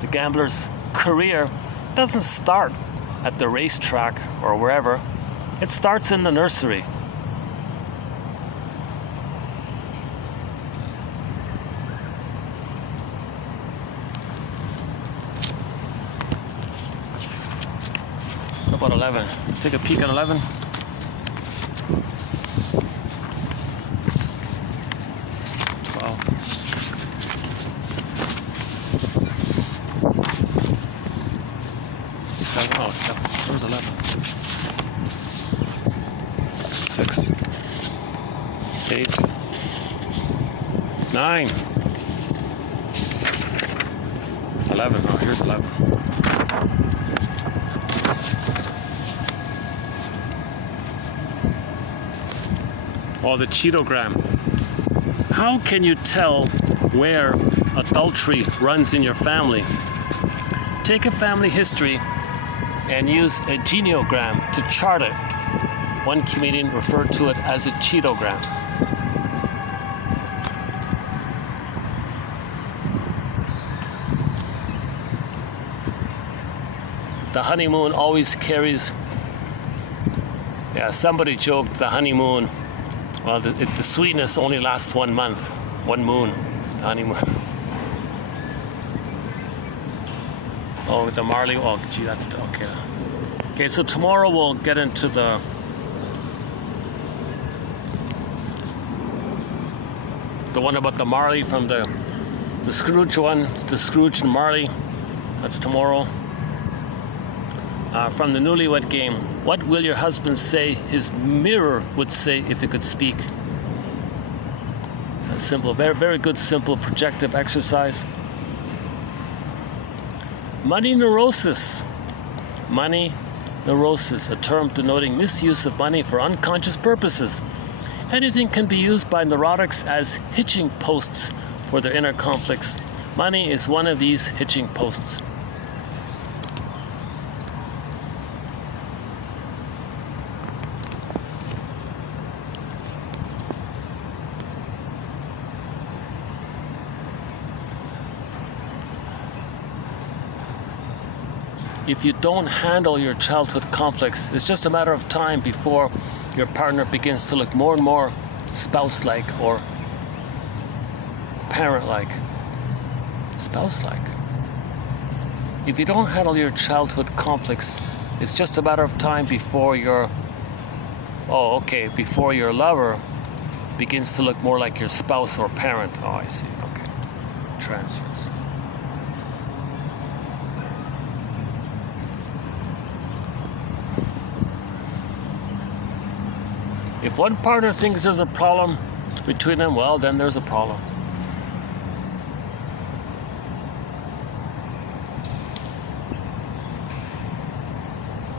The gambler's career doesn't start at the racetrack or wherever. It starts in the nursery. What about 11? Let's take a peek at 11. Where's 11? 6, 8, 9, 11. Oh, here's 11. Oh, the Cheetogram. How can you tell where adultery runs in your family? Take a family history and use a genogram to chart it. One comedian referred to it as a Cheetogram. The honeymoon always carries, somebody joked the honeymoon, well, the sweetness only lasts 1 month, 1 moon, the honeymoon. Oh, the Marley, oh gee, that's, okay. Okay, so tomorrow we'll get into the one about the Marley from the Scrooge one, the Scrooge and Marley. That's tomorrow. From the Newlywed Game, what will your husband say his mirror would say if it could speak? It's a simple, very, very good, simple projective exercise. Money neurosis. Money neurosis, a term denoting misuse of money for unconscious purposes. Anything can be used by neurotics as hitching posts for their inner conflicts. Money is one of these hitching posts. If you don't handle your childhood conflicts, it's just a matter of time before your partner begins to look more and more spouse-like or parent-like. Spouse-like. If you don't handle your childhood conflicts, it's just a matter of time before your, before your lover begins to look more like your spouse or parent. Oh, I see. Okay. Transfers. If one partner thinks there's a problem between them, well, then there's a problem.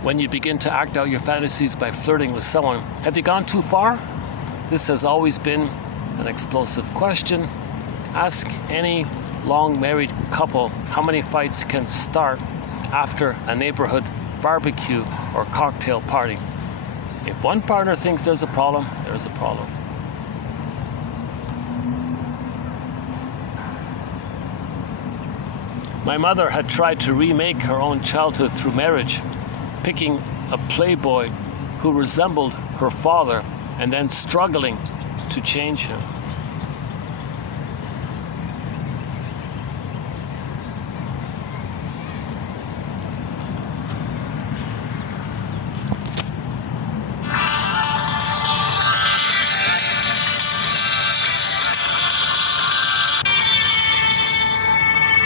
When you begin to act out your fantasies by flirting with someone, have you gone too far? This has always been an explosive question. Ask any long married couple how many fights can start after a neighborhood barbecue or cocktail party. If one partner thinks there's a problem, there's a problem. My mother had tried to remake her own childhood through marriage, picking a playboy who resembled her father and then struggling to change him.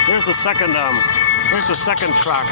Here's the second track.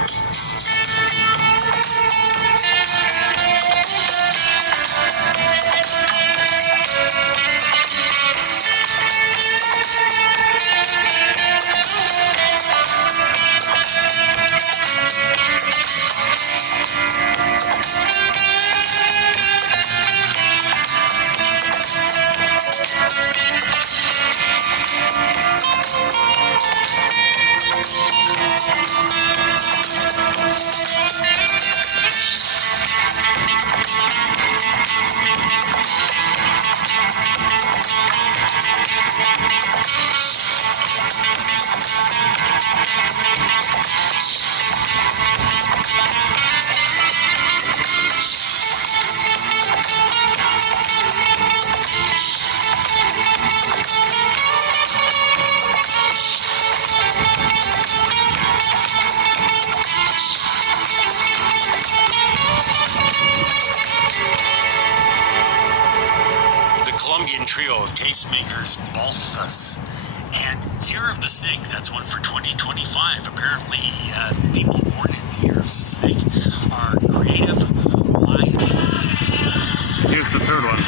Trio of tastemakers Balthus and Year of the Snake. That's one for 2025. Apparently, people born in the Year of the Snake are creative, wise. Here's the third one.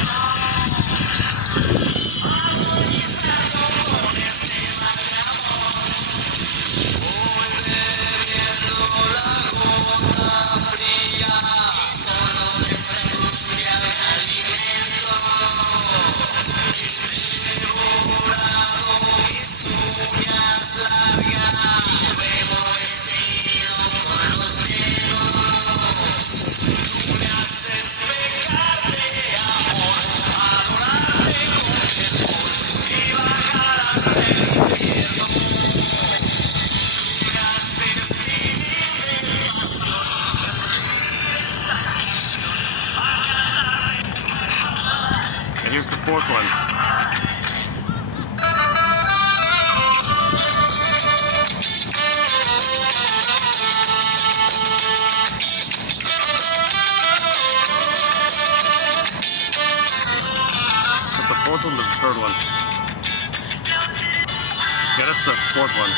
Here's the fourth one. That's the fourth one, the third one. Yeah, that's the fourth one.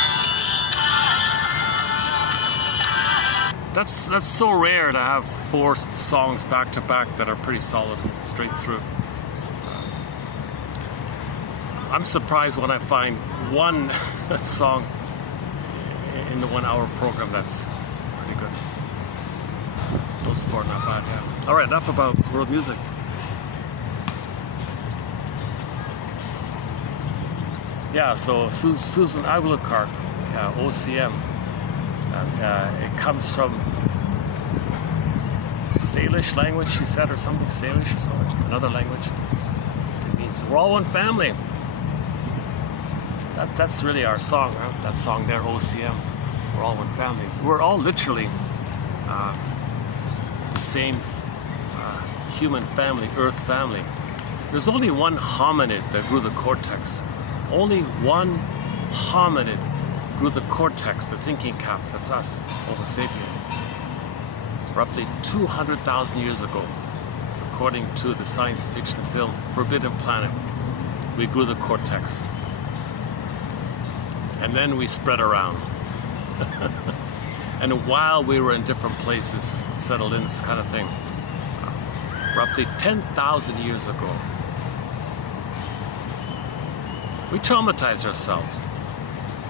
That's so rare to have 4 songs back to back that are pretty solid straight through. I'm surprised when I find one song in the 1 hour program that's pretty good. Those 4 not bad, yeah. Alright, enough about world music. Yeah, so Susan Aguilar, yeah, OCM. It comes from Salish language, she said, or something. Salish or something, another language. It means we're all one family. That's really our song, huh? That song there, OCM. We're all one family. We're all literally the same human family, Earth family. There's only one hominid that grew the cortex. Only one hominid grew the cortex, the thinking cap. That's us, Homo sapien. Roughly 200,000 years ago, according to the science fiction film Forbidden Planet. we grew the cortex. And then we spread around. And while we were in different places, settled in, this kind of thing, roughly 10,000 years ago, we traumatized ourselves,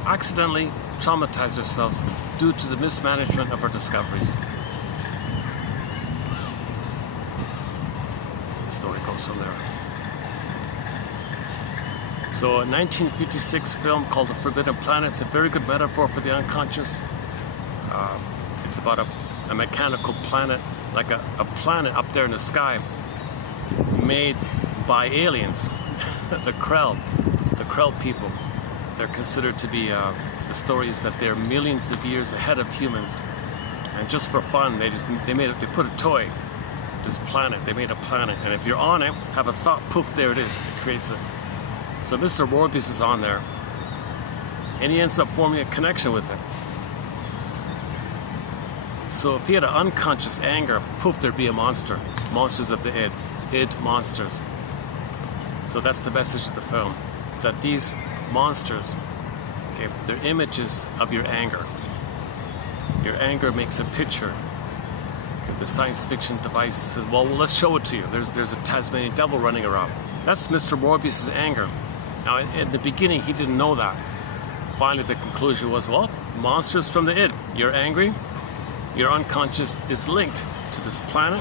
accidentally traumatized ourselves due to the mismanagement of our discoveries. The story goes from there. So a 1956 film called The Forbidden Planet, it's a very good metaphor for the unconscious. It's about a mechanical planet, like a planet up there in the sky, made by aliens, the Krell people. They're considered to be, the story is that they're millions of years ahead of humans. And just for fun, they put a toy, this planet, they made a planet. And if you're on it, have a thought, poof, there it is, it creates it. So Mr. Morbius is on there, and he ends up forming a connection with it. So if he had an unconscious anger, poof, there'd be a monster. Monsters of the id monsters. So that's the message of the film, that these monsters, okay, they're images of your anger. Your anger makes a picture. Okay, the science fiction device says, well, let's show it to you. There's a Tasmanian devil running around. That's Mr. Morbius's anger. Now, in the beginning, he didn't know that. Finally, the conclusion was, well, monsters from the id. You're angry. Your unconscious is linked to this planet.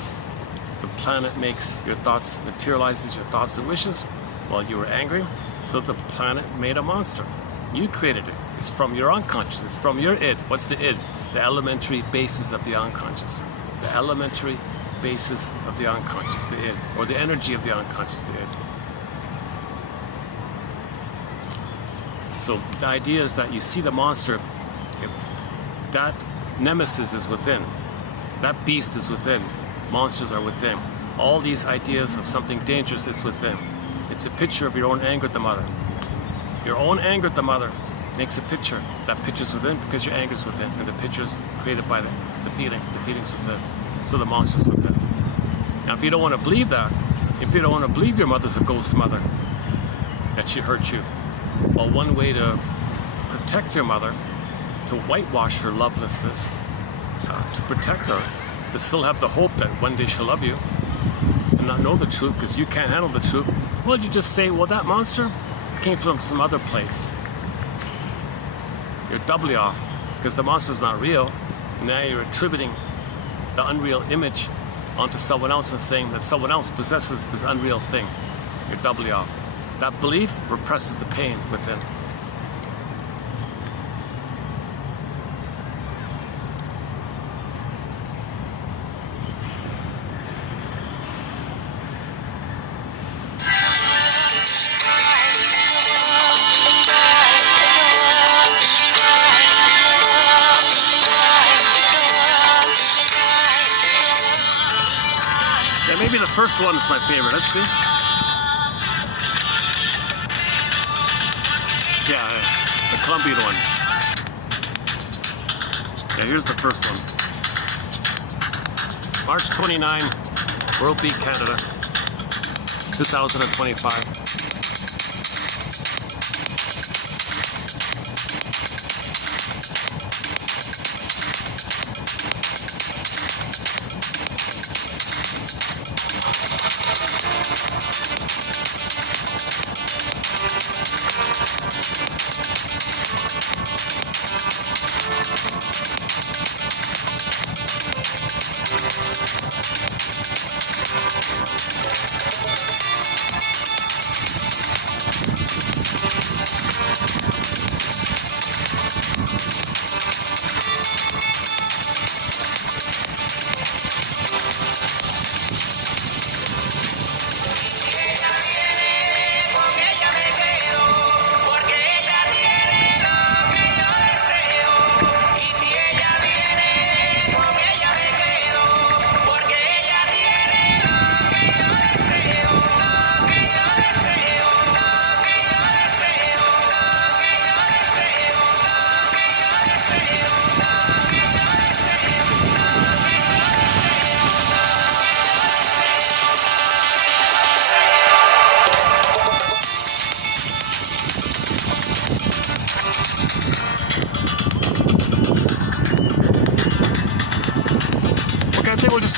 The planet makes your thoughts, materializes your thoughts and wishes while you were angry. So the planet made a monster. You created it. It's from your unconscious. It's from your id. What's the id? The elementary basis of the unconscious. The elementary basis of the unconscious, the id. Or the energy of the unconscious, the id. So the idea is that you see the monster, okay, that nemesis is within. That beast is within. Monsters are within. All these ideas of something dangerous is within. It's a picture of your own anger at the mother. Your own anger at the mother makes a picture. That picture's within because your anger's within. And the picture's created by the feeling's within. So the monster's within. Now if you don't want to believe that, if you don't want to believe your mother's a ghost mother, that she hurt you, well, one way to protect your mother, to whitewash her lovelessness, to protect her, to still have the hope that one day she'll love you, and not know the truth because you can't handle the truth, well, you just say, well, that monster came from some other place. You're doubly off because the monster's not real. Now you're attributing the unreal image onto someone else and saying that someone else possesses this unreal thing. You're doubly off. That belief represses the pain within. Yeah, maybe the first one is my favorite. Let's see. Yeah, the Colombian one. Yeah, here's the first one. March 29, World Beat Canada, 2025.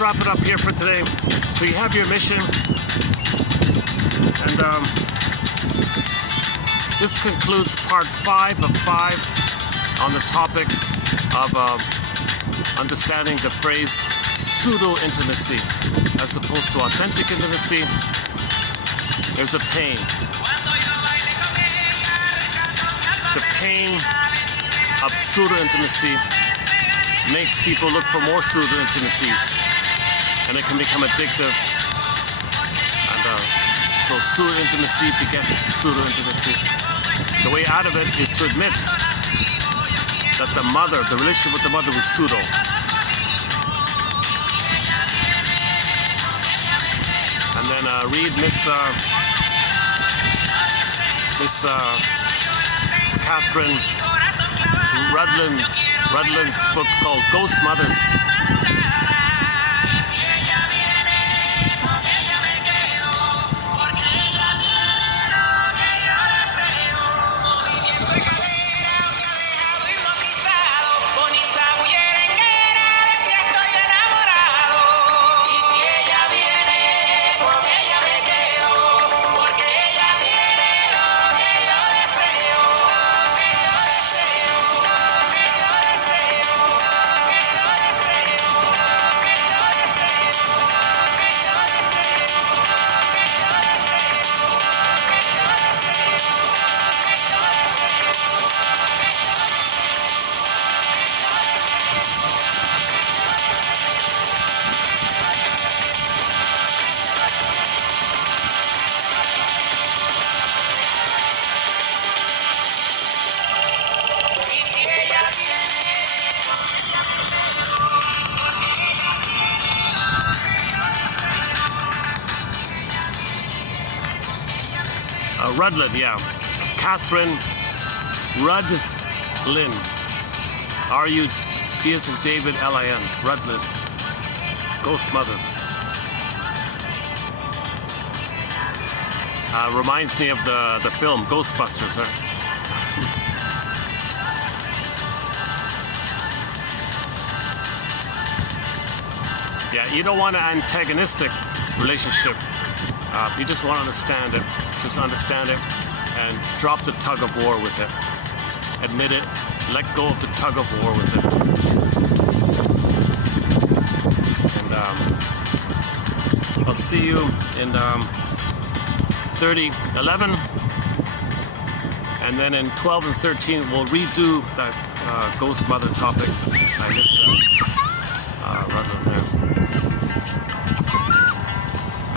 wrap it up here for today. So you have your mission, and this concludes part 5 of 5 on the topic of understanding the phrase pseudo-intimacy as opposed to authentic intimacy. There's a pain. The pain of pseudo-intimacy makes people look for more pseudo-intimacies, and it can become addictive. And so pseudo-intimacy begets pseudo-intimacy. The way out of it is to admit that the relationship with the mother was pseudo. And then read Miss Catherine Rudlin's book called Ghost Mothers. Rudlin, yeah. Catherine Rudlin. R-U-D as in David, L-I-N. Rudlin. Ghost Mothers. Reminds me of the film Ghostbusters, huh? Yeah, you don't want an antagonistic relationship. You just want to understand it. Just understand it and drop the tug of war with it. Admit it. Let go of the tug of war with it. And I'll see you in 11. And then in 12 and 13, we'll redo that ghost mother topic. I miss rather than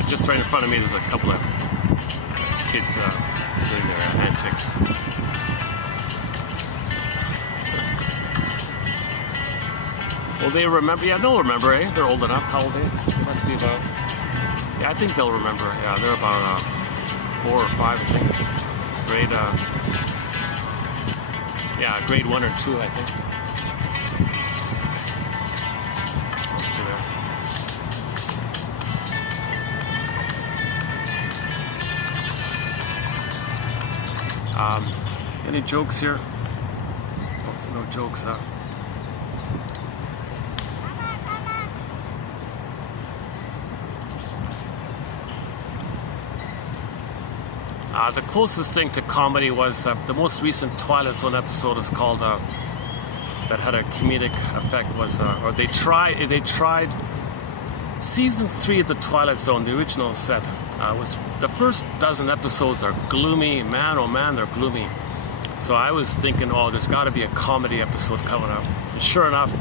just right in front of me, there's a couple of kids doing their antics. Well, they remember. Yeah, they'll remember, eh? They're old enough. How old are they? They must be about... Yeah, I think they'll remember. Yeah, they're about 4 or 5, I think. Grade... yeah, grade 1 or 2, I think. Any jokes here? No jokes, huh? The closest thing to comedy was the most recent Twilight Zone episode is called that had a comedic effect was or they tried season 3 of the Twilight Zone, the original set. Was the first dozen episodes are gloomy. Man, oh man, they're gloomy. So I was thinking, oh, there's got to be a comedy episode coming up. And sure enough,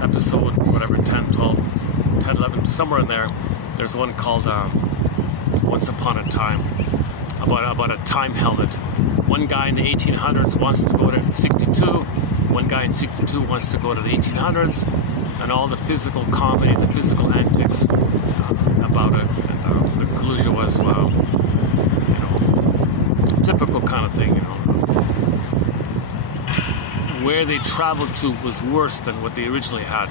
episode whatever, 10, 12, 10, 11, somewhere in there, there's one called Once Upon a Time, about a time helmet. One guy in the 1800s wants to go to 62. One guy in 62 wants to go to the 1800s, and all the physical comedy, the physical antics about it. And the conclusion was, well, you know, typical kind of thing, you know. Where they traveled to was worse than what they originally had.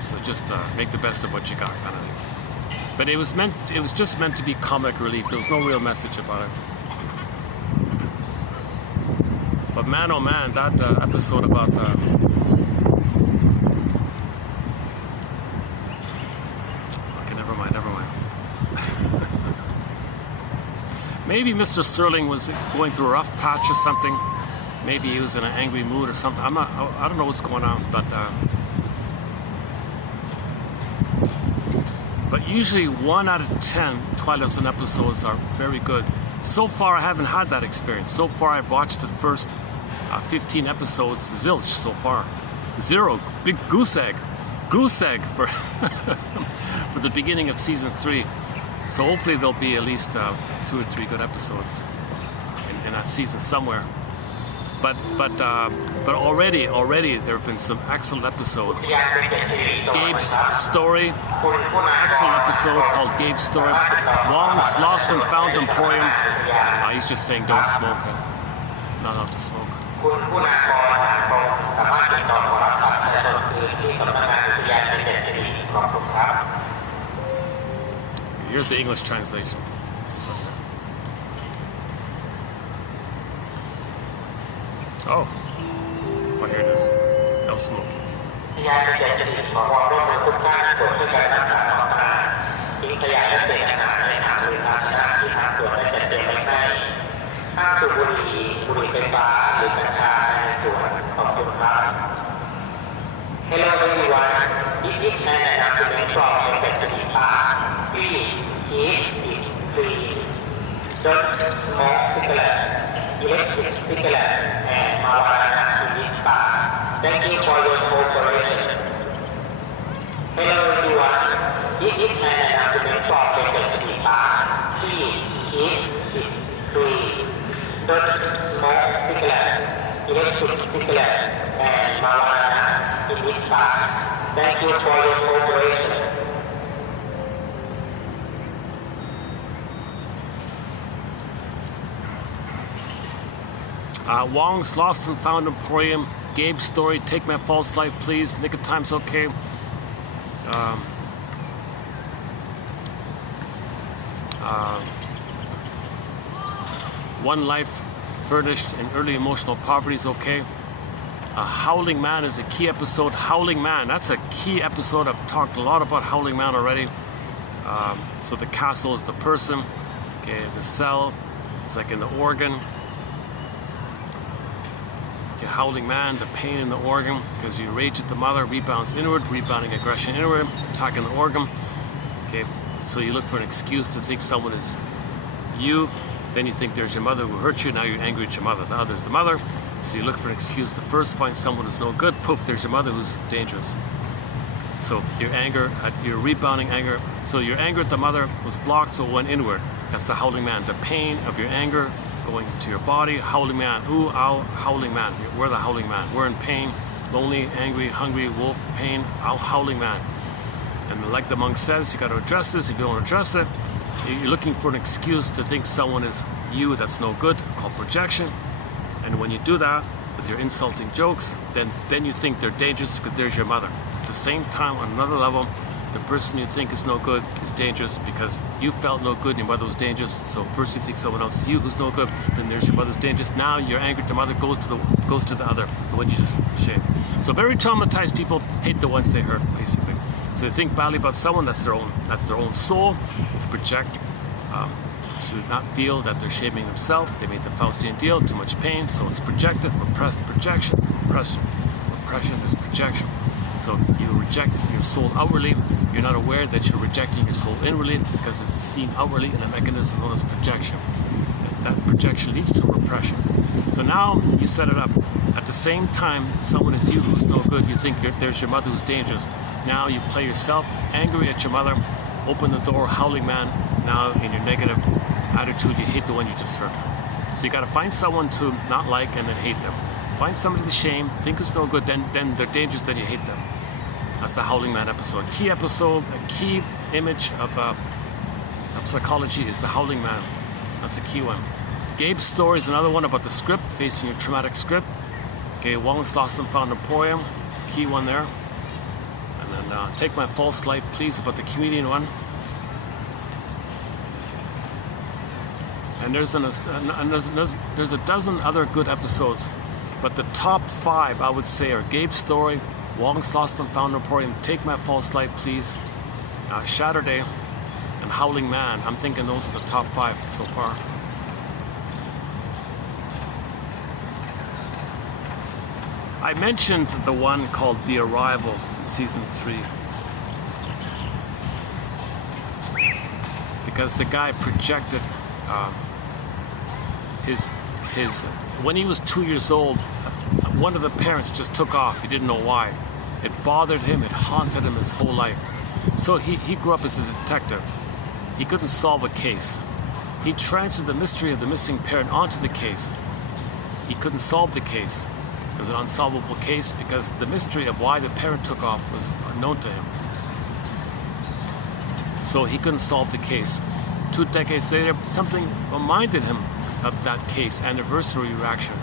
So just make the best of what you got, kind of thing. But it was just meant to be comic relief. There was no real message about it. But man, oh man, that episode about Maybe Mr. Sterling was going through a rough patch or something. Maybe he was in an angry mood or something. I don't know what's going on, but usually 1 out of 10 Twilight Zone episodes are very good. So far, I haven't had that experience. So far, I've watched the first 15 episodes, zilch so far. 0, big goose egg for for the beginning of season 3. So hopefully there'll be at least 2 or 3 good episodes in that season somewhere. But already there have been some excellent episodes. Gabe's Story, excellent episode called Gabe's Story. Wong's Lost and Found Emporium. He's just saying don't smoke. Not allowed to smoke. Here's the English translation. So, oh, here it is. No smoking. ที่ย้ายไปจากที่ขอความร่วมมือทุกท่านโปรดช่วยกันรักษาความสะอาดทิ้งขยะและเศษอาหารในถังหรือภาชนะที่ทางสวนได้จัดเตรียมไว้ให้ห้ามสูบบุหรี่ไฟฟ้าหรือกัญชาในสวนขอบคุณครับ Hello everyone, this is an announcement from Embassy Park. Please keep it clean. Don't smoke cigarettes, electric cigarettes, and marijuana in this park. Thank you for your cooperation. Hello everyone, this is an announcement from Embassy Park. Please keep it clean. Don't smoke cigarettes, electric cigarettes, and marijuana in this park. Thank you for your cooperation. Wong's Lost and Found Emporium, Gabe's Story, Take My False Life Please, Nick of Time's okay. One Life Furnished in Early Emotional Poverty is okay. Howling Man is a key episode. Howling Man, that's a key episode. I've talked a lot about Howling Man already. So the castle is the person. Okay, the cell is like in the organ. Okay, Howling Man, the pain in the organ, because you rage at the mother, rebounds inward, rebounding aggression inward, attacking the organ. Okay, so you look for an excuse to think someone is you. Then you think there's your mother who hurt you. Now you're angry at your mother. Now there's the mother. So you look for an excuse to first find someone who's no good. Poof, there's your mother who's dangerous. So your anger, your rebounding anger. So your anger at the mother was blocked, so it went inward. That's the Howling Man. The pain of your anger going to your body. Howling Man. Ooh, ow, Howling Man. We're the Howling Man. We're in pain, lonely, angry, hungry, wolf, pain, ow, Howling Man. And like the monk says, you got to address this. If you don't address it, you're looking for an excuse to think someone is you that's no good, called projection. And when you do that with your insulting jokes, then you think they're dangerous because there's your mother. At the same time, on another level, the person you think is no good is dangerous because you felt no good and your mother was dangerous. So first you think someone else is you who's no good, then there's your mother's dangerous. Now your anger at the mother goes to the other, the one you just shamed. So very traumatized people hate the ones they hurt, basically. So they think badly about someone, that's their own soul to project. To not feel that they're shaming themselves. They made the Faustian deal, too much pain, so it's projected, repressed, projection, repression is projection. So you reject your soul outwardly, you're not aware that you're rejecting your soul inwardly because it's seen outwardly in a mechanism known as projection. That projection leads to repression. So now you set it up. At the same time, someone is you who's no good, you think there's your mother who's dangerous. Now you play yourself angry at your mother, open the door, Howling Man. Now in your negative attitude, you hate the one you just hurt. So you got to find someone to not like and then hate them. Find somebody to shame, think it's no good, then they're dangerous, then you hate them. That's the Howling Man episode. Key episode, a key image of psychology is the Howling Man. That's a key one. Gabe's Story is another one about the script, facing your traumatic script. Okay, Wong's Lost and Found Emporium, key one there. And then Take My False Life Please, about the comedian one. And there's a dozen other good episodes, but the top 5 I would say are Gabe's Story, Wong's Lost and Found Emporium, Take My False Life Please, Saturday, and Howling Man. I'm thinking those are the top 5 so far. I mentioned the one called The Arrival in season 3 because the guy projected his when he was 2 years old, one of the parents just took off. He didn't know why. It bothered him, it haunted him his whole life. So he grew up as a detective. He couldn't solve a case. He transferred the mystery of the missing parent onto the case. He couldn't solve the case. It was an unsolvable case because the mystery of why the parent took off was unknown to him. So he couldn't solve the case. 2 decades later, something reminded him of that case, anniversary reaction.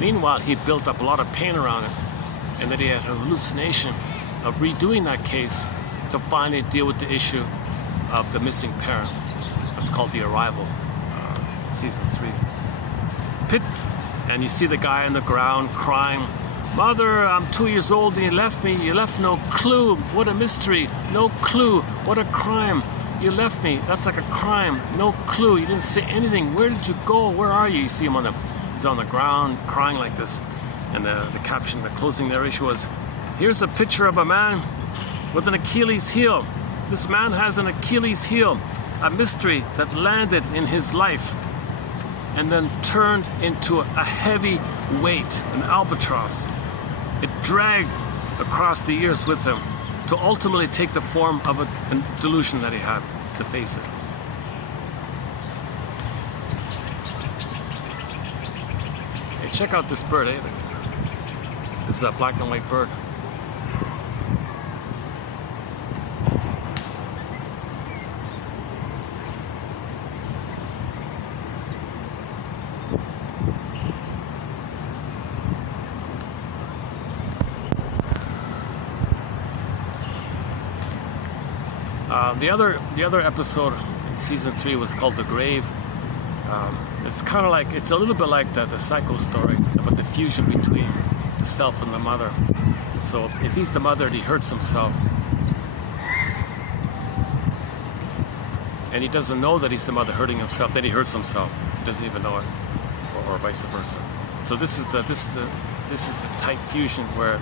Meanwhile, he built up a lot of pain around it, and then he had a hallucination of redoing that case to finally deal with the issue of the missing parent. That's called The Arrival, season 3. Pit, and you see the guy on the ground crying, "Mother, I'm 2 years old and you left me. You left no clue. What a mystery. No clue. What a crime. You left me. That's like a crime. No clue. You didn't say anything. Where did you go? Where are you?" You see him he's on the ground crying like this. And the caption, the closing narration was, "Here's a picture of a man with an Achilles heel. This man has an Achilles heel, a mystery that landed in his life and then turned into a heavy weight, an albatross. It dragged across the years with him to ultimately take the form of a delusion that he had to face it." Hey, check out this bird, eh? This is a black and white bird. The other episode in season 3 was called The Grave. It's kind of like, it's a little bit like the Psycho story about the fusion between the self and the mother. So if he's the mother and he hurts himself, and he doesn't know that he's the mother hurting himself, then he hurts himself. He doesn't even know it, or vice versa. So this is the type fusion where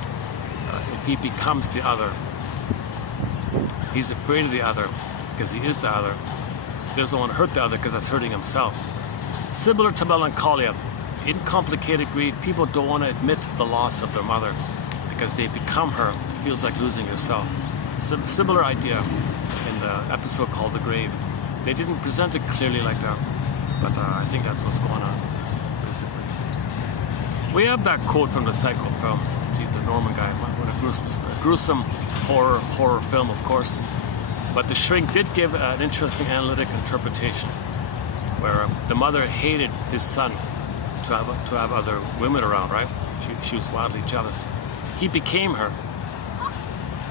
if he becomes the other, he's afraid of the other because he is the other. He doesn't want to hurt the other because that's hurting himself. Similar to melancholia, in complicated grief, people don't want to admit the loss of their mother because they become her. It feels like losing yourself. Similar idea in the episode called The Grave. They didn't present it clearly like that, but I think that's what's going on, basically. We have that quote from the Psycho film. The Norman guy, what a gruesome horror film, of course. But The Shrink did give an interesting analytic interpretation, where the mother hated his son to have other women around, right? She was wildly jealous. He became her.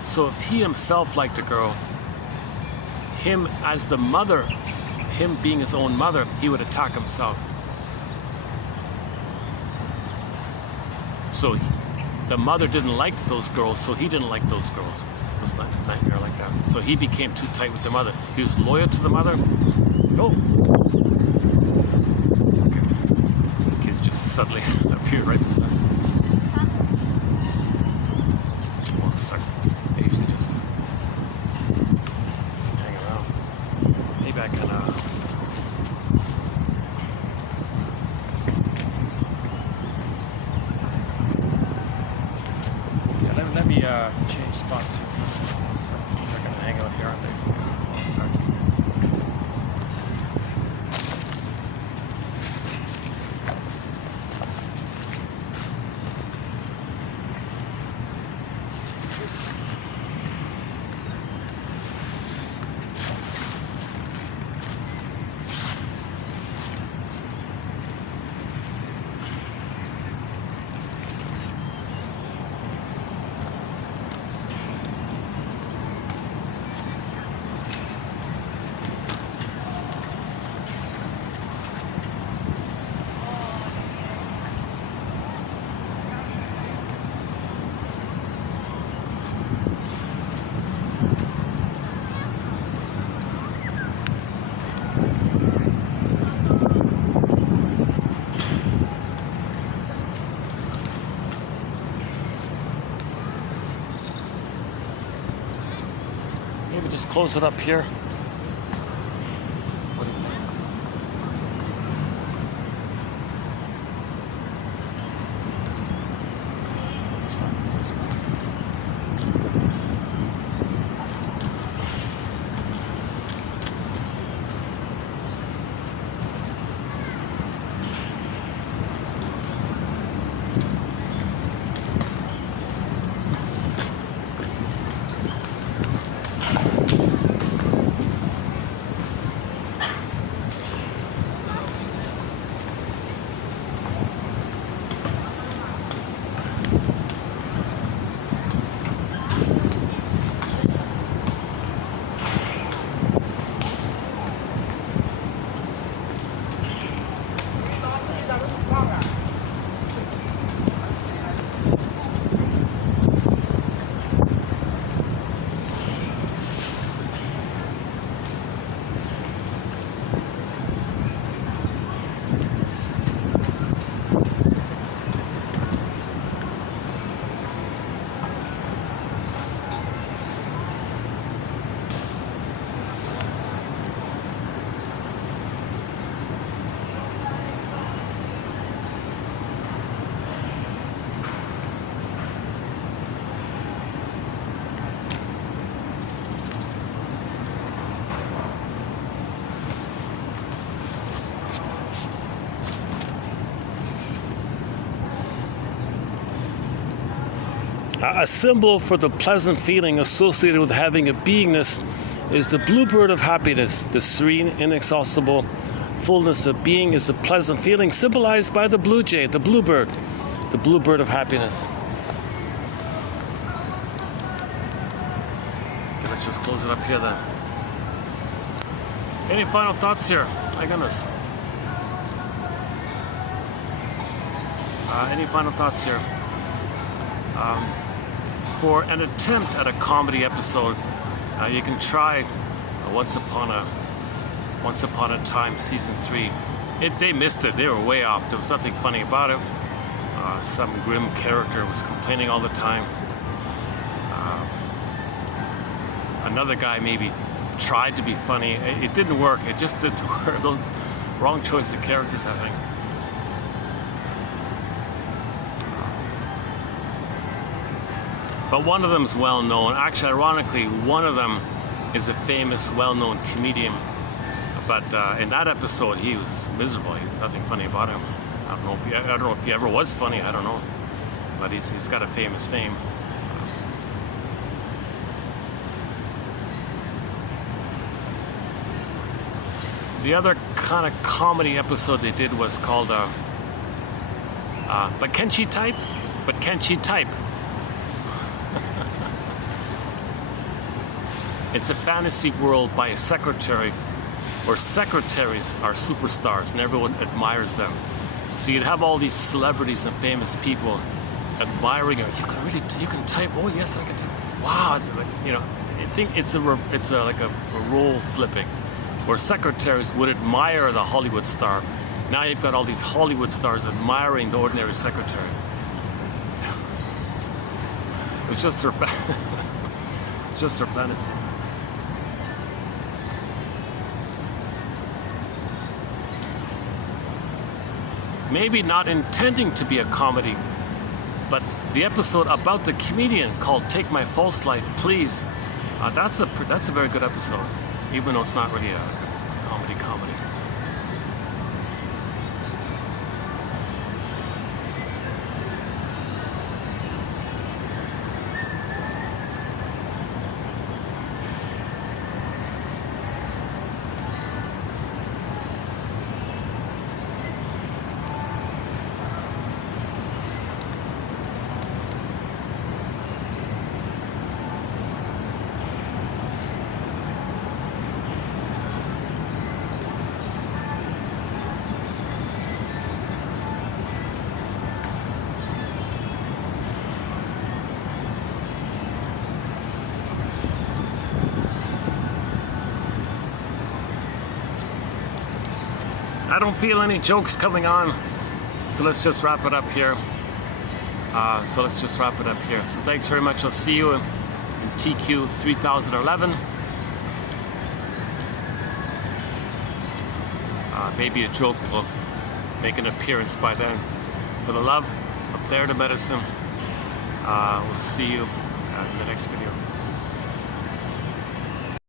So if he himself liked a girl, him as the mother, him being his own mother, he would attack himself. So the mother didn't like those girls, so he didn't like those girls. It was a nightmare like that. So he became too tight with the mother. He was loyal to the mother. Oh. Okay. The kids just suddenly appeared right beside him. Hold on a second. They usually just hang around. Maybe I can let me change spots here. So they're gonna hang out here, aren't they? Hold on a second. close it up here. A symbol for the pleasant feeling associated with having a beingness is the bluebird of happiness. The serene, inexhaustible fullness of being is a pleasant feeling symbolized by the blue jay, the bluebird of happiness. Okay, let's just close it up here then. Any final thoughts here? My goodness. Any final thoughts here? For an attempt at a comedy episode, you can try Once Upon a Time season 3. They missed it. They were way off. There was nothing funny about it. Some grim character was complaining all the time. Another guy maybe tried to be funny. It didn't work. It just didn't work. The wrong choice of characters, I think. But one of them's well known. Actually, ironically, one of them is a famous, well-known comedian. But in that episode, he was miserable. Nothing funny about him. I don't know if he ever was funny. I don't know. But he's got a famous name. The other kind of comedy episode they did was called But Can She Type? But Can She Type? It's a fantasy world by a secretary, where secretaries are superstars and everyone admires them. So you'd have all these celebrities and famous people admiring her. You can type. Oh yes, I can type. Wow, I think it's like a role flipping, where secretaries would admire the Hollywood star. Now you've got all these Hollywood stars admiring the ordinary secretary. It's just her, it's just her fantasy. Maybe not intending to be a comedy, but the episode about the comedian called "Take My False Life, Please," that's a very good episode, even though it's not really a comedy. I don't feel any jokes coming on, so let's just wrap it up here. So thanks very much. I'll see you in TQ 3011. maybe a joke will make an appearance by then. For the love, up there, the medicine. We'll see you in the next video.